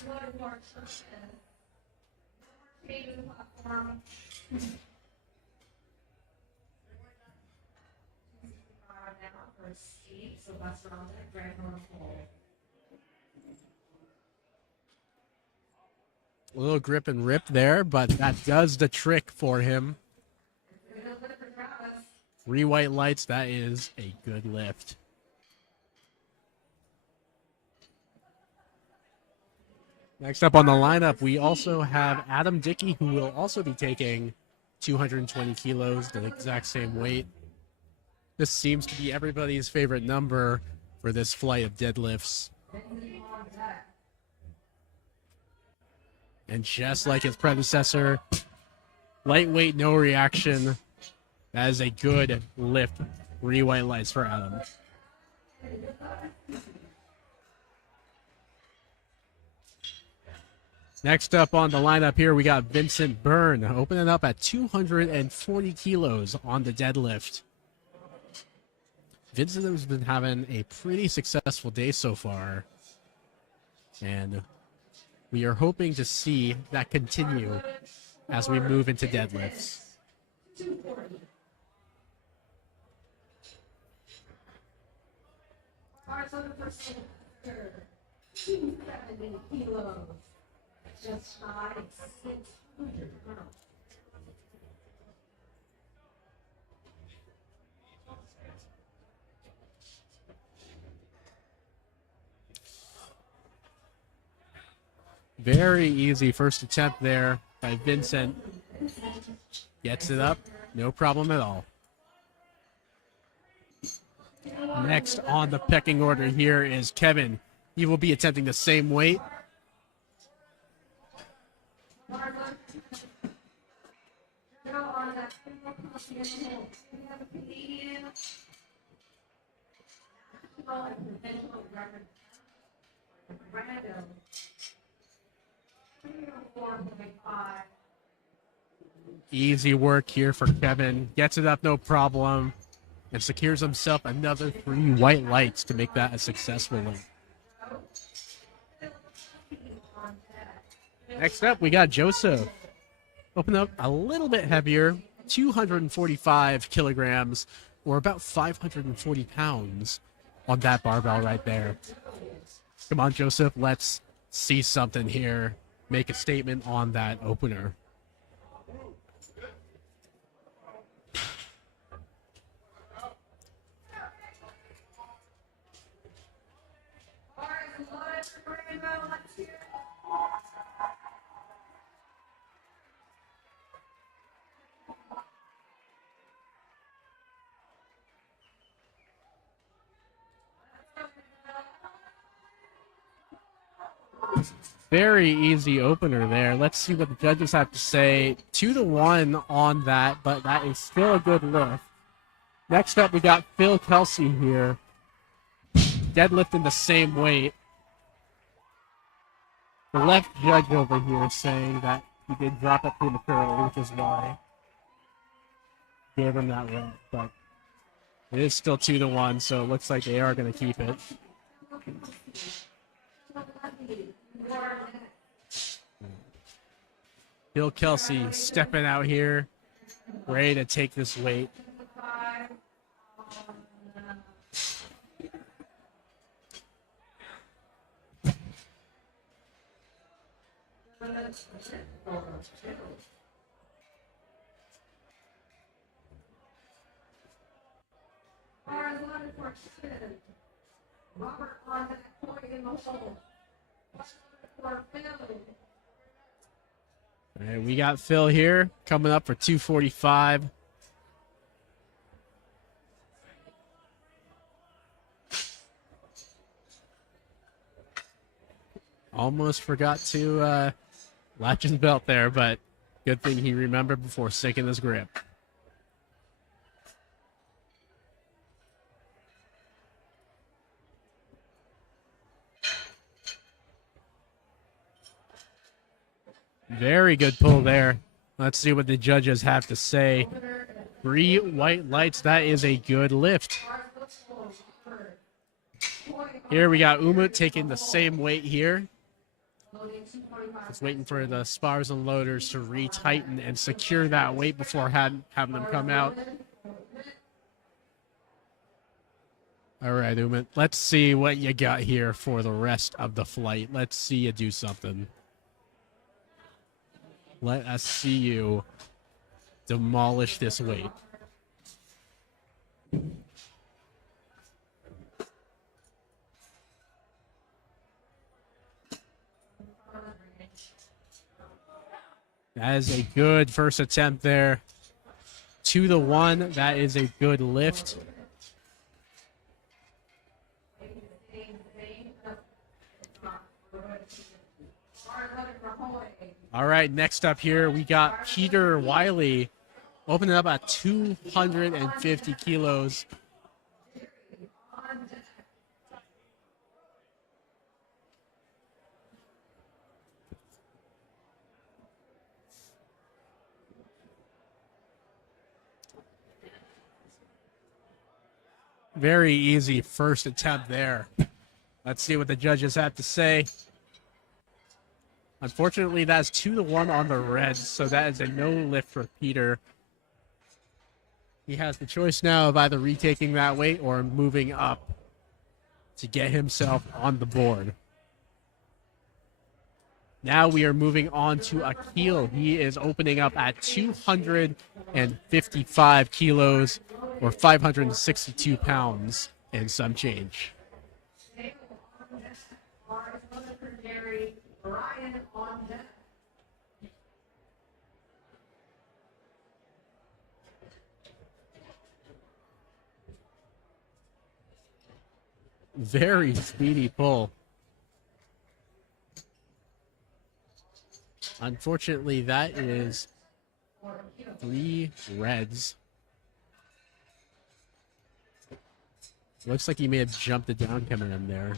A little grip and rip there, but that does the trick for him. 3 white lights, that is a good lift. Next up on the lineup, we also have Adam Dickey, who will also be taking 220 kilos, the exact same weight. This seems to be everybody's favorite number for this flight of deadlifts. And just like his predecessor, lightweight, no reaction. That is a good lift. 3 white lights for Adam. Next up on the lineup here, we got Vincent Byrne opening up at 240 kilos on the deadlift. Vincent has been having a pretty successful day so far, and we are hoping to see that continue as we move into deadlifts. Just shy of 600 pounds. Very easy first attempt there by Vincent. Gets it up, no problem at all. Next on the pecking order here is Kevin. He will be attempting the same weight. Easy work here for Kevin. Gets it up, no problem. And secures himself another 3 white lights to make that a successful one. Next up, we got Joseph. Open up a little bit heavier, 245 kilograms, or about 540 pounds on that barbell right there. Come on, Joseph, let's see something here. Make a statement on that opener. Very easy opener there. Let's see what the judges have to say. 2-1 on that, but that is still a good lift. Next up, we got Phil Kelsey here. Deadlifting the same weight. The left judge over here is saying that he did drop it prematurely, which is why I gave him that lift. But it is still 2-1, so it looks like they are going to keep it. Bill Kelsey stepping out here, ready to take this weight. Robert on that point in the hole. For Phil. All right, we got Phil here coming up for 245. Almost forgot to latch his belt there, but good thing he remembered before sinking his grip. Very good pull there. Let's see what the judges have to say. 3 white lights. That is a good lift. Here we got Umut taking the same weight here. Just waiting for the spars and loaders to retighten and secure that weight before having them come out. All right, Umut. Let's see what you got here for the rest of the flight. Let's see you do something. Let us see you demolish this weight. That is a good first attempt there. 2-1. That is a good lift. All right, next up here, we got Peter Wiley opening up at 250 kilos. Very easy first attempt there. Let's see what the judges have to say. Unfortunately, that's 2-1 on the Reds, so that is a no lift for Peter. He has the choice now of either retaking that weight or moving up to get himself on the board. Now we are moving on to Akil. He is opening up at 255 kilos or 562 pounds and some change. Very speedy pull. Unfortunately, that is 3 Reds. Looks like he may have jumped it down coming in there.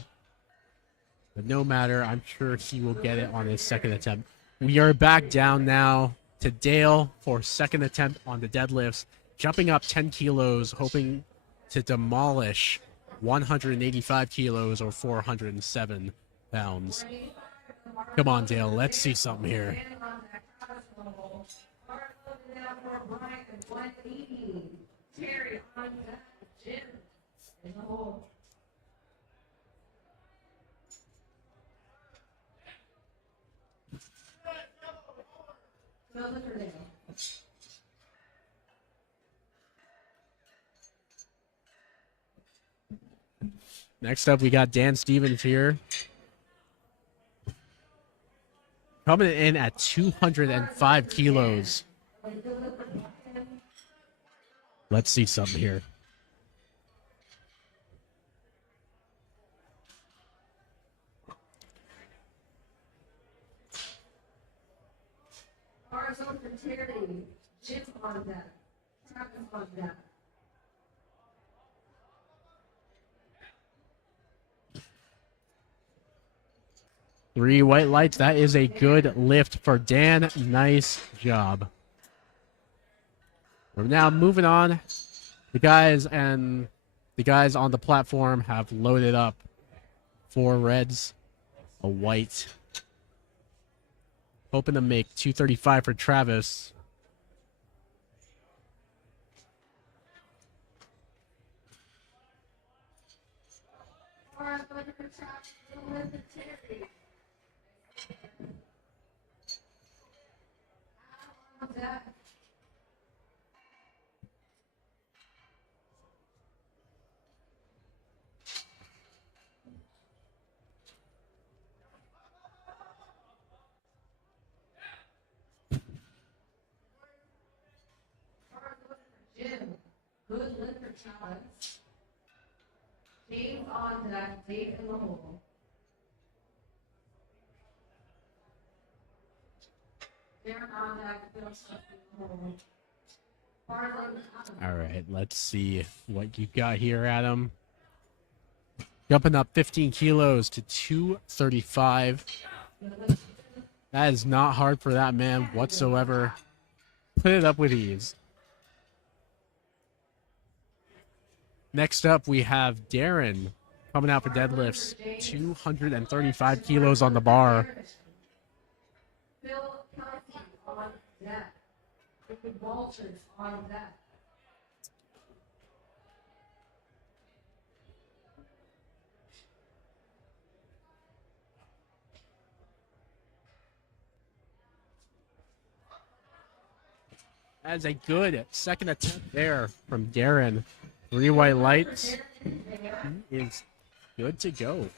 But no matter, I'm sure he will get it on his second attempt. We are back down now to Dale for second attempt on the deadlifts. Jumping up 10 kilos, hoping to demolish 185 kilos or 407 pounds. Come on, Dale. Let's see something here. Next up, we got Dan Stevens here. Coming in at 205 kilos. Let's see something here. Three white lights. That is a good lift for Dan. Nice job. We're now moving on. The guys on the platform have loaded up 4 Reds, a white. Hoping to make 235 for Travis. Good liquor challenge. James on deck, Dave in the hole. Darren on deck, Bill Smith in the hole. All right, let's see what you got here, Adam. Jumping up 15 kilos to 235. That is not hard for that man whatsoever. Put it up with ease. Next up, we have Darren coming out for deadlifts. 235 kilos on the bar. Phil Kelsey on deck. David Walters on deck. That's a good second attempt there from Darren. 3 white lights. He is good to go.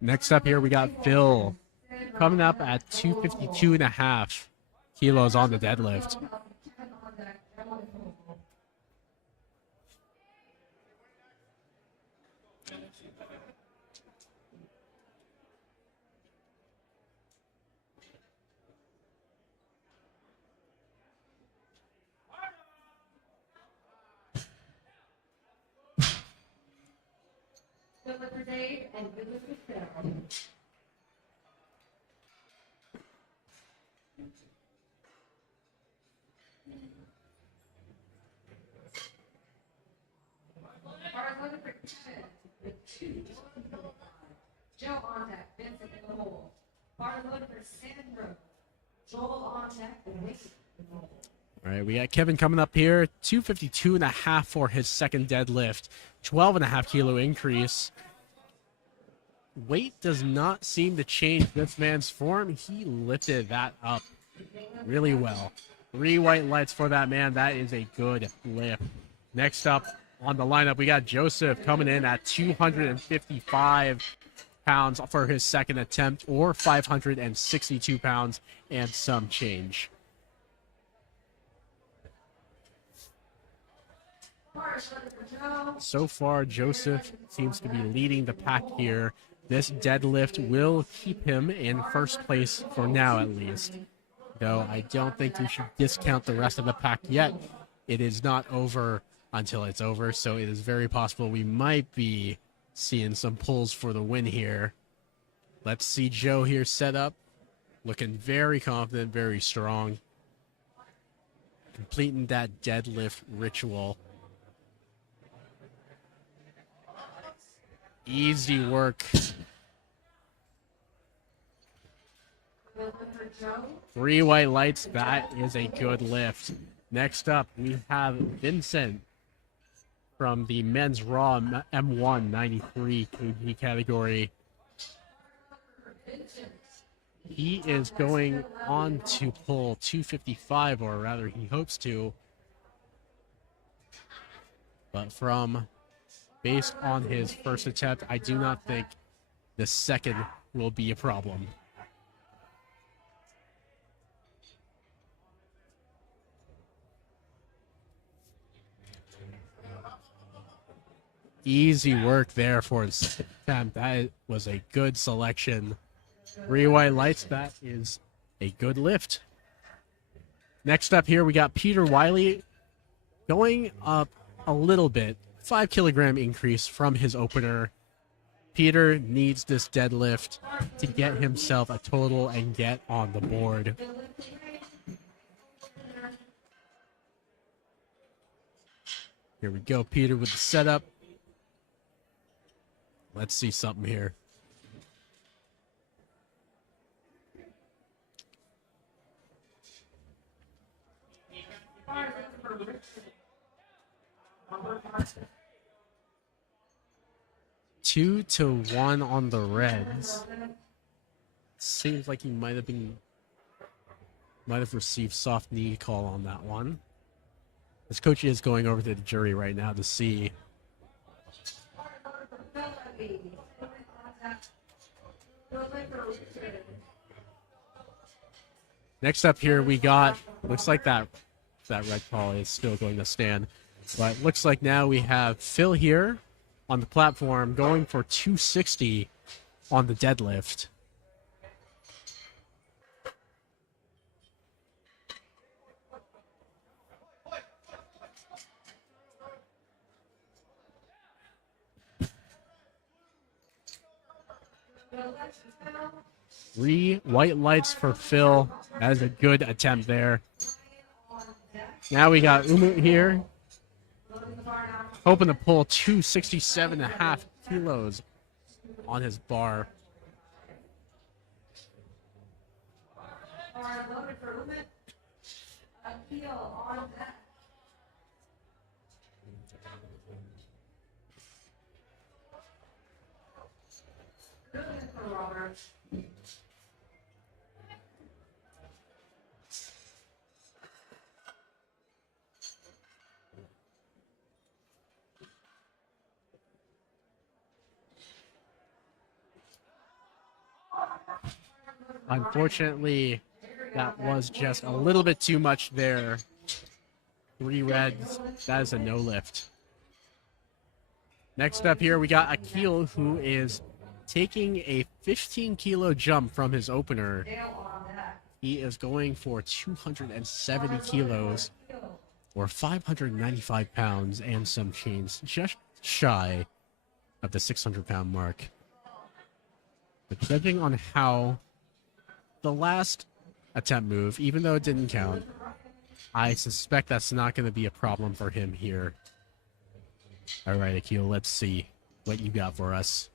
Next up here, we got Phil coming up at 252.5 kilos on the deadlift. Good luck for Dave and good luck for Phil. Bars looking for Kevin with 2. Joe on deck, Vincent in the hole. Bars looking for Sandro. Joel on deck, and Wade in the hole. All right, we got Kevin coming up here. 252.5 for his second deadlift. 12.5 kilo increase. Weight does not seem to change this man's form. He lifted that up really well. 3 white lights for that man. That is a good lift. Next up on the lineup, we got Joseph coming in at 255 pounds for his second attempt, or 562 pounds and some change. So far, Joseph seems to be leading the pack here. This deadlift will keep him in first place for now, at least. Though I don't think we should discount the rest of the pack yet. It is not over until it's over, so it is very possible we might be seeing some pulls for the win here. Let's see Joe here set up. Looking very confident, very strong. Completing that deadlift ritual. Easy work. 3 white lights. That is a good lift. Next up, we have Vincent from the men's Raw M1 93 kg category. He is going on to pull 255, or rather he hopes to. But based on his first attempt, I do not think the second will be a problem. Easy work there for his second attempt. That was a good selection. 3 white lights. That is a good lift. Next up here, we got Peter Wiley going up a little bit. 5 kilogram increase from his opener. Peter needs this deadlift to get himself a total and get on the board. Here we go, Peter with the setup. Let's see something here. Two to 1 on the Reds. Seems like he might have received soft knee call on that one. This coach is going over to the jury right now to see. Next up here, we got, looks like that red call is still going to stand. But looks like now we have Phil here on the platform going for 260 on the deadlift. 3 white lights for Phil. That is a good attempt there. Now we got Umut here, hoping to pull 267.5 kilos on his bar. Unfortunately, that was just a little bit too much there. 3 reds. That is a no lift. Next up here, we got Akil, who is taking a 15-kilo jump from his opener. He is going for 270 kilos, or 595 pounds and some change, just shy of the 600-pound mark. But judging on how the last attempt move, even though it didn't count, I suspect that's not going to be a problem for him here. All right, Akil, let's see what you got for us.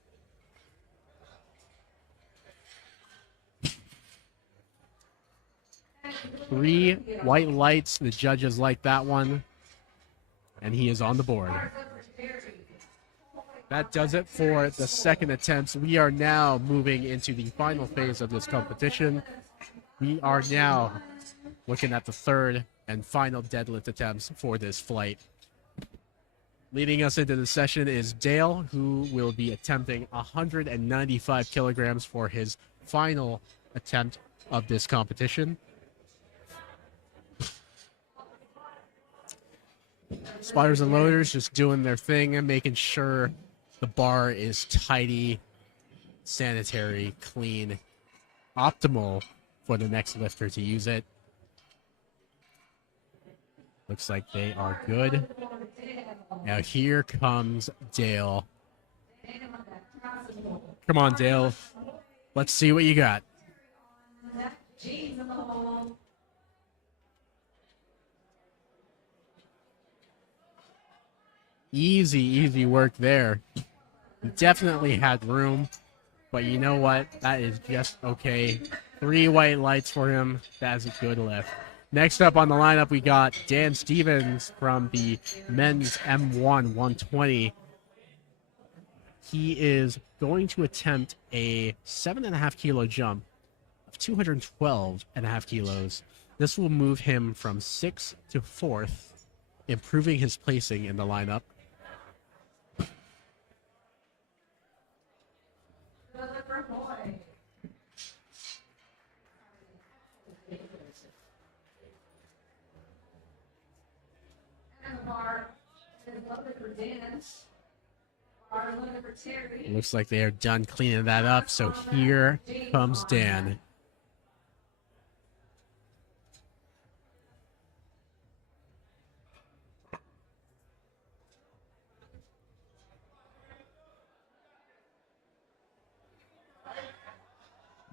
Three white lights. The judges like that one. And he is on the board. That does it for the second attempt. We are now moving into the final phase of this competition. We are now looking at the third and final deadlift attempts for this flight. Leading us into the session is Dale, who will be attempting 195 kilograms for his final attempt of this competition. Spotters and loaders just doing their thing and making sure the bar is tidy, sanitary, clean, optimal for the next lifter to use it. Looks like they are good. Now here comes Dale. Come on, Dale. Let's see what you got. Easy, easy work there. He definitely had room, but you know what? That is just okay. 3 white lights for him. That is a good lift. Next up on the lineup, we got Dan Stevens from the men's M1 120. He is going to attempt a 7.5 kilo jump of 212.5 kilos. This will move him from 6th to 4th, improving his placing in the lineup. Looks like they are done cleaning that up, so here comes Dan.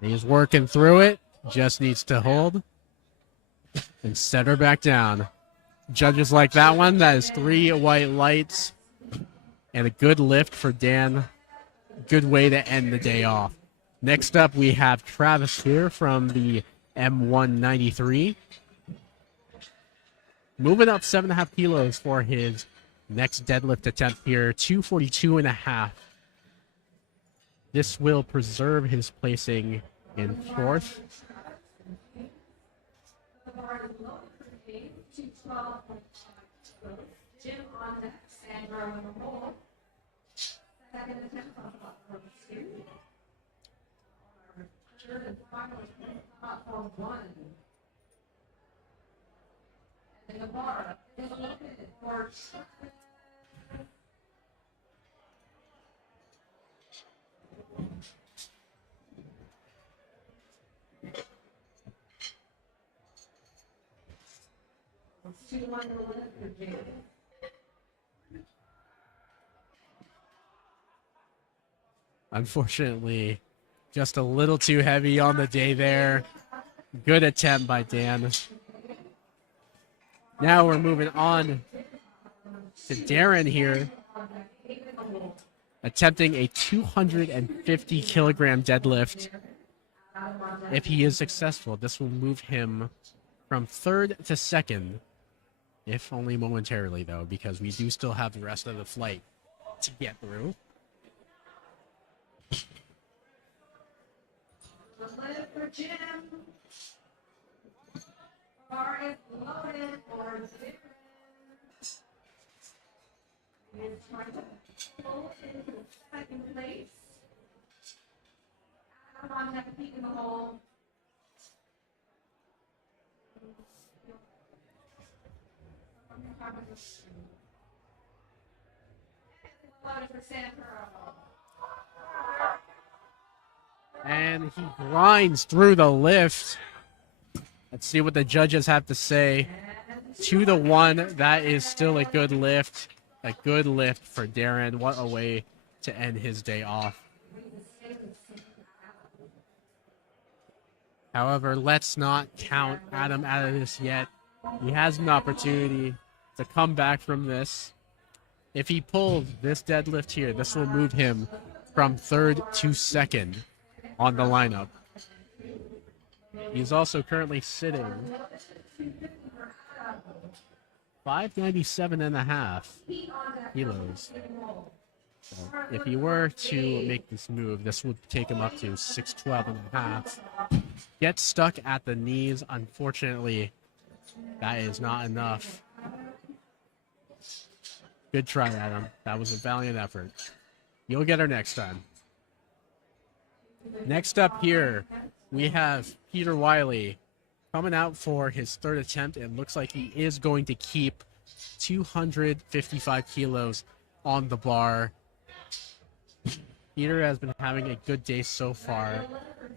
He's working through it, just needs to hold and set her back down. Judges like that one. That is 3 white lights and a good lift for Dan. Good way to end the day off. Next up, we have Travis here from the M193. Moving up 7.5 kilos for his next deadlift attempt here, 242.5. This will preserve his placing in 4th. Unfortunately, Just a little too heavy on the day there. Good attempt by Dan. Now we're moving on to Darren here, attempting a 250 kilogram deadlift. If he is successful, this will move him from third to second, if only momentarily though, because we do still have the rest of the flight to get through. For Jim. Bar is loaded for Jim. He is trying to pull into second place. Adam on that peek in the hole. Loaded for Sam Pearl. And he grinds through the lift. Let's see what the judges have to say. 2-1, that is still a good lift. A good lift for Darren. What a way to end his day off. However, let's not count Adam out of this yet. He has an opportunity to come back from this. If he pulls this deadlift here, this will move him from third to second on the lineup. He's also currently sitting 597.5 kilos. So if he were to make this move, this would take him up to 612.5. Gets stuck at the knees. Unfortunately, that is not enough. Good try, Adam. That was a valiant effort. You'll get her next time. Next up here, we have Peter Wiley coming out for his third attempt. It looks like he is going to keep 255 kilos on the bar. Peter has been having a good day so far,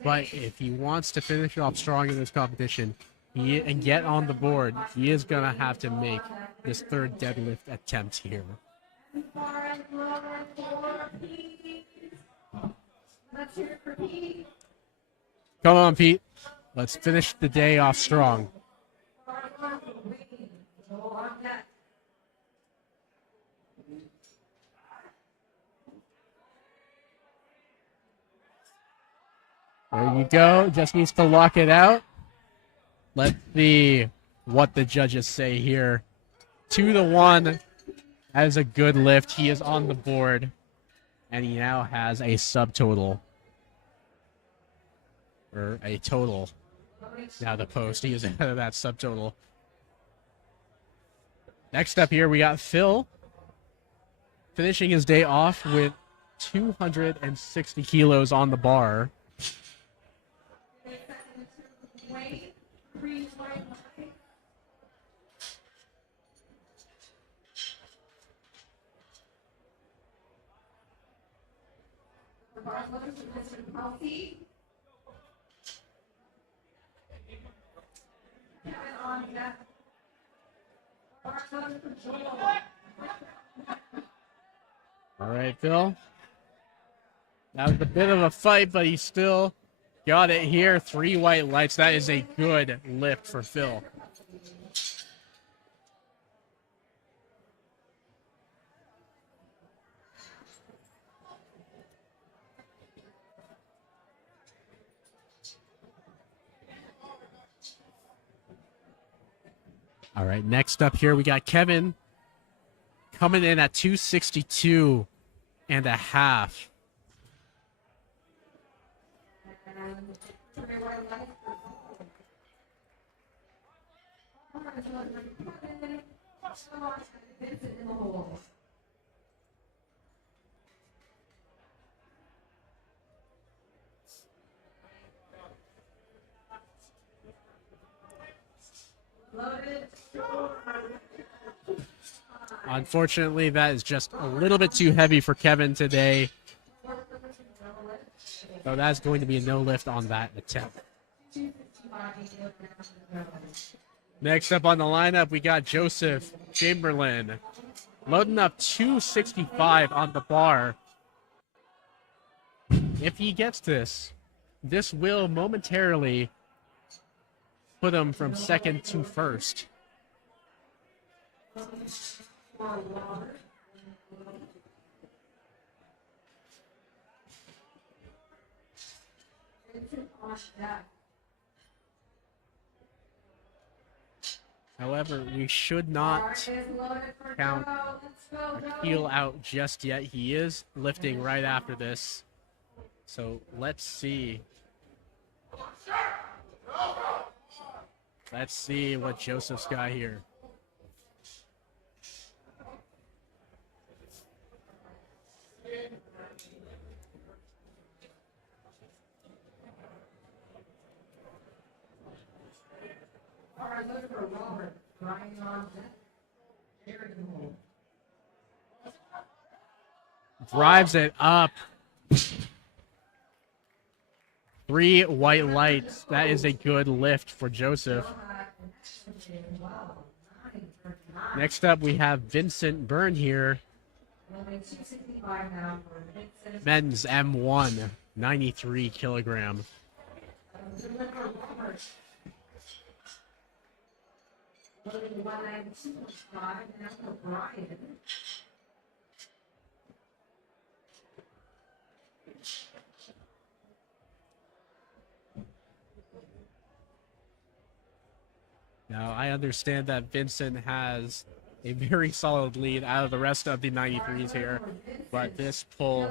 but if he wants to finish off strong in this competition and get on the board, he is going to have to make this third deadlift attempt here. Come on, Pete. Let's finish the day off strong. There you go. Just needs to lock it out. Let's see what the judges say here. 2-1. That is a good lift. He is on the board, and he now has a subtotal. Or a total. Now the post. He is ahead of that subtotal. Next up here, we got Phil finishing his day off with 260 kilos on the bar. All right, Phil. That was a bit of a fight, but he still got it here. 3 white lights. That is a good lift for Phil. All right, next up here, we got Kevin coming in at 262 and a half. Unfortunately, that is just a little bit too heavy for Kevin today. So that's going to be a no lift on that attempt. Next up on the lineup, we got Joseph Chamberlain loading up 265 on the bar. If he gets this, this will momentarily put him from second to first. However, we should not count Akil out just yet. He is lifting right after this. So let's see. Let's see what Joseph's got here. Drives it up. 3 white lights. That is a good lift for Joseph. Next up, we have Vincent Byrne here. Men's M1, 93 kilogram. Now, I understand that Vincent has a very solid lead out of the rest of the 93s here, but this pull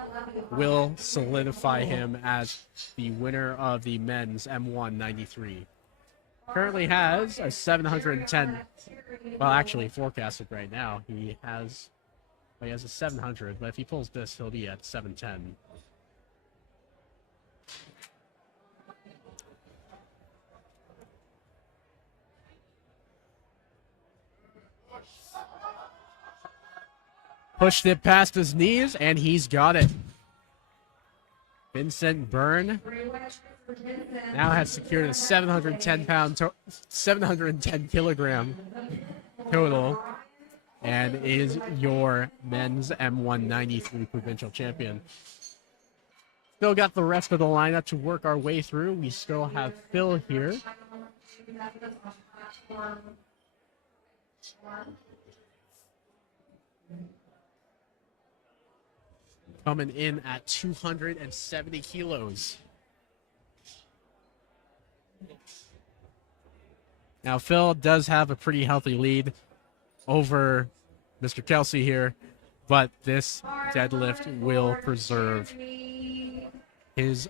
will solidify him as the winner of the men's M1 93. Currently has a 710, well, actually forecasted right now. He has a 700, but if he pulls this, he'll be at 710. Pushed it past his knees, and he's got it. Vincent Byrne now has secured a 710 kilogram total, and is your men's M193 provincial champion. Still got the rest of the lineup to work our way through. We still have Phil here. Coming in at 270 kilos. Now, Phil does have a pretty healthy lead over Mr. Kelsey here, but this deadlift will preserve his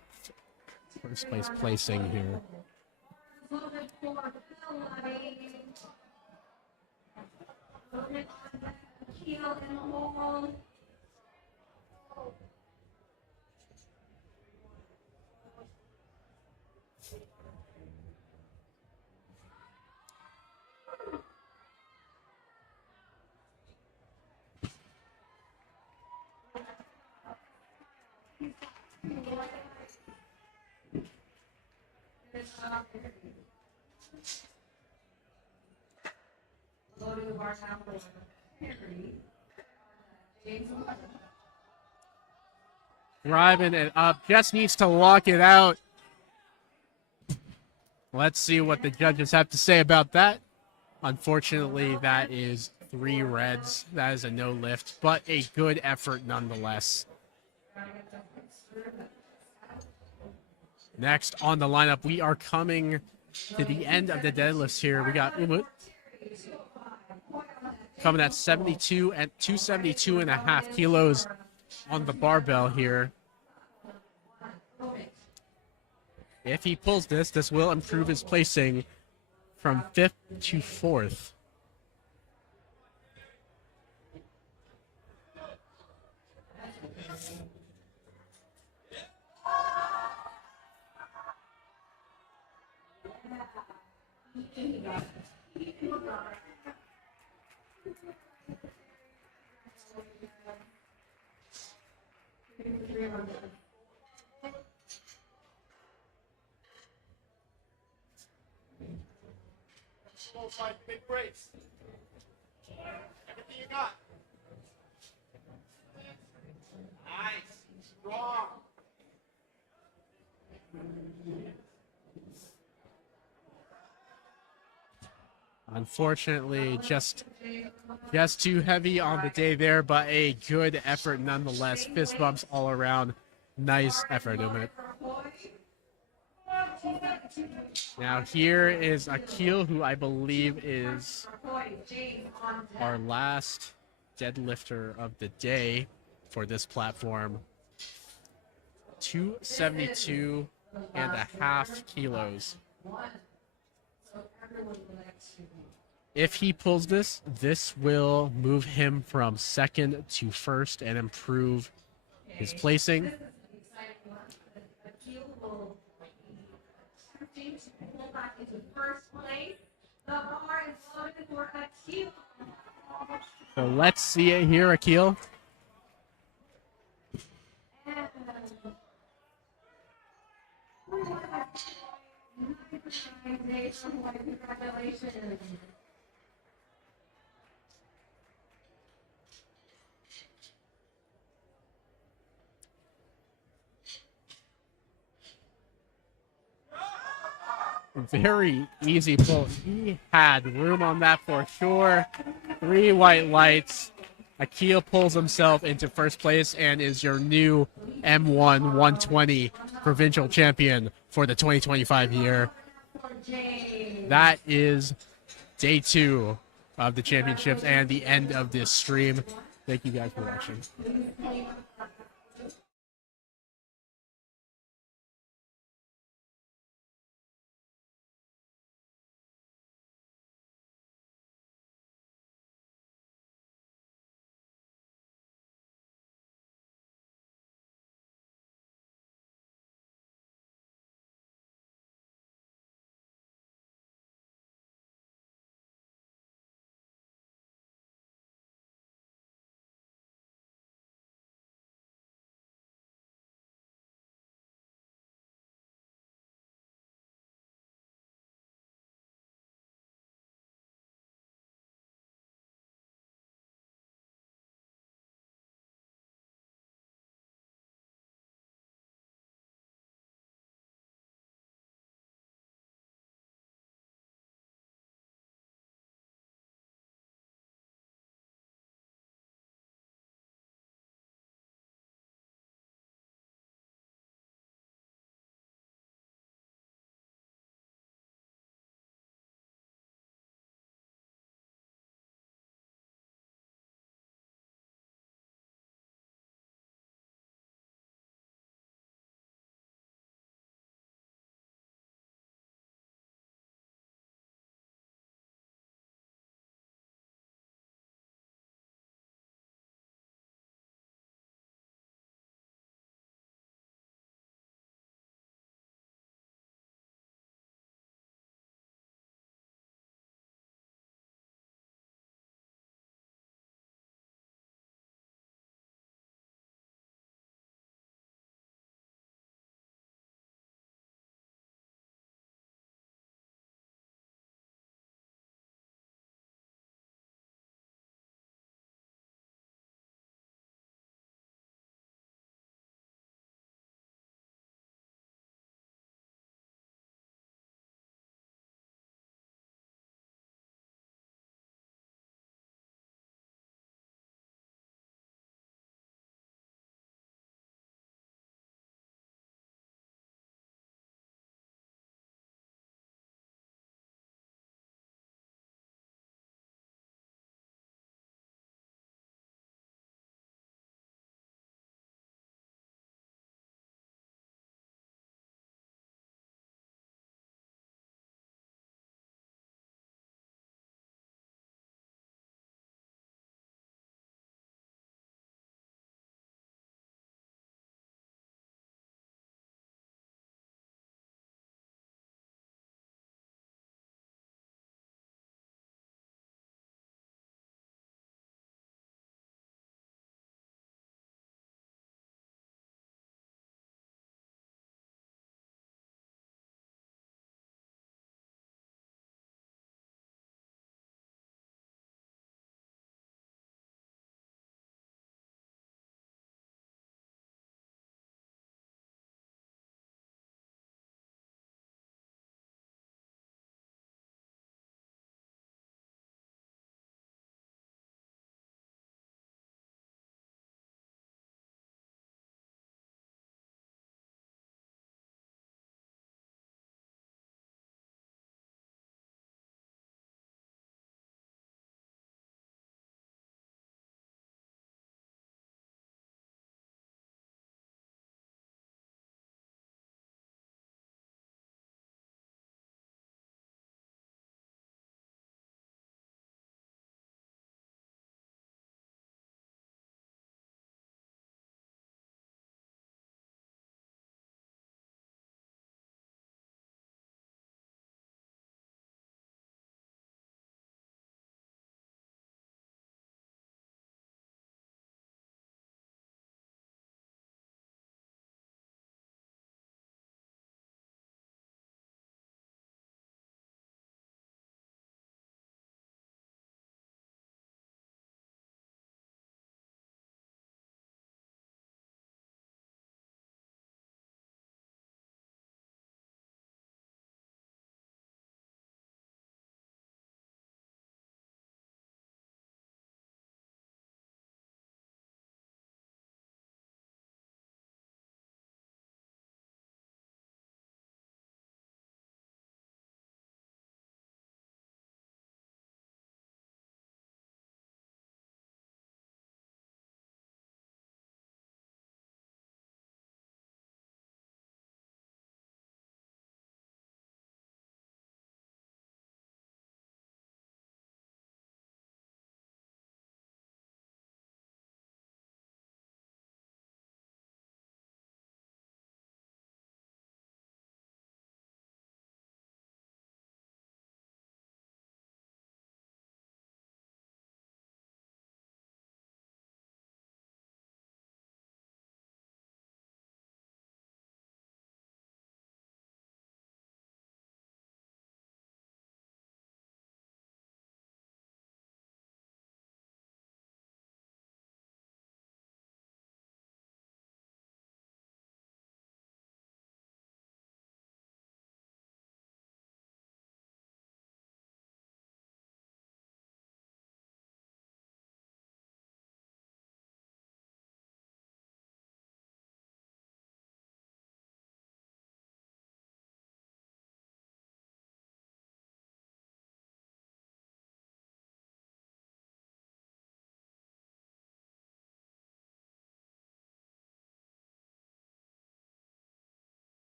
first place placing here. Driving it up, just needs to lock it out. Let's see what the judges have to say about that. Unfortunately, that is 3 reds. That is a no lift, but a good effort nonetheless. Next on the lineup, we are coming to the end of the deadlifts here. We got Umut coming at 72 and 272.5 kilos on the barbell here. If he pulls this, this will improve his placing from 5th to 4th. Big brace. Everything you got. Nice. Strong. Unfortunately, just too heavy on the day there, but a good effort nonetheless. Fist bumps all around. Nice effort, Umit. Now here is Akil, who I believe is our last deadlifter of the day for this platform. 272 and a half kilos. If he pulls this, this will move him from second to first and improve his placing. So let's see it here, Akil. Congratulations. Very easy pull. He had room on that for sure. 3 white lights. Akil pulls himself into first place and is your new M1 120 provincial champion for the 2025 year. That is day 2 of the championships and the end of this stream. Thank you guys for watching.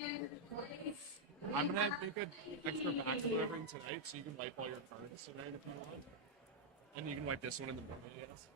second place. I'm gonna make an extra back of everything tonight, so you can wipe all your cards tonight if you want, and you can wipe this one in the morning, I guess.